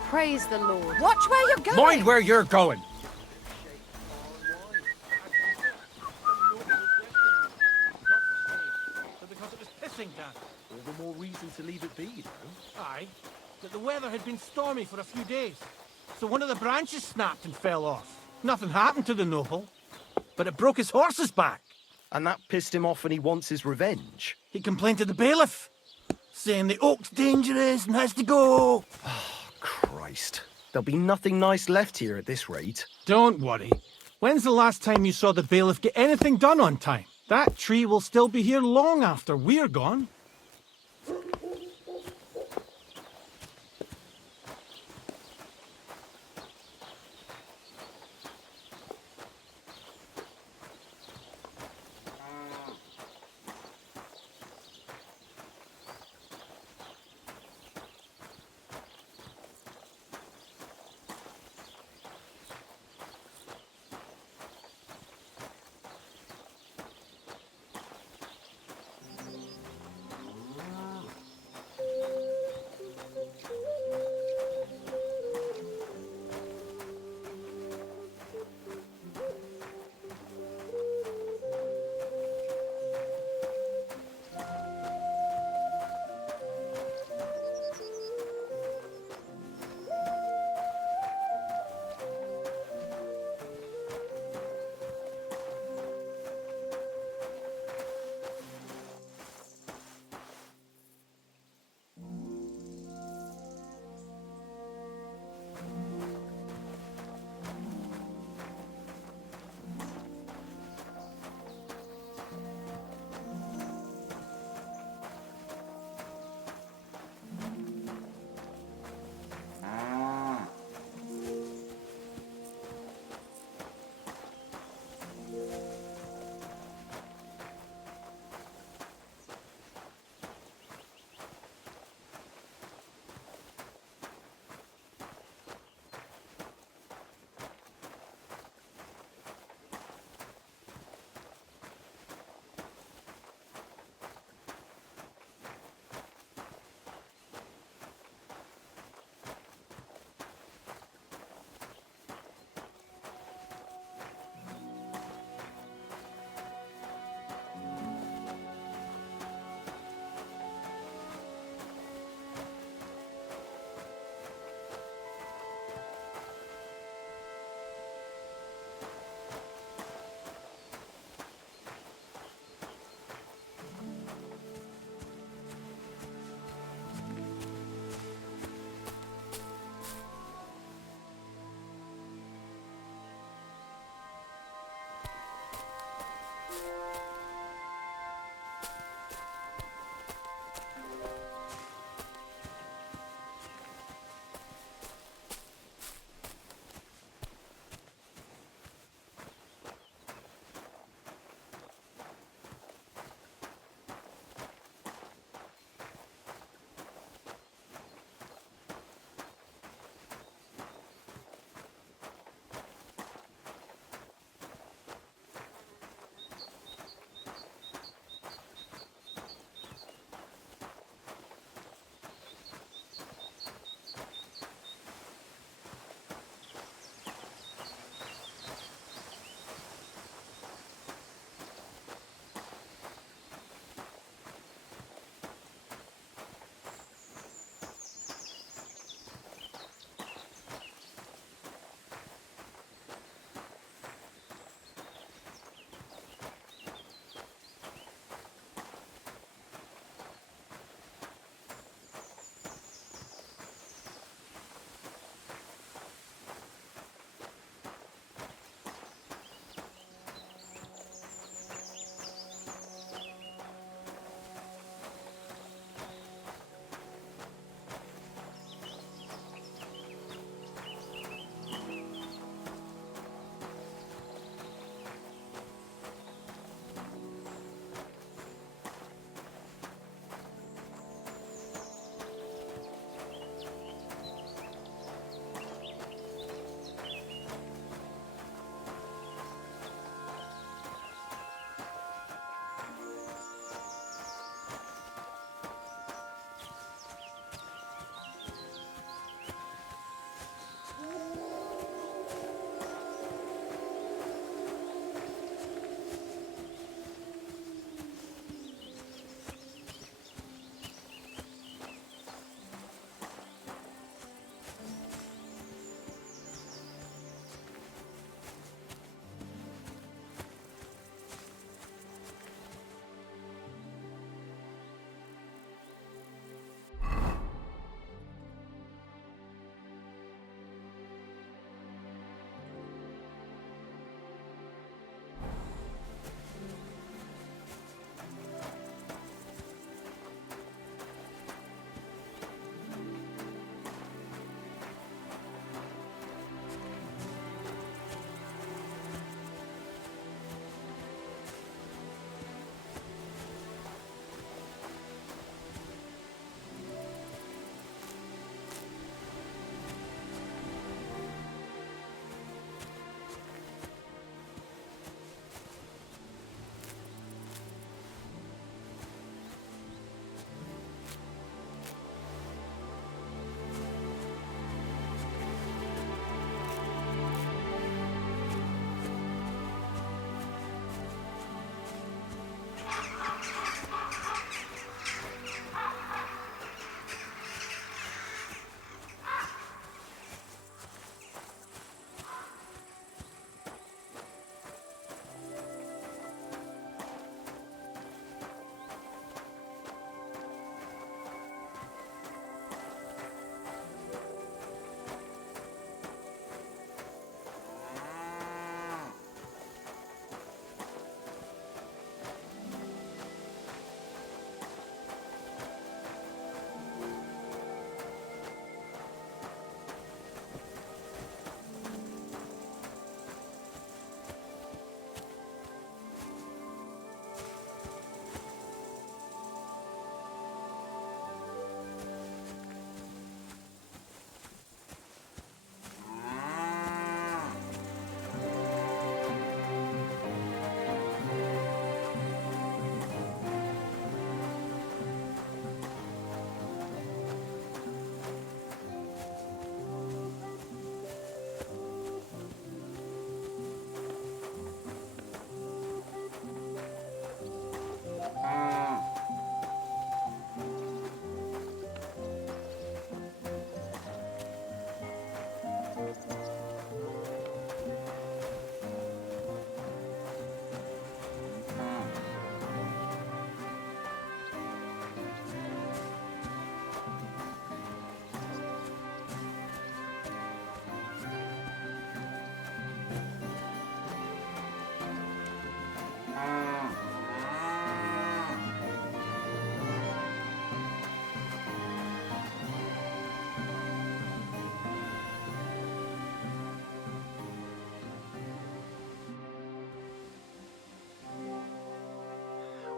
Praise the Lord. Watch where you're going. Mind where you're going. So because it was pissing down, all the more reason to leave it be, you know? Aye, but the weather had been stormy for a few days, so one of the branches snapped and fell off. Nothing happened to the noble, but it broke his horse's back. And that pissed him off and he wants his revenge. He complained to the bailiff, saying the oak's dangerous and has to go. Christ. There'll be nothing nice left here at this rate. Don't worry. When's the last time you saw the bailiff get anything done on time? That tree will still be here long after we're gone.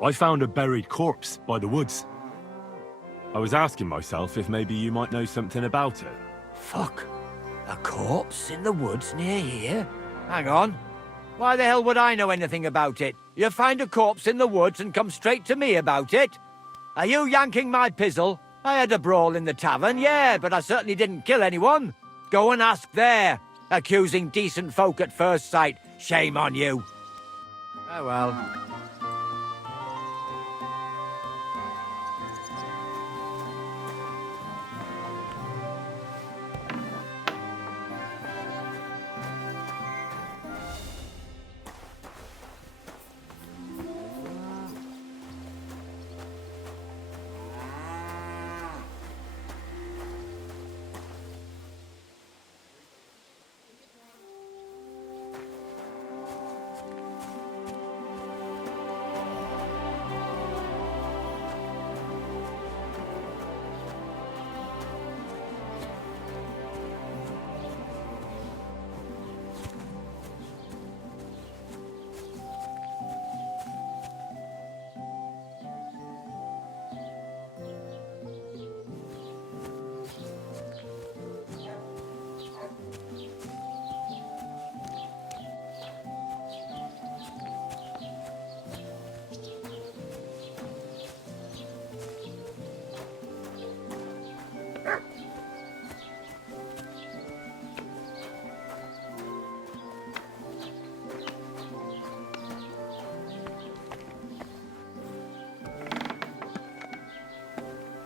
I found a buried corpse by the woods. I was asking myself if maybe you might know something about it. Fuck. A corpse in the woods near here? Hang on. Why the hell would I know anything about it? You find a corpse in the woods and come straight to me about it? Are you yanking my pizzle? I had a brawl in the tavern, yeah, but I certainly didn't kill anyone. Go and ask there. Accusing decent folk at first sight. Shame on you. Oh well.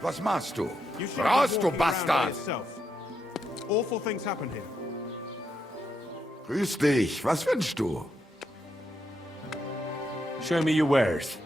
Was machst du? You should Raus, be du walking around by Bastard! yourself. Awful things happen here. Grüß dich. Was wünschst du? Show me your wares.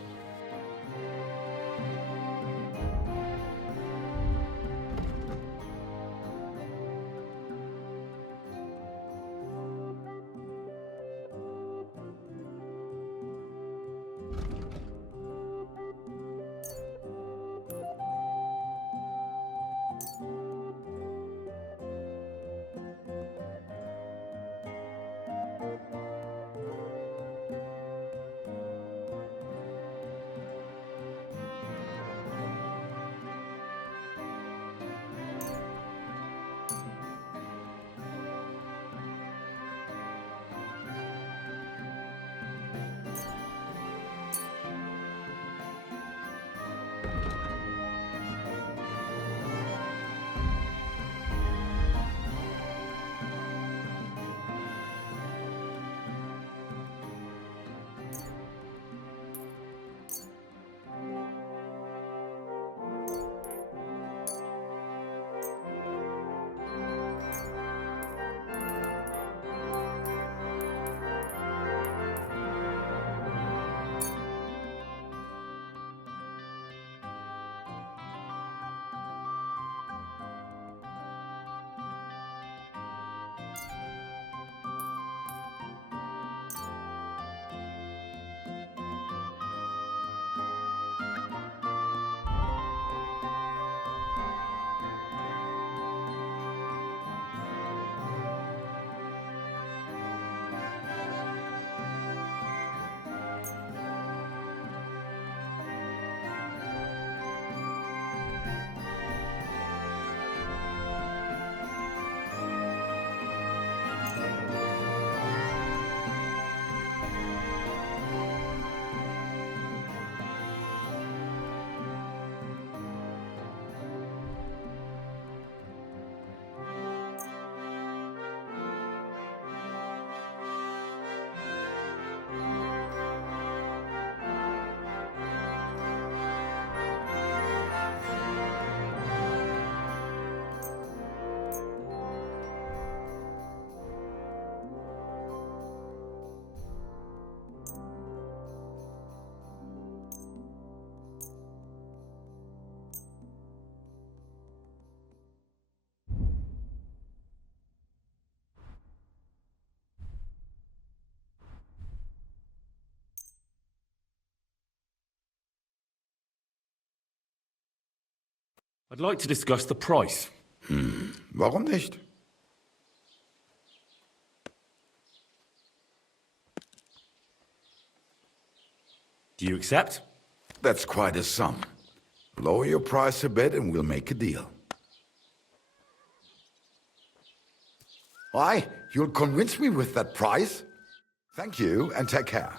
I'd like to discuss the price. Warum nicht? Do you accept? That's quite a sum. Lower your price a bit and we'll make a deal. Why? You'll convince me with that price? Thank you, and take care.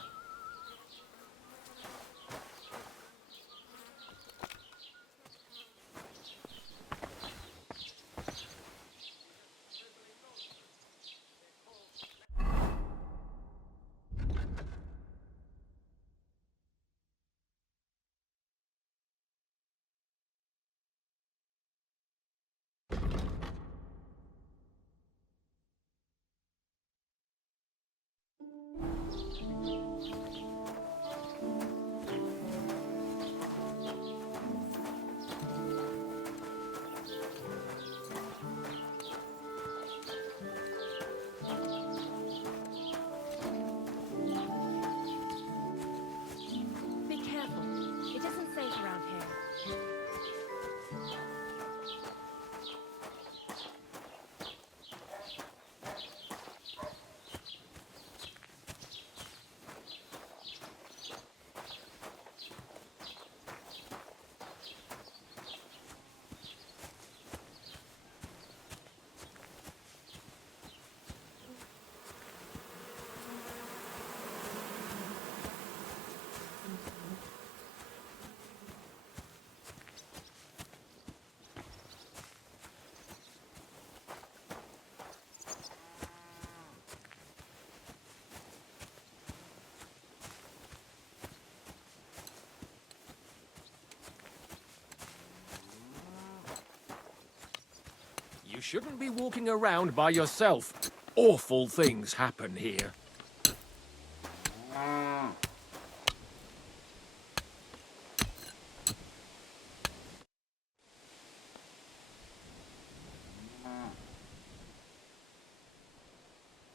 Be careful. It isn't safe around here. You shouldn't be walking around by yourself. Awful things happen here.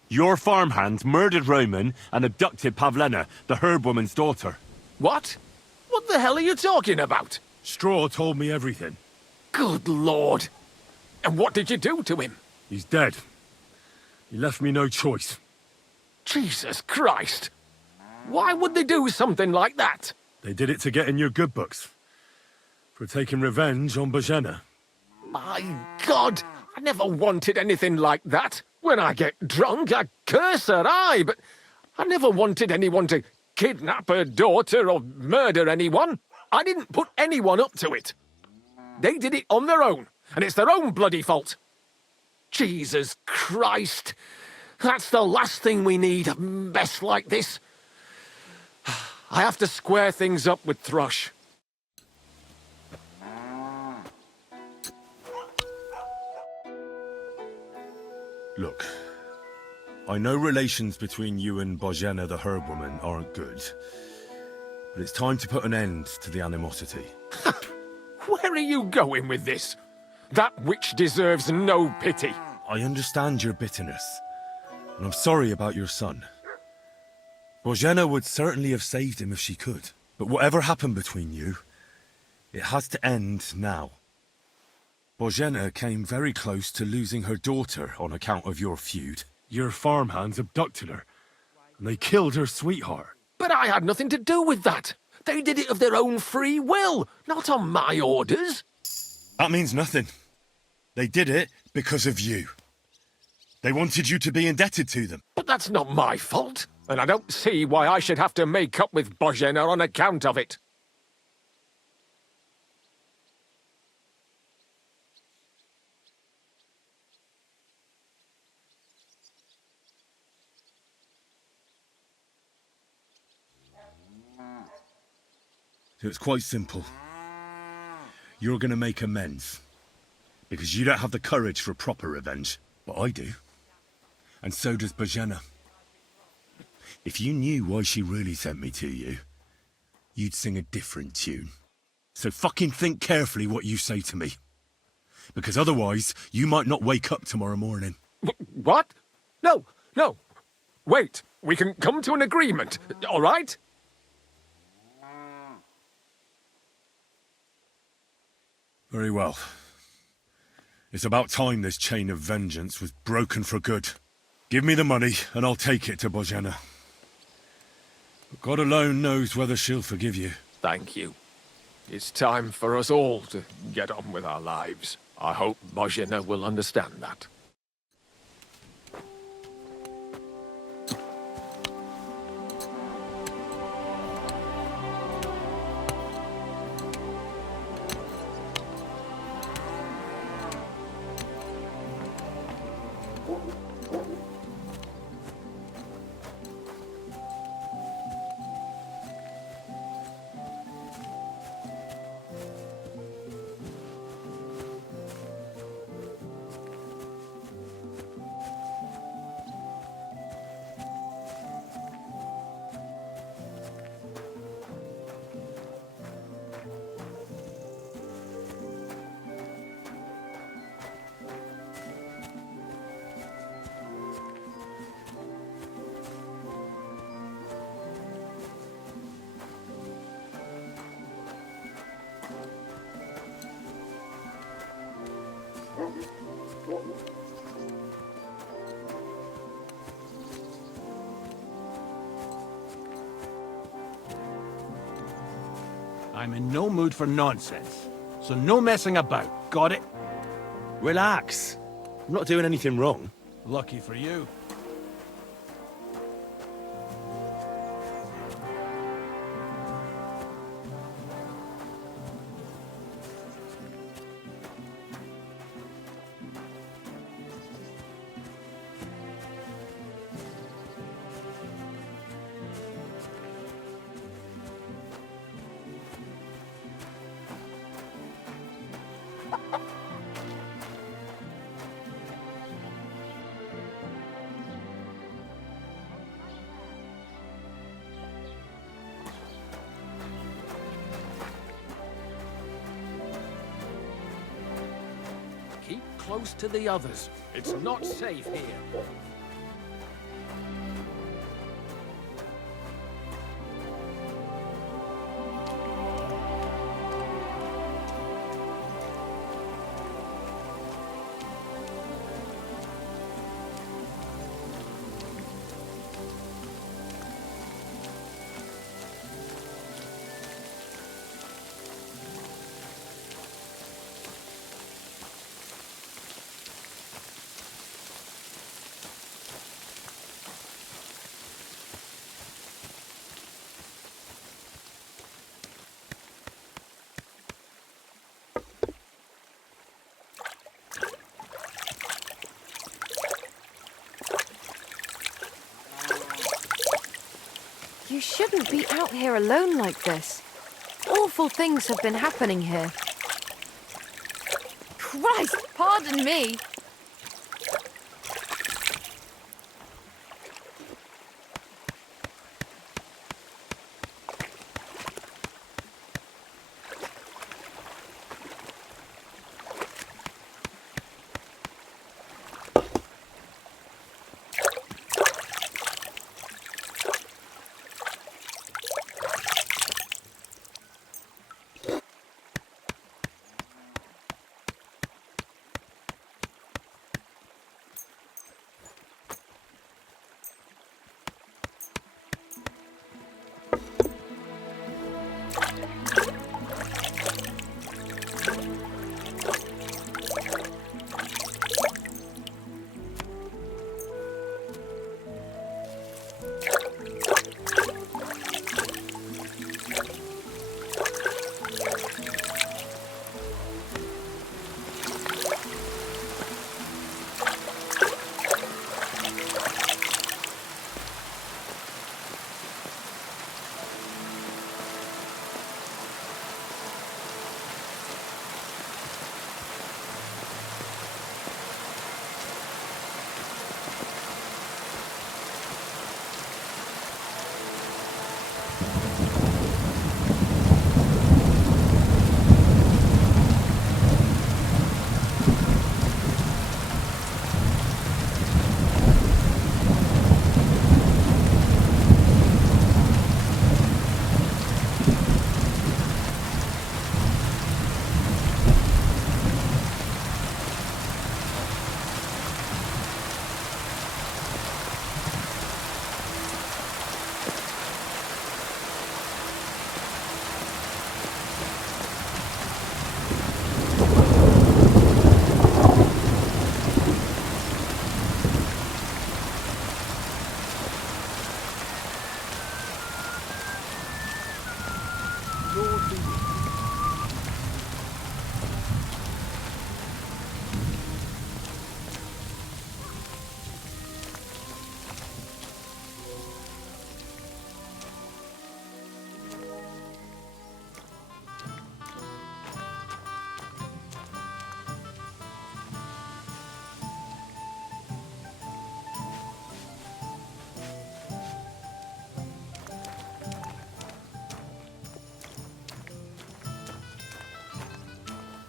Your farmhands murdered Roman and abducted Pavlena, the herb woman's daughter. What? What the hell are you talking about? Straw told me everything. Good Lord. And what did you do to him? He's dead. He left me no choice. Jesus Christ. Why would they do something like that? They did it to get in your good books. For taking revenge on Bohemia. My God! I never wanted anything like that. When I get drunk, I curse her, aye, but I never wanted anyone to kidnap her daughter or murder anyone. I didn't put anyone up to it. They did it on their own, and it's their own bloody fault. Jesus Christ! That's the last thing we need, a mess like this. I have to square things up with Thrush. Look, I know relations between you and Bohemia the herb woman aren't good, but it's time to put an end to the animosity. Where are you going with this? That witch deserves no pity. I understand your bitterness, and I'm sorry about your son. Bohemia would certainly have saved him if she could, but whatever happened between you, it has to end now. Bohemia came very close to losing her daughter on account of your feud. Your farmhands abducted her, and they killed her sweetheart. But I had nothing to do with that. They did it of their own free will, not on my orders. That means nothing. They did it because of you. They wanted you to be indebted to them. But that's not my fault, and I don't see why I should have to make up with Bohemia on account of it. So it's quite simple. You're going to make amends. Because you don't have the courage for proper revenge. But I do. And so does Bohemia. If you knew why she really sent me to you, you'd sing a different tune. So fucking think carefully what you say to me. Because otherwise, you might not wake up tomorrow morning. What? No, no. Wait, we can come to an agreement, all right? Very well. It's about time this chain of vengeance was broken for good. Give me the money, and I'll take it to Bohemia. But God alone knows whether she'll forgive you. Thank you. It's time for us all to get on with our lives. I hope Bohemia will understand that. I'm in no mood for nonsense, so no messing about. Got it? Relax. I'm not doing anything wrong. Lucky for you. Keep close to the others. It's not safe here. You shouldn't be out here alone like this. Awful things have been happening here. Christ, pardon me.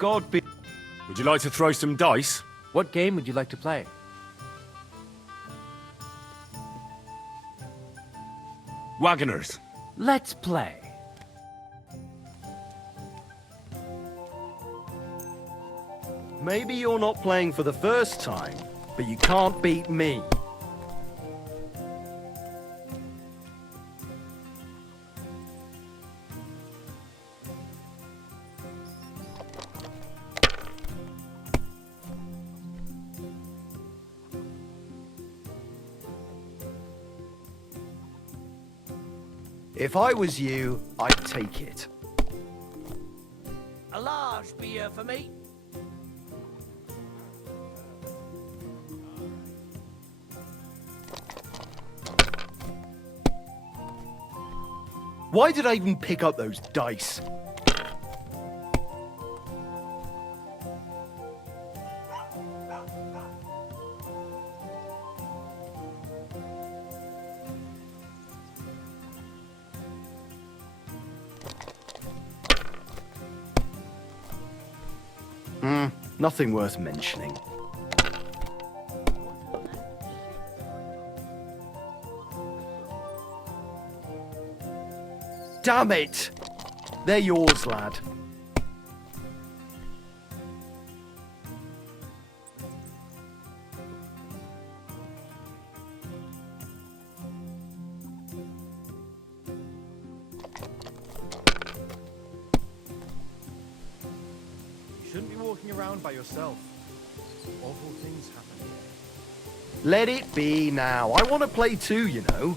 God be... Would you like to throw some dice? What game would you like to play? Wagoners. Let's play. Maybe you're not playing for the first time, but you can't beat me. If I was you, I'd take it. A large beer for me. Why did I even pick up those dice? Nothing worth mentioning. Damn it! They're yours, lad. You shouldn't be walking around by yourself. Awful things happen here. Let it be now. I want to play too, you know.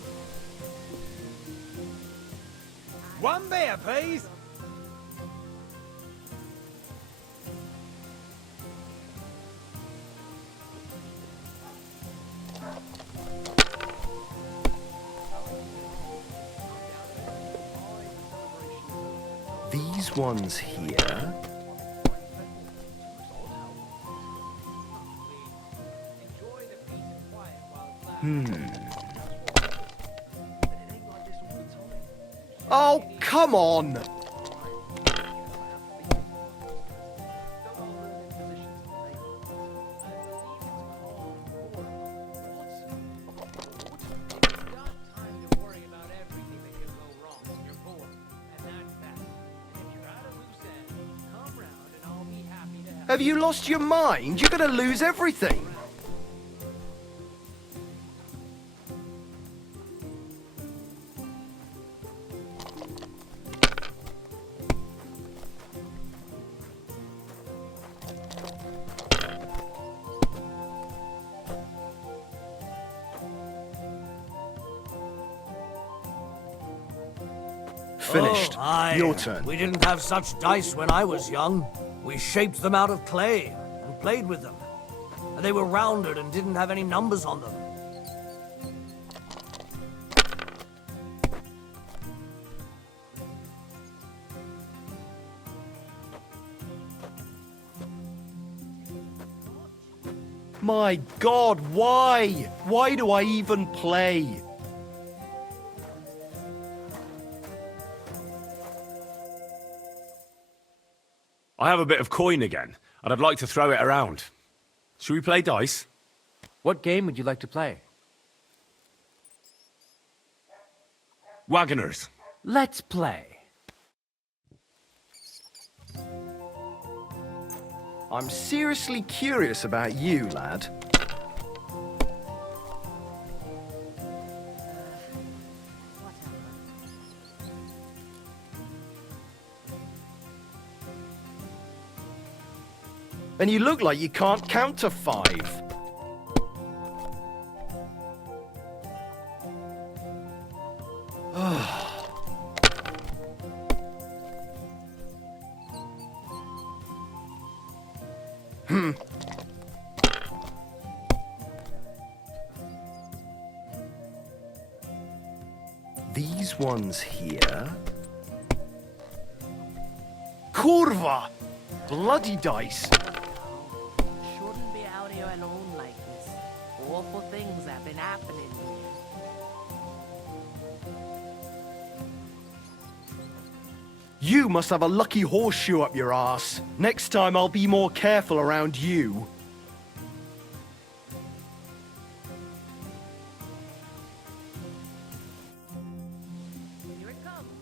One beer, please. These ones here. Oh, come on! Have you lost your mind? You're gonna lose everything. Finished. Oh, aye. Your turn. We didn't have such dice when I was young. We shaped them out of clay and played with them. And they were rounded and didn't have any numbers on them. My God, why? Why do I even play? I have a bit of coin again, and I'd like to throw it around. Should we play dice? What game would you like to play? Wagoners. Let's play. I'm seriously curious about you, lad. And you look like you can't count to 5. These ones here. Kurva! Bloody dice! Shouldn't be out here alone like this. Awful things have been happening here. You must have a lucky horseshoe up your ass. Next time I'll be more careful around you.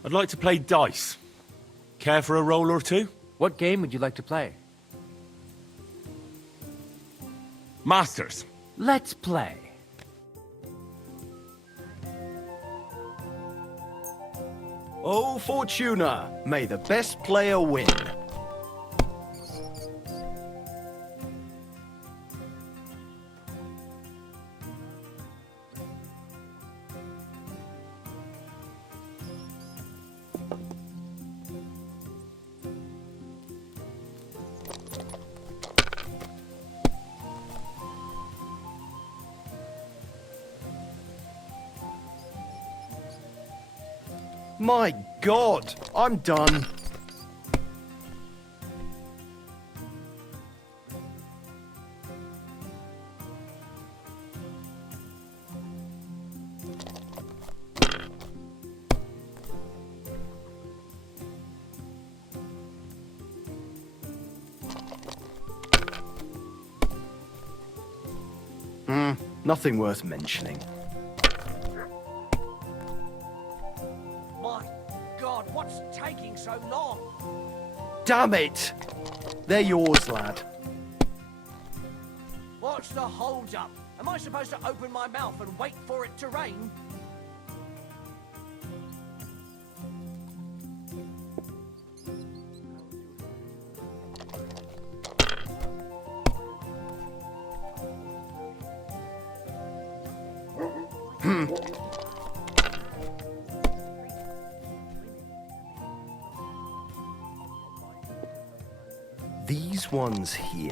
I'd like to play dice. Care for a roll or two? What game would you like to play? Masters. Let's play. Oh, Fortuna, may the best player win. My God, I'm done. Nothing worth mentioning. My God, what's taking so long? Damn it! They're yours, lad. What's the hold-up? Am I supposed to open my mouth and wait for it to rain? These ones here.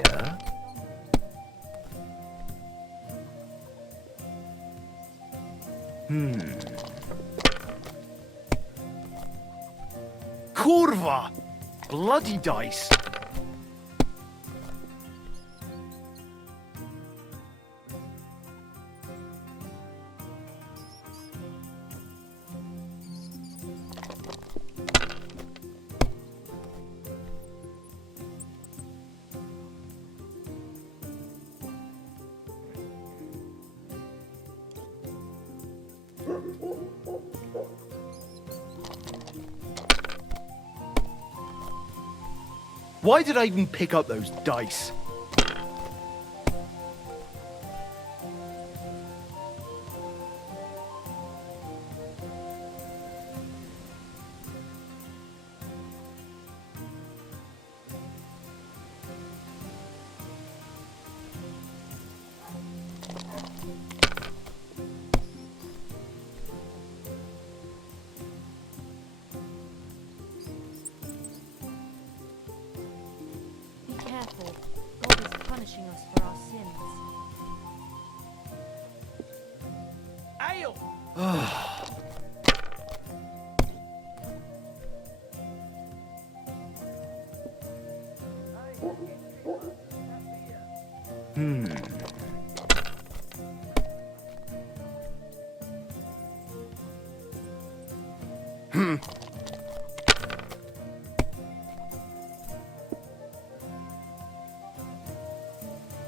Kurwa! Bloody dice. Why did I even pick up those dice? Careful. God is punishing us for our sins. Ale!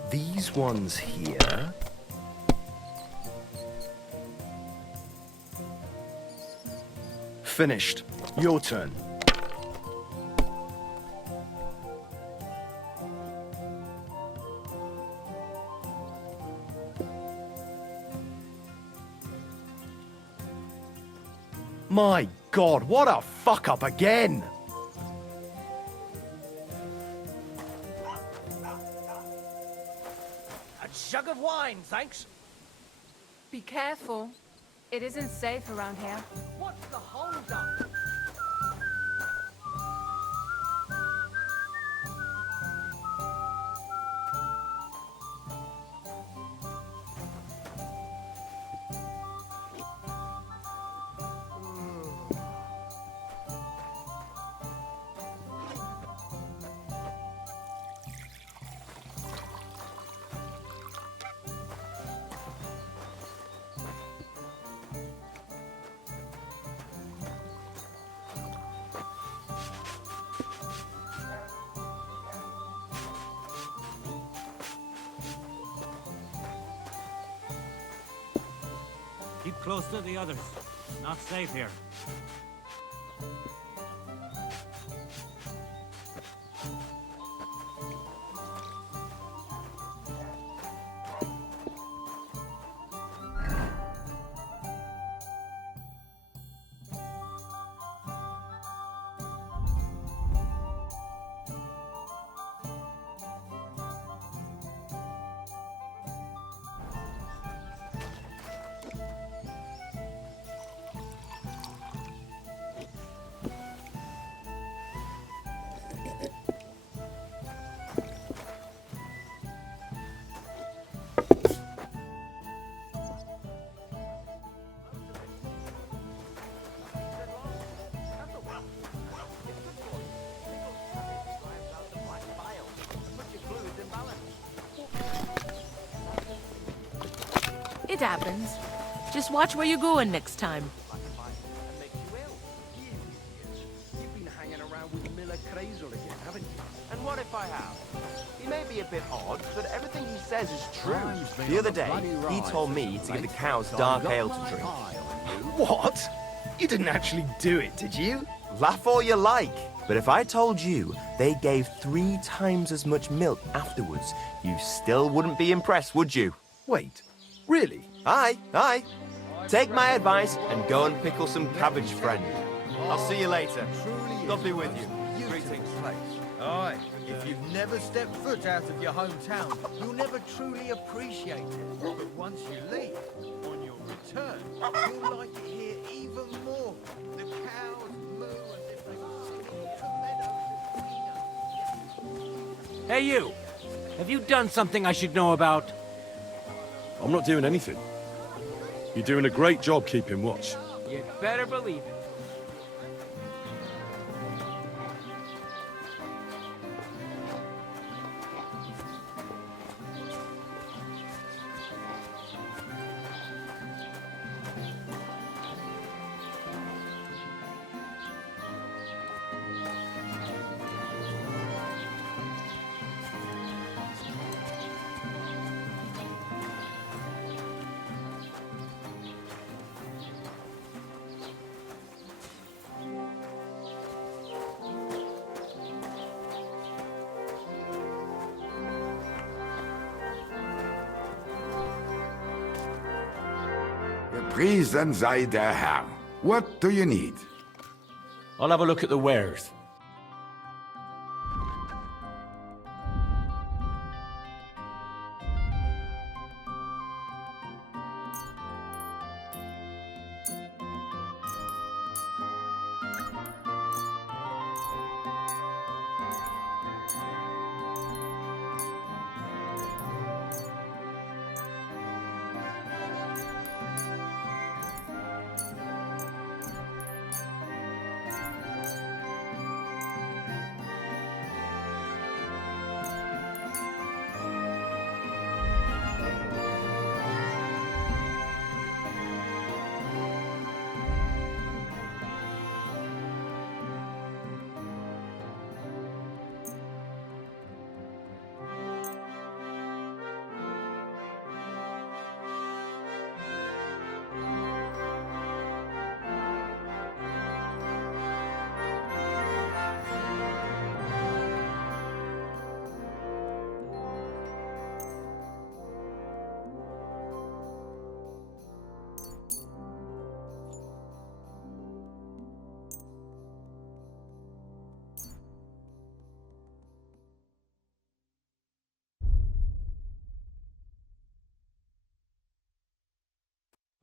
These ones here. Finished. Your turn. My God, what a fuck up again! A jug of wine, thanks. Be careful. It isn't safe around here. What's the hold-up? Keep close to the others. Not safe here. It happens. Just watch where you're going next time. You've been hanging around with Miller Crazel again, haven't you? And what if I have? He may be a bit odd, but everything he says is true. The other day, he told me to give the cows dark ale to drink. What? You didn't actually do it, did you? Laugh all you like, but if I told you they gave 3 times as much milk afterwards, you still wouldn't be impressed, would you? Wait, really? Aye, aye. Take my advice and go and pickle some cabbage, friend. I'll see you later. God be with you. Greetings. Aye, if you've never stepped foot out of your hometown, you'll never truly appreciate it. But once you leave, on your return, you'll like it here even more. The cows moo as if they were singing the meadows. Hey, you! Have you done something I should know about? I'm not doing anything. You're doing a great job keeping watch. You'd better believe it. Gepriesen sei der Herr. What do you need? I'll have a look at the wares.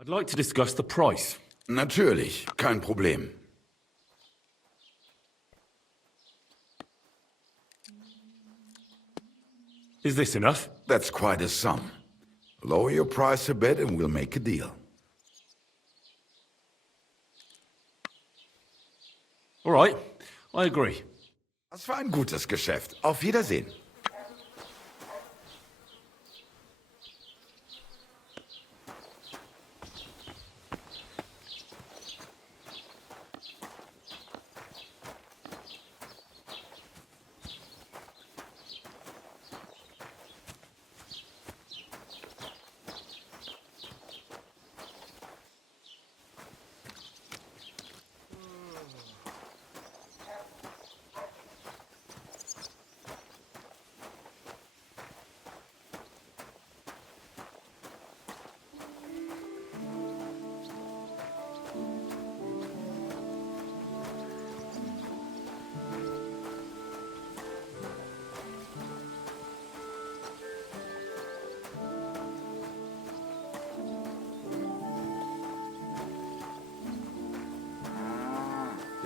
I'd like to discuss the price. Natürlich, kein Problem. Is this enough? That's quite a sum. Lower your price a bit and we'll make a deal. All right, I agree. Das war ein gutes Geschäft. Auf Wiedersehen.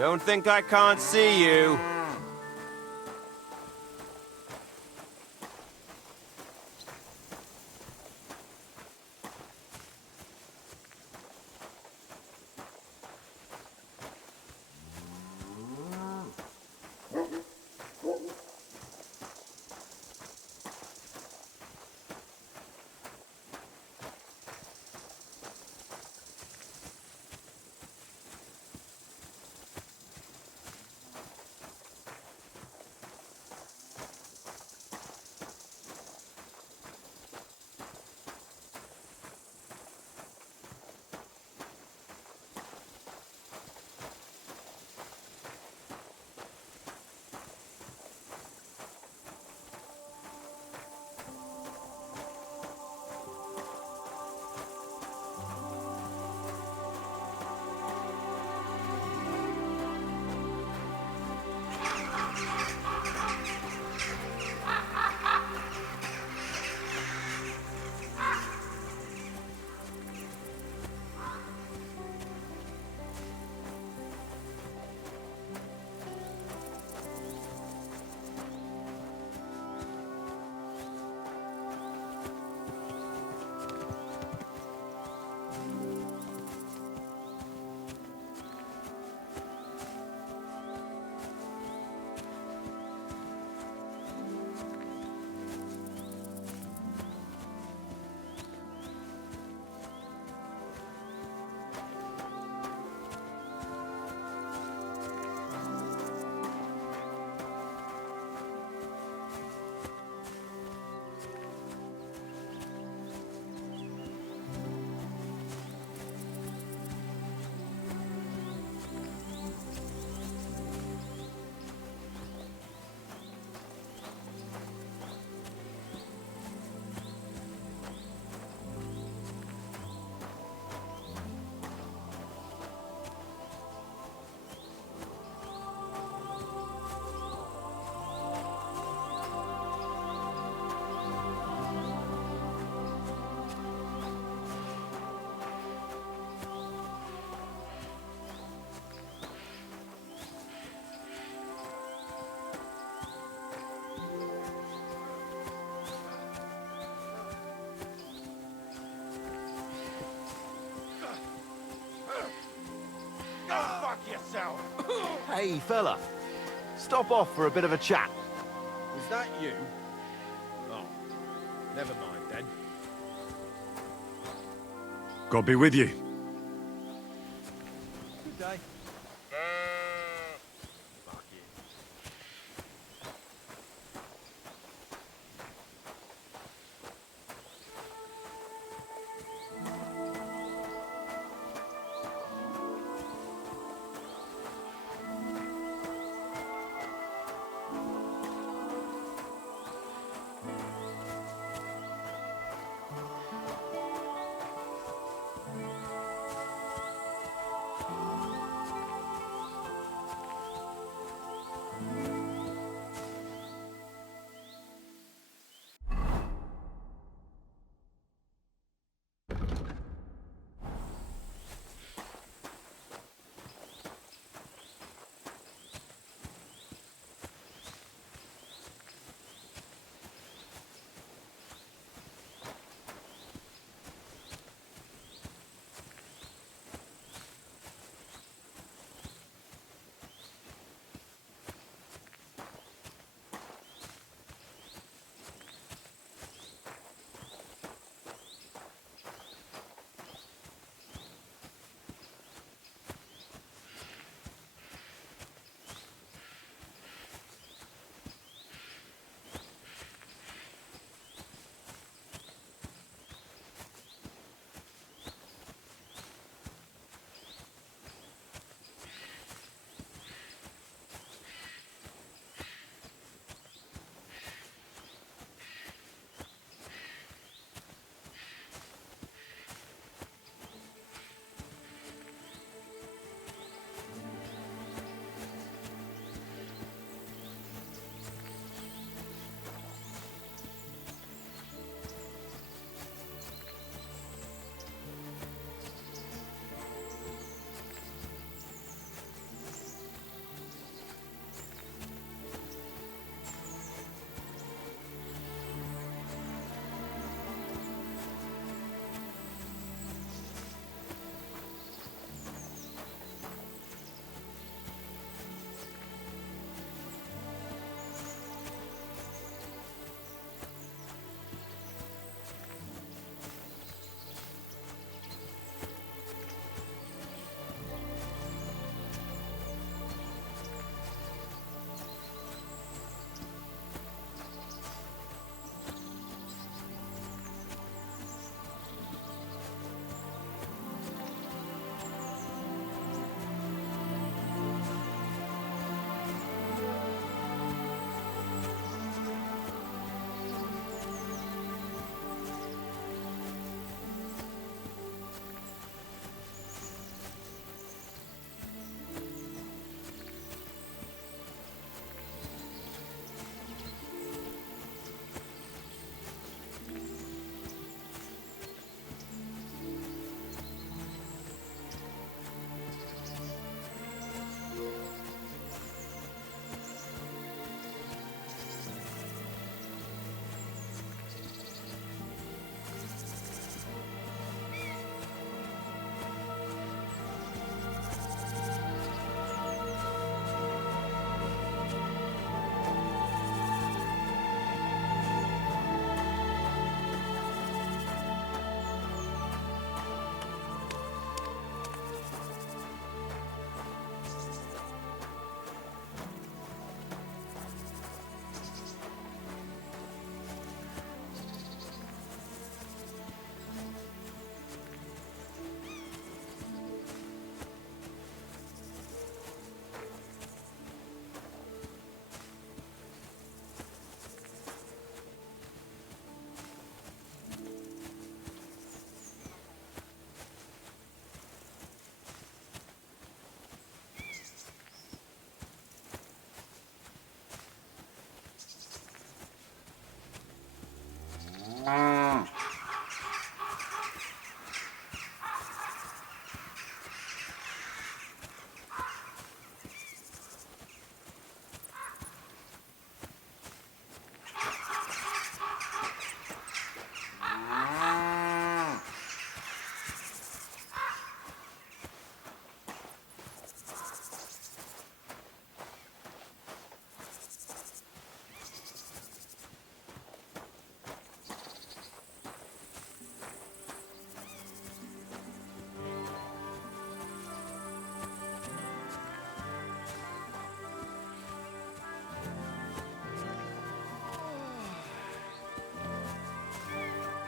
Don't think I can't see you. yourself! Hey, fella. Stop off for a bit of a chat. Was that you? Oh, never mind then. God be with you. Good day. Fuck you.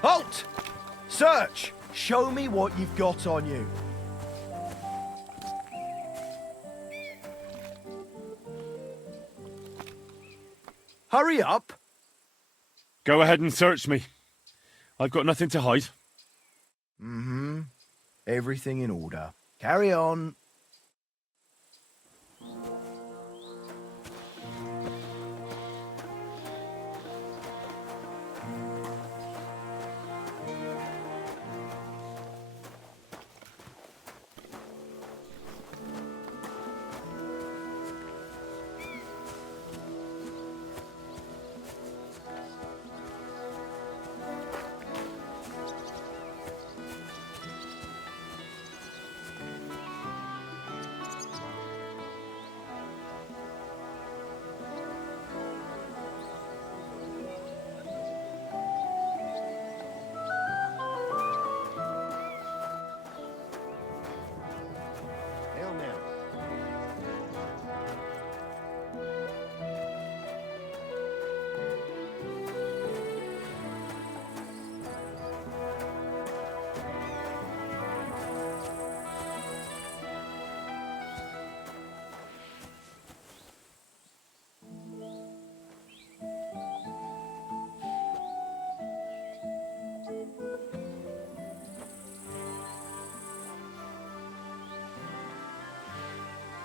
Halt! Search! Show me what you've got on you. Hurry up! Go ahead and search me. I've got nothing to hide. Mm-hmm. Everything in order. Carry on.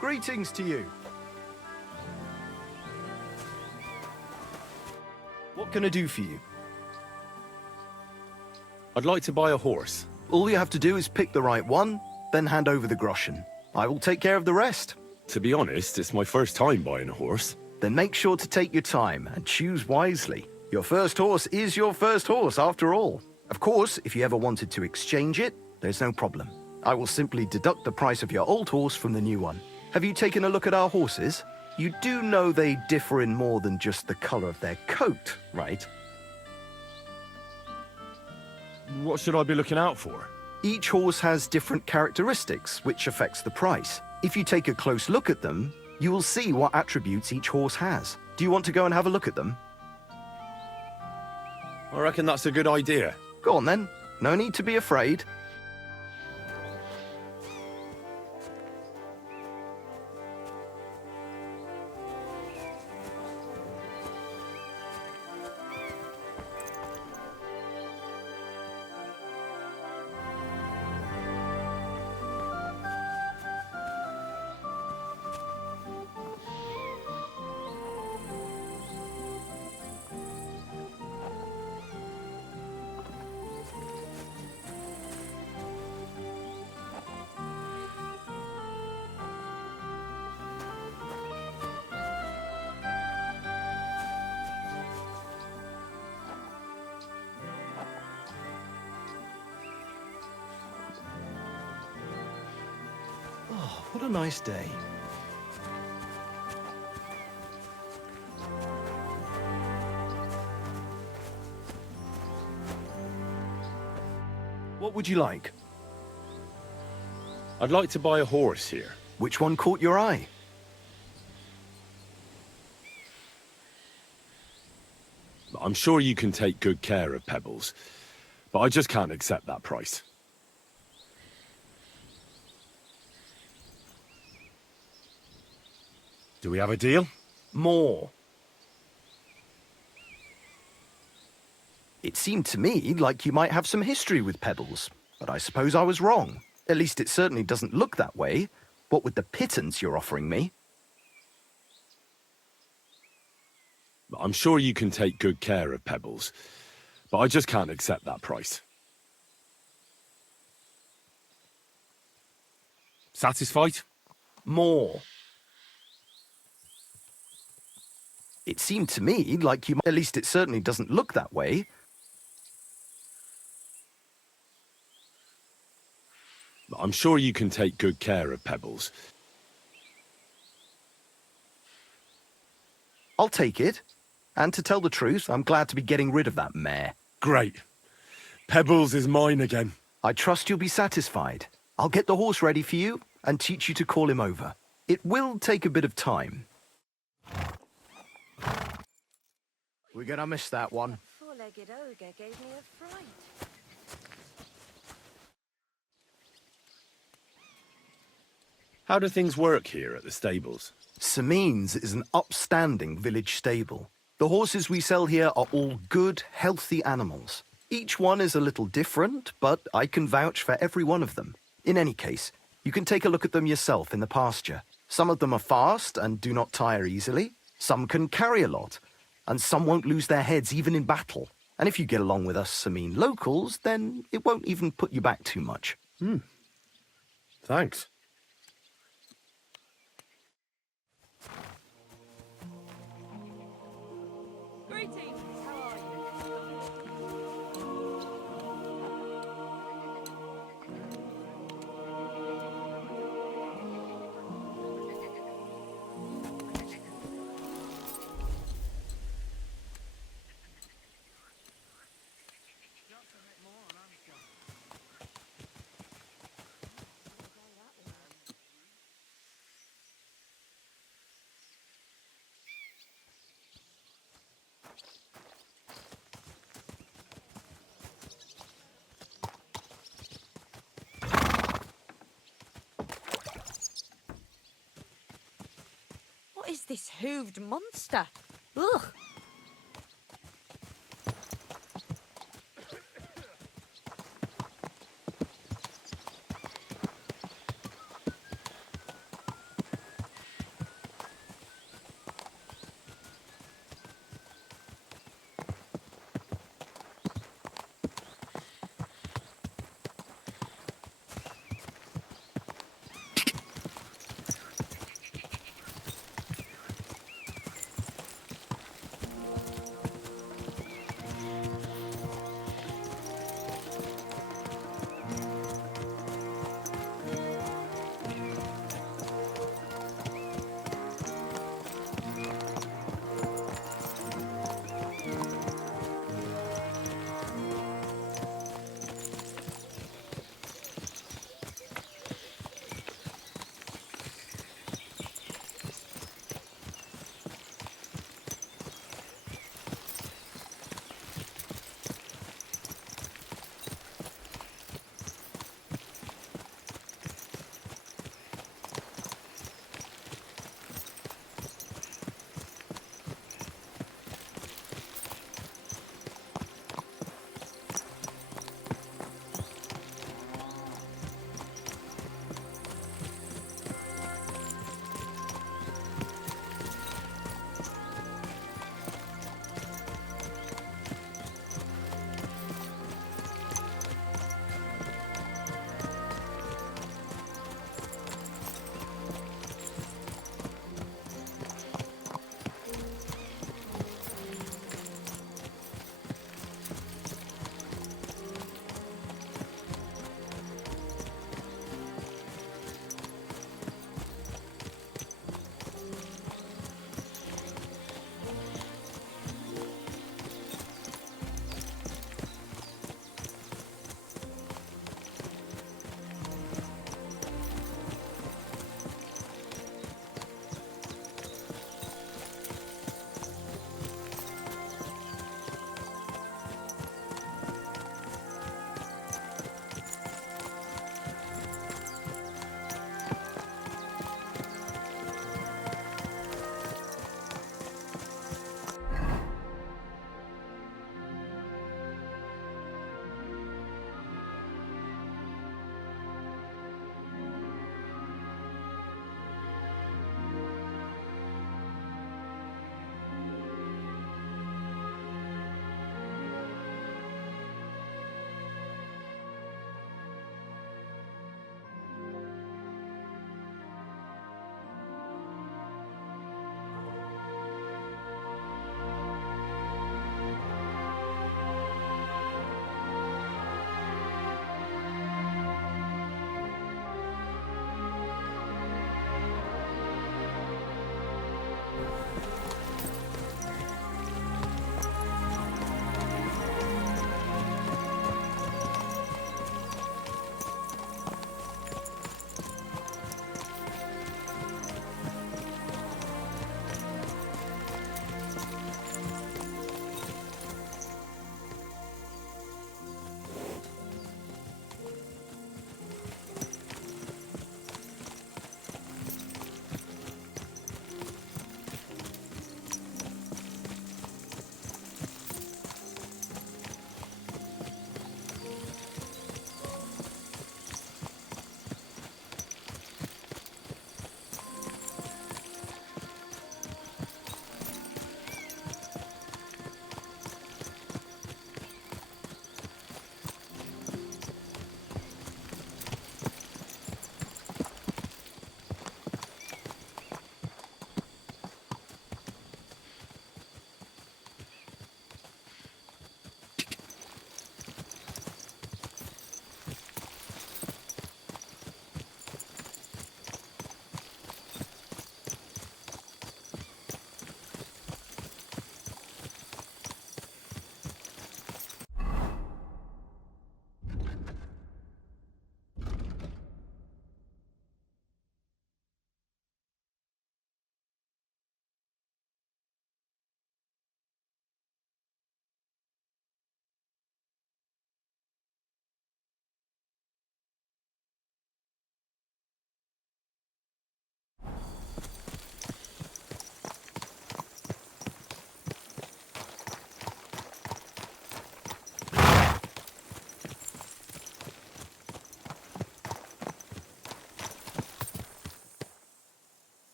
Greetings to you. What can I do for you? I'd like to buy a horse. All you have to do is pick the right one, then hand over the groschen. I will take care of the rest. To be honest, it's my first time buying a horse. Then make sure to take your time and choose wisely. Your first horse is your first horse, after all. Of course, if you ever wanted to exchange it, there's no problem. I will simply deduct the price of your old horse from the new one. Have you taken a look at our horses? You do know they differ in more than just the color of their coat, right? What should I be looking out for? Each horse has different characteristics, which affects the price. If you take a close look at them, you will see what attributes each horse has. Do you want to go and have a look at them? I reckon that's a good idea. Go on then. No need to be afraid. What a nice day. What would you like? I'd like to buy a horse here. Which one caught your eye? I'm sure you can take good care of Pebbles, but I just can't accept that price. Do we have a deal? More. It seemed to me like you might have some history with Pebbles, but I suppose I was wrong. At least it certainly doesn't look that way. What with the pittance you're offering me? I'm sure you can take good care of Pebbles, but I just can't accept that price. Satisfied? More. It seemed to me like you... At least it certainly doesn't look that way. I'm sure you can take good care of Pebbles. I'll take it. And to tell the truth, I'm glad to be getting rid of that mare. Great. Pebbles is mine again. I trust you'll be satisfied. I'll get the horse ready for you and teach you to call him over. It will take a bit of time. We're gonna miss that one. Fully. three-legged ogre gave me a fright. How do things work here at the stables? Samin's is an upstanding village stable. The horses we sell here are all good, healthy animals. Each one is a little different, but I can vouch for every one of them. In any case, you can take a look at them yourself in the pasture. Some of them are fast and do not tire easily. Some can carry a lot, and some won't lose their heads even in battle. And if you get along with us Samin locals, then it won't even put you back too much. Thanks. Greetings. How are you? What is this hooved monster? Ugh!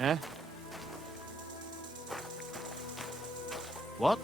Eh? What?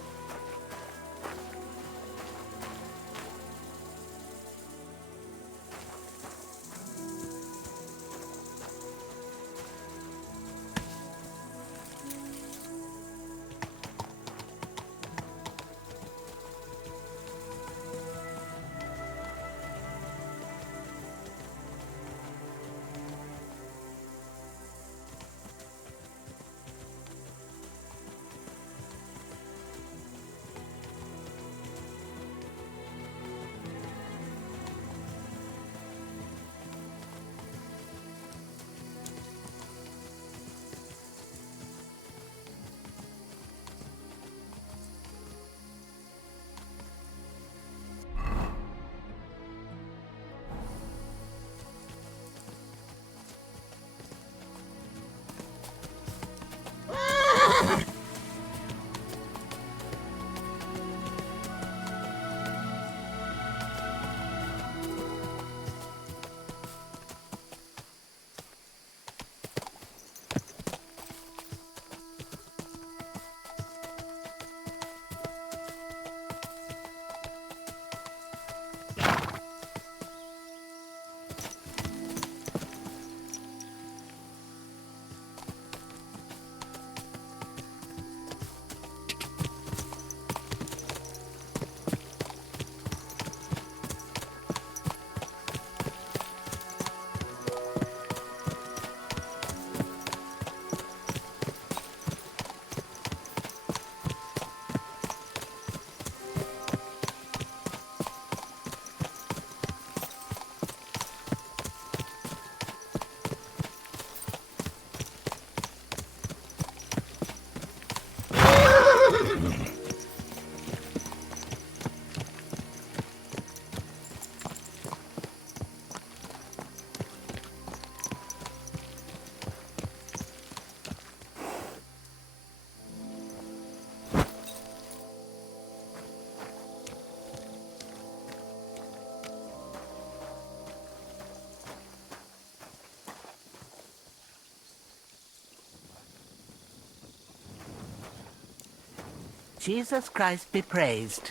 Jesus Christ be praised.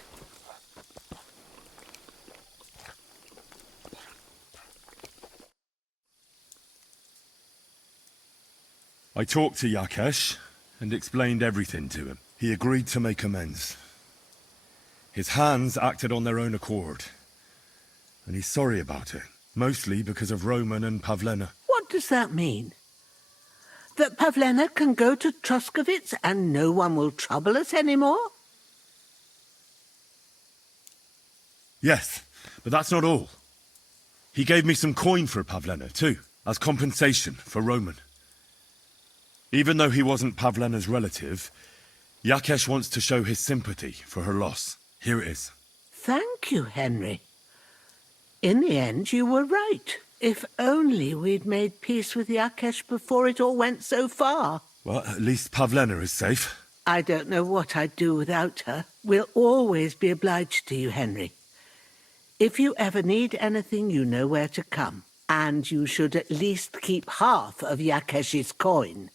I talked to Jakesh and explained everything to him. He agreed to make amends. His hands acted on their own accord, and he's sorry about it, mostly because of Roman and Pavlena. What does that mean? That Pavlena can go to Troskovitz and no one will trouble us anymore? Yes, but that's not all. He gave me some coin for Pavlena, too, as compensation for Roman. Even though he wasn't Pavlena's relative, Jakesh wants to show his sympathy for her loss. Here it is. Thank you, Henry. In the end, you were right. If only we'd made peace with Jakesh before it all went so far. Well, at least Pavlena is safe. I don't know what I'd do without her. We'll always be obliged to you, Henry. If you ever need anything, you know where to come. And you should at least keep half of Jakesh's coin.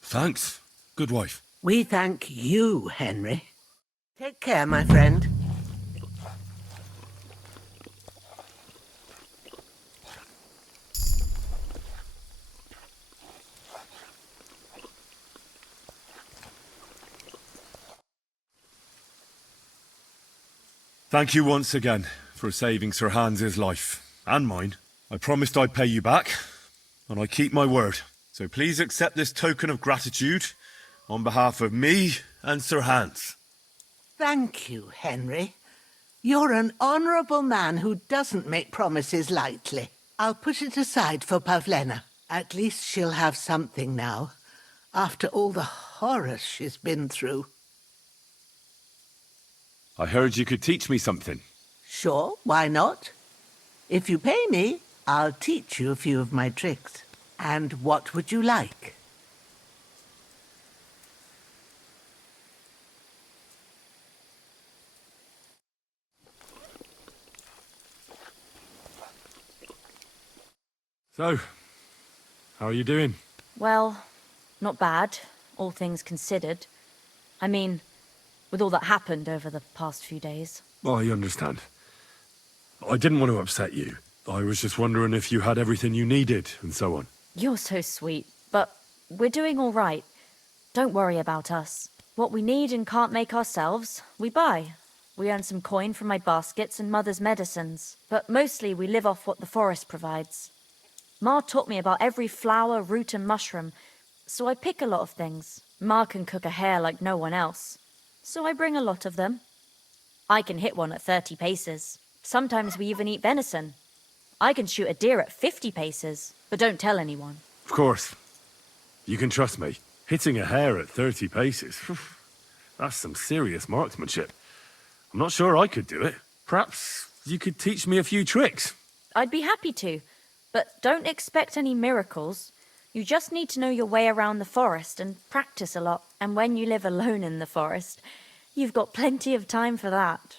Thanks, good wife. We thank you, Henry. Take care, my friend. Thank you once again for saving Sir Hans's life, and mine. I promised I'd pay you back, and I keep my word. So please accept this token of gratitude on behalf of me and Sir Hans. Thank you, Henry. You're an honourable man who doesn't make promises lightly. I'll put it aside for Pavlena. At least she'll have something now, after all the horrors she's been through. I heard you could teach me something. Sure, why not? If you pay me, I'll teach you a few of my tricks. And what would you like? So, how are you doing? Well, not bad, all things considered. I mean, with all that happened over the past few days. I understand. I didn't want to upset you. I was just wondering if you had everything you needed, and so on. You're so sweet, but we're doing all right. Don't worry about us. What we need and can't make ourselves, we buy. We earn some coin from my baskets and Mother's medicines, but mostly we live off what the forest provides. Ma taught me about every flower, root and mushroom, so I pick a lot of things. Ma can cook a hare like no one else, so I bring a lot of them. I can hit one at 30 paces. Sometimes we even eat venison. I can shoot a deer at 50 paces, but don't tell anyone. Of course. You can trust me. Hitting a hare at 30 paces, that's some serious marksmanship. I'm not sure I could do it. Perhaps you could teach me a few tricks. I'd be happy to, but don't expect any miracles. You just need to know your way around the forest and practice a lot. And when you live alone in the forest, you've got plenty of time for that.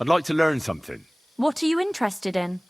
I'd like to learn something. What are you interested in?